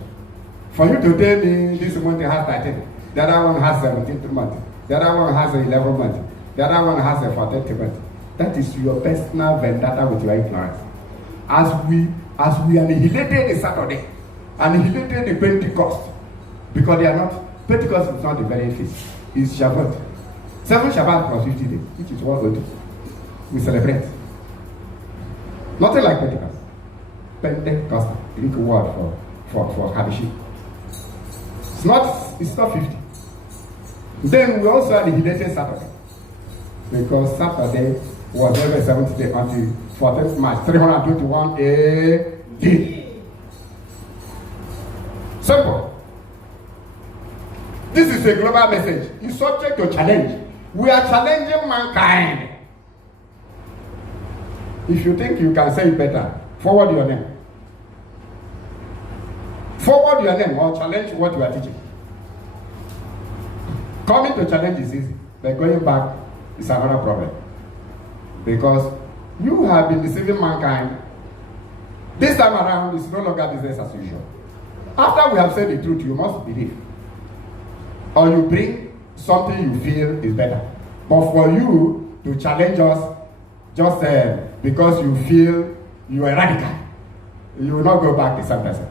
For you to tell me this month has 13, the other one has 17th month, the other one has 11th month, the other one has a 14th month. That is your personal vendetta with your ignorance. As we annihilated the Saturday, annihilated the Pentecost, because they are not, Pentecost is not the very feast, it's Shabbat. 7 Shabbat plus 50 days, which is what we do. We celebrate. Nothing like Pentecost. Pentecost, Greek word for Habishi. It's not 50. Then we also annihilated Saturday. Because Saturday was every 7th day until 14th March, 321 AD. Simple. This is a global message. It's subject to challenge. We are challenging mankind. If you think you can say it better, forward your name. Forward your name or challenge what you are teaching. Coming to challenge is easy, but going back is another problem. Because you have been deceiving mankind. This time around, it's no longer business as usual. After we have said the truth, you must believe. Or you bring something you feel is better. But for you to challenge us, just because you feel you are radical, you will not go back the same person.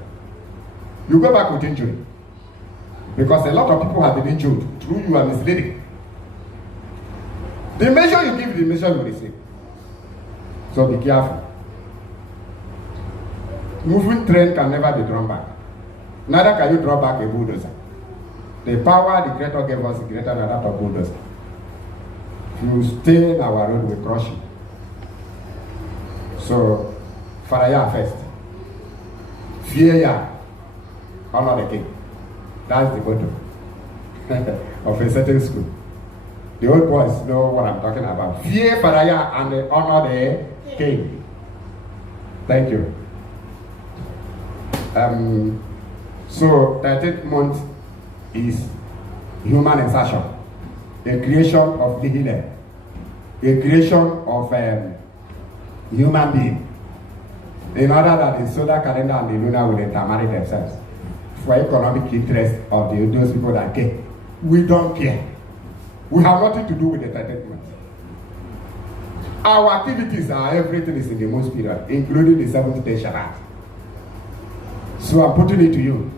You go back with injury. Because a lot of people have been injured through you are misleading. The measure you give, the measure you receive. So be careful. Moving train can never be drawn back. Neither can you draw back a bulldozer. The power the Creator gave us is greater than that of bulldozer. If you stay in our road, we crush you. So, Father Yah first. Fear Yah. Honor the king. That's the motto of a certain school. The old boys know what I'm talking about. Fear Father Yah and honor the king. Thank you. So 13th month is human insertion, a creation of the HILLEL, a creation of human being, in order that the solar calendar and the lunar will intermarry themselves for economic interest of those people that care. We don't care. We have nothing to do with the 13th month. Our activities are everything is in the moon's period, including the 7th day Shabbat. So I'm putting it to you.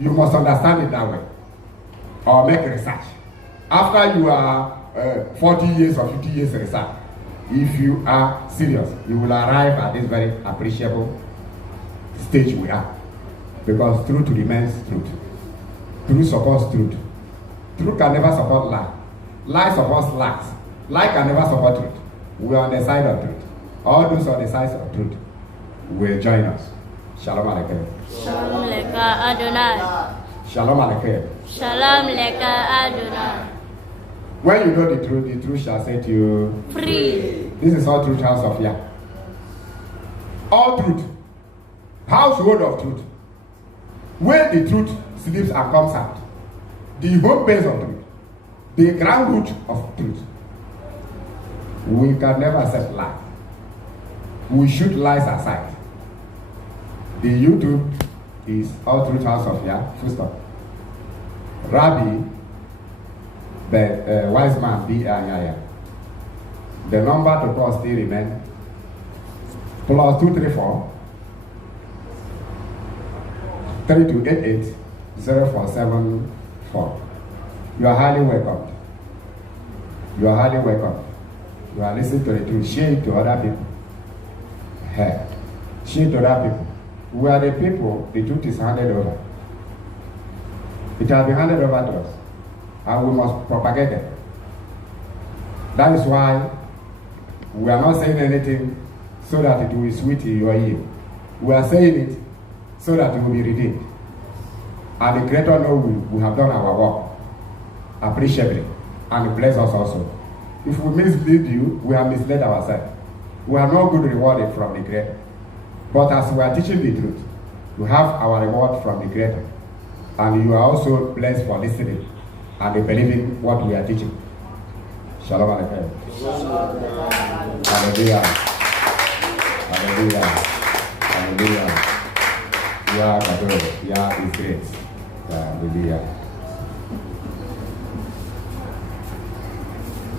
You must understand it that way. Or make research. After you are 40 years or 50 years research, if you are serious, you will arrive at this very appreciable stage we are. Because truth remains truth. Truth supports truth. Truth can never support lie. Lie supports lies. Lie can never support truth. We are on the side of truth. All those on the side of truth will join us. Shalom Aleichem. Shalom Leka Adonai. Shalom Aleichem. Shalom Leka Adonai. When you know the truth shall set you free. This is all truth, house of Yah. All truth. Household of truth. When the truth sleeps and comes out, the home base of truth, the ground root of truth, we can never accept lie. We shoot lies aside. The YouTube, is all through house of Yah, full stop. Rabbi, the WISEMAN.B.ANYAYAH. The number to call still remains +234 3288 0474. You are highly welcome. You are highly welcome. You are listening to the truth. Share it to other people. Hey. Share it to other people. We are the people the truth is handed over. It has been handed over to us. And we must propagate it. That is why we are not saying anything so that it will be sweet in your ear. We are saying it so that it will be redeemed. And the Creator knows we have done our work appreciably and bless us also. If we mislead you, we have misled ourselves. We have no good reward from the Creator. But as we are teaching the truth, we have our reward from the Creator. And you are also blessed for listening and believing what we are teaching. Shalom Aleichem. Hallelujah. Hallelujah. Hallelujah. Yah Gadol. Yah is great. Hallelujah.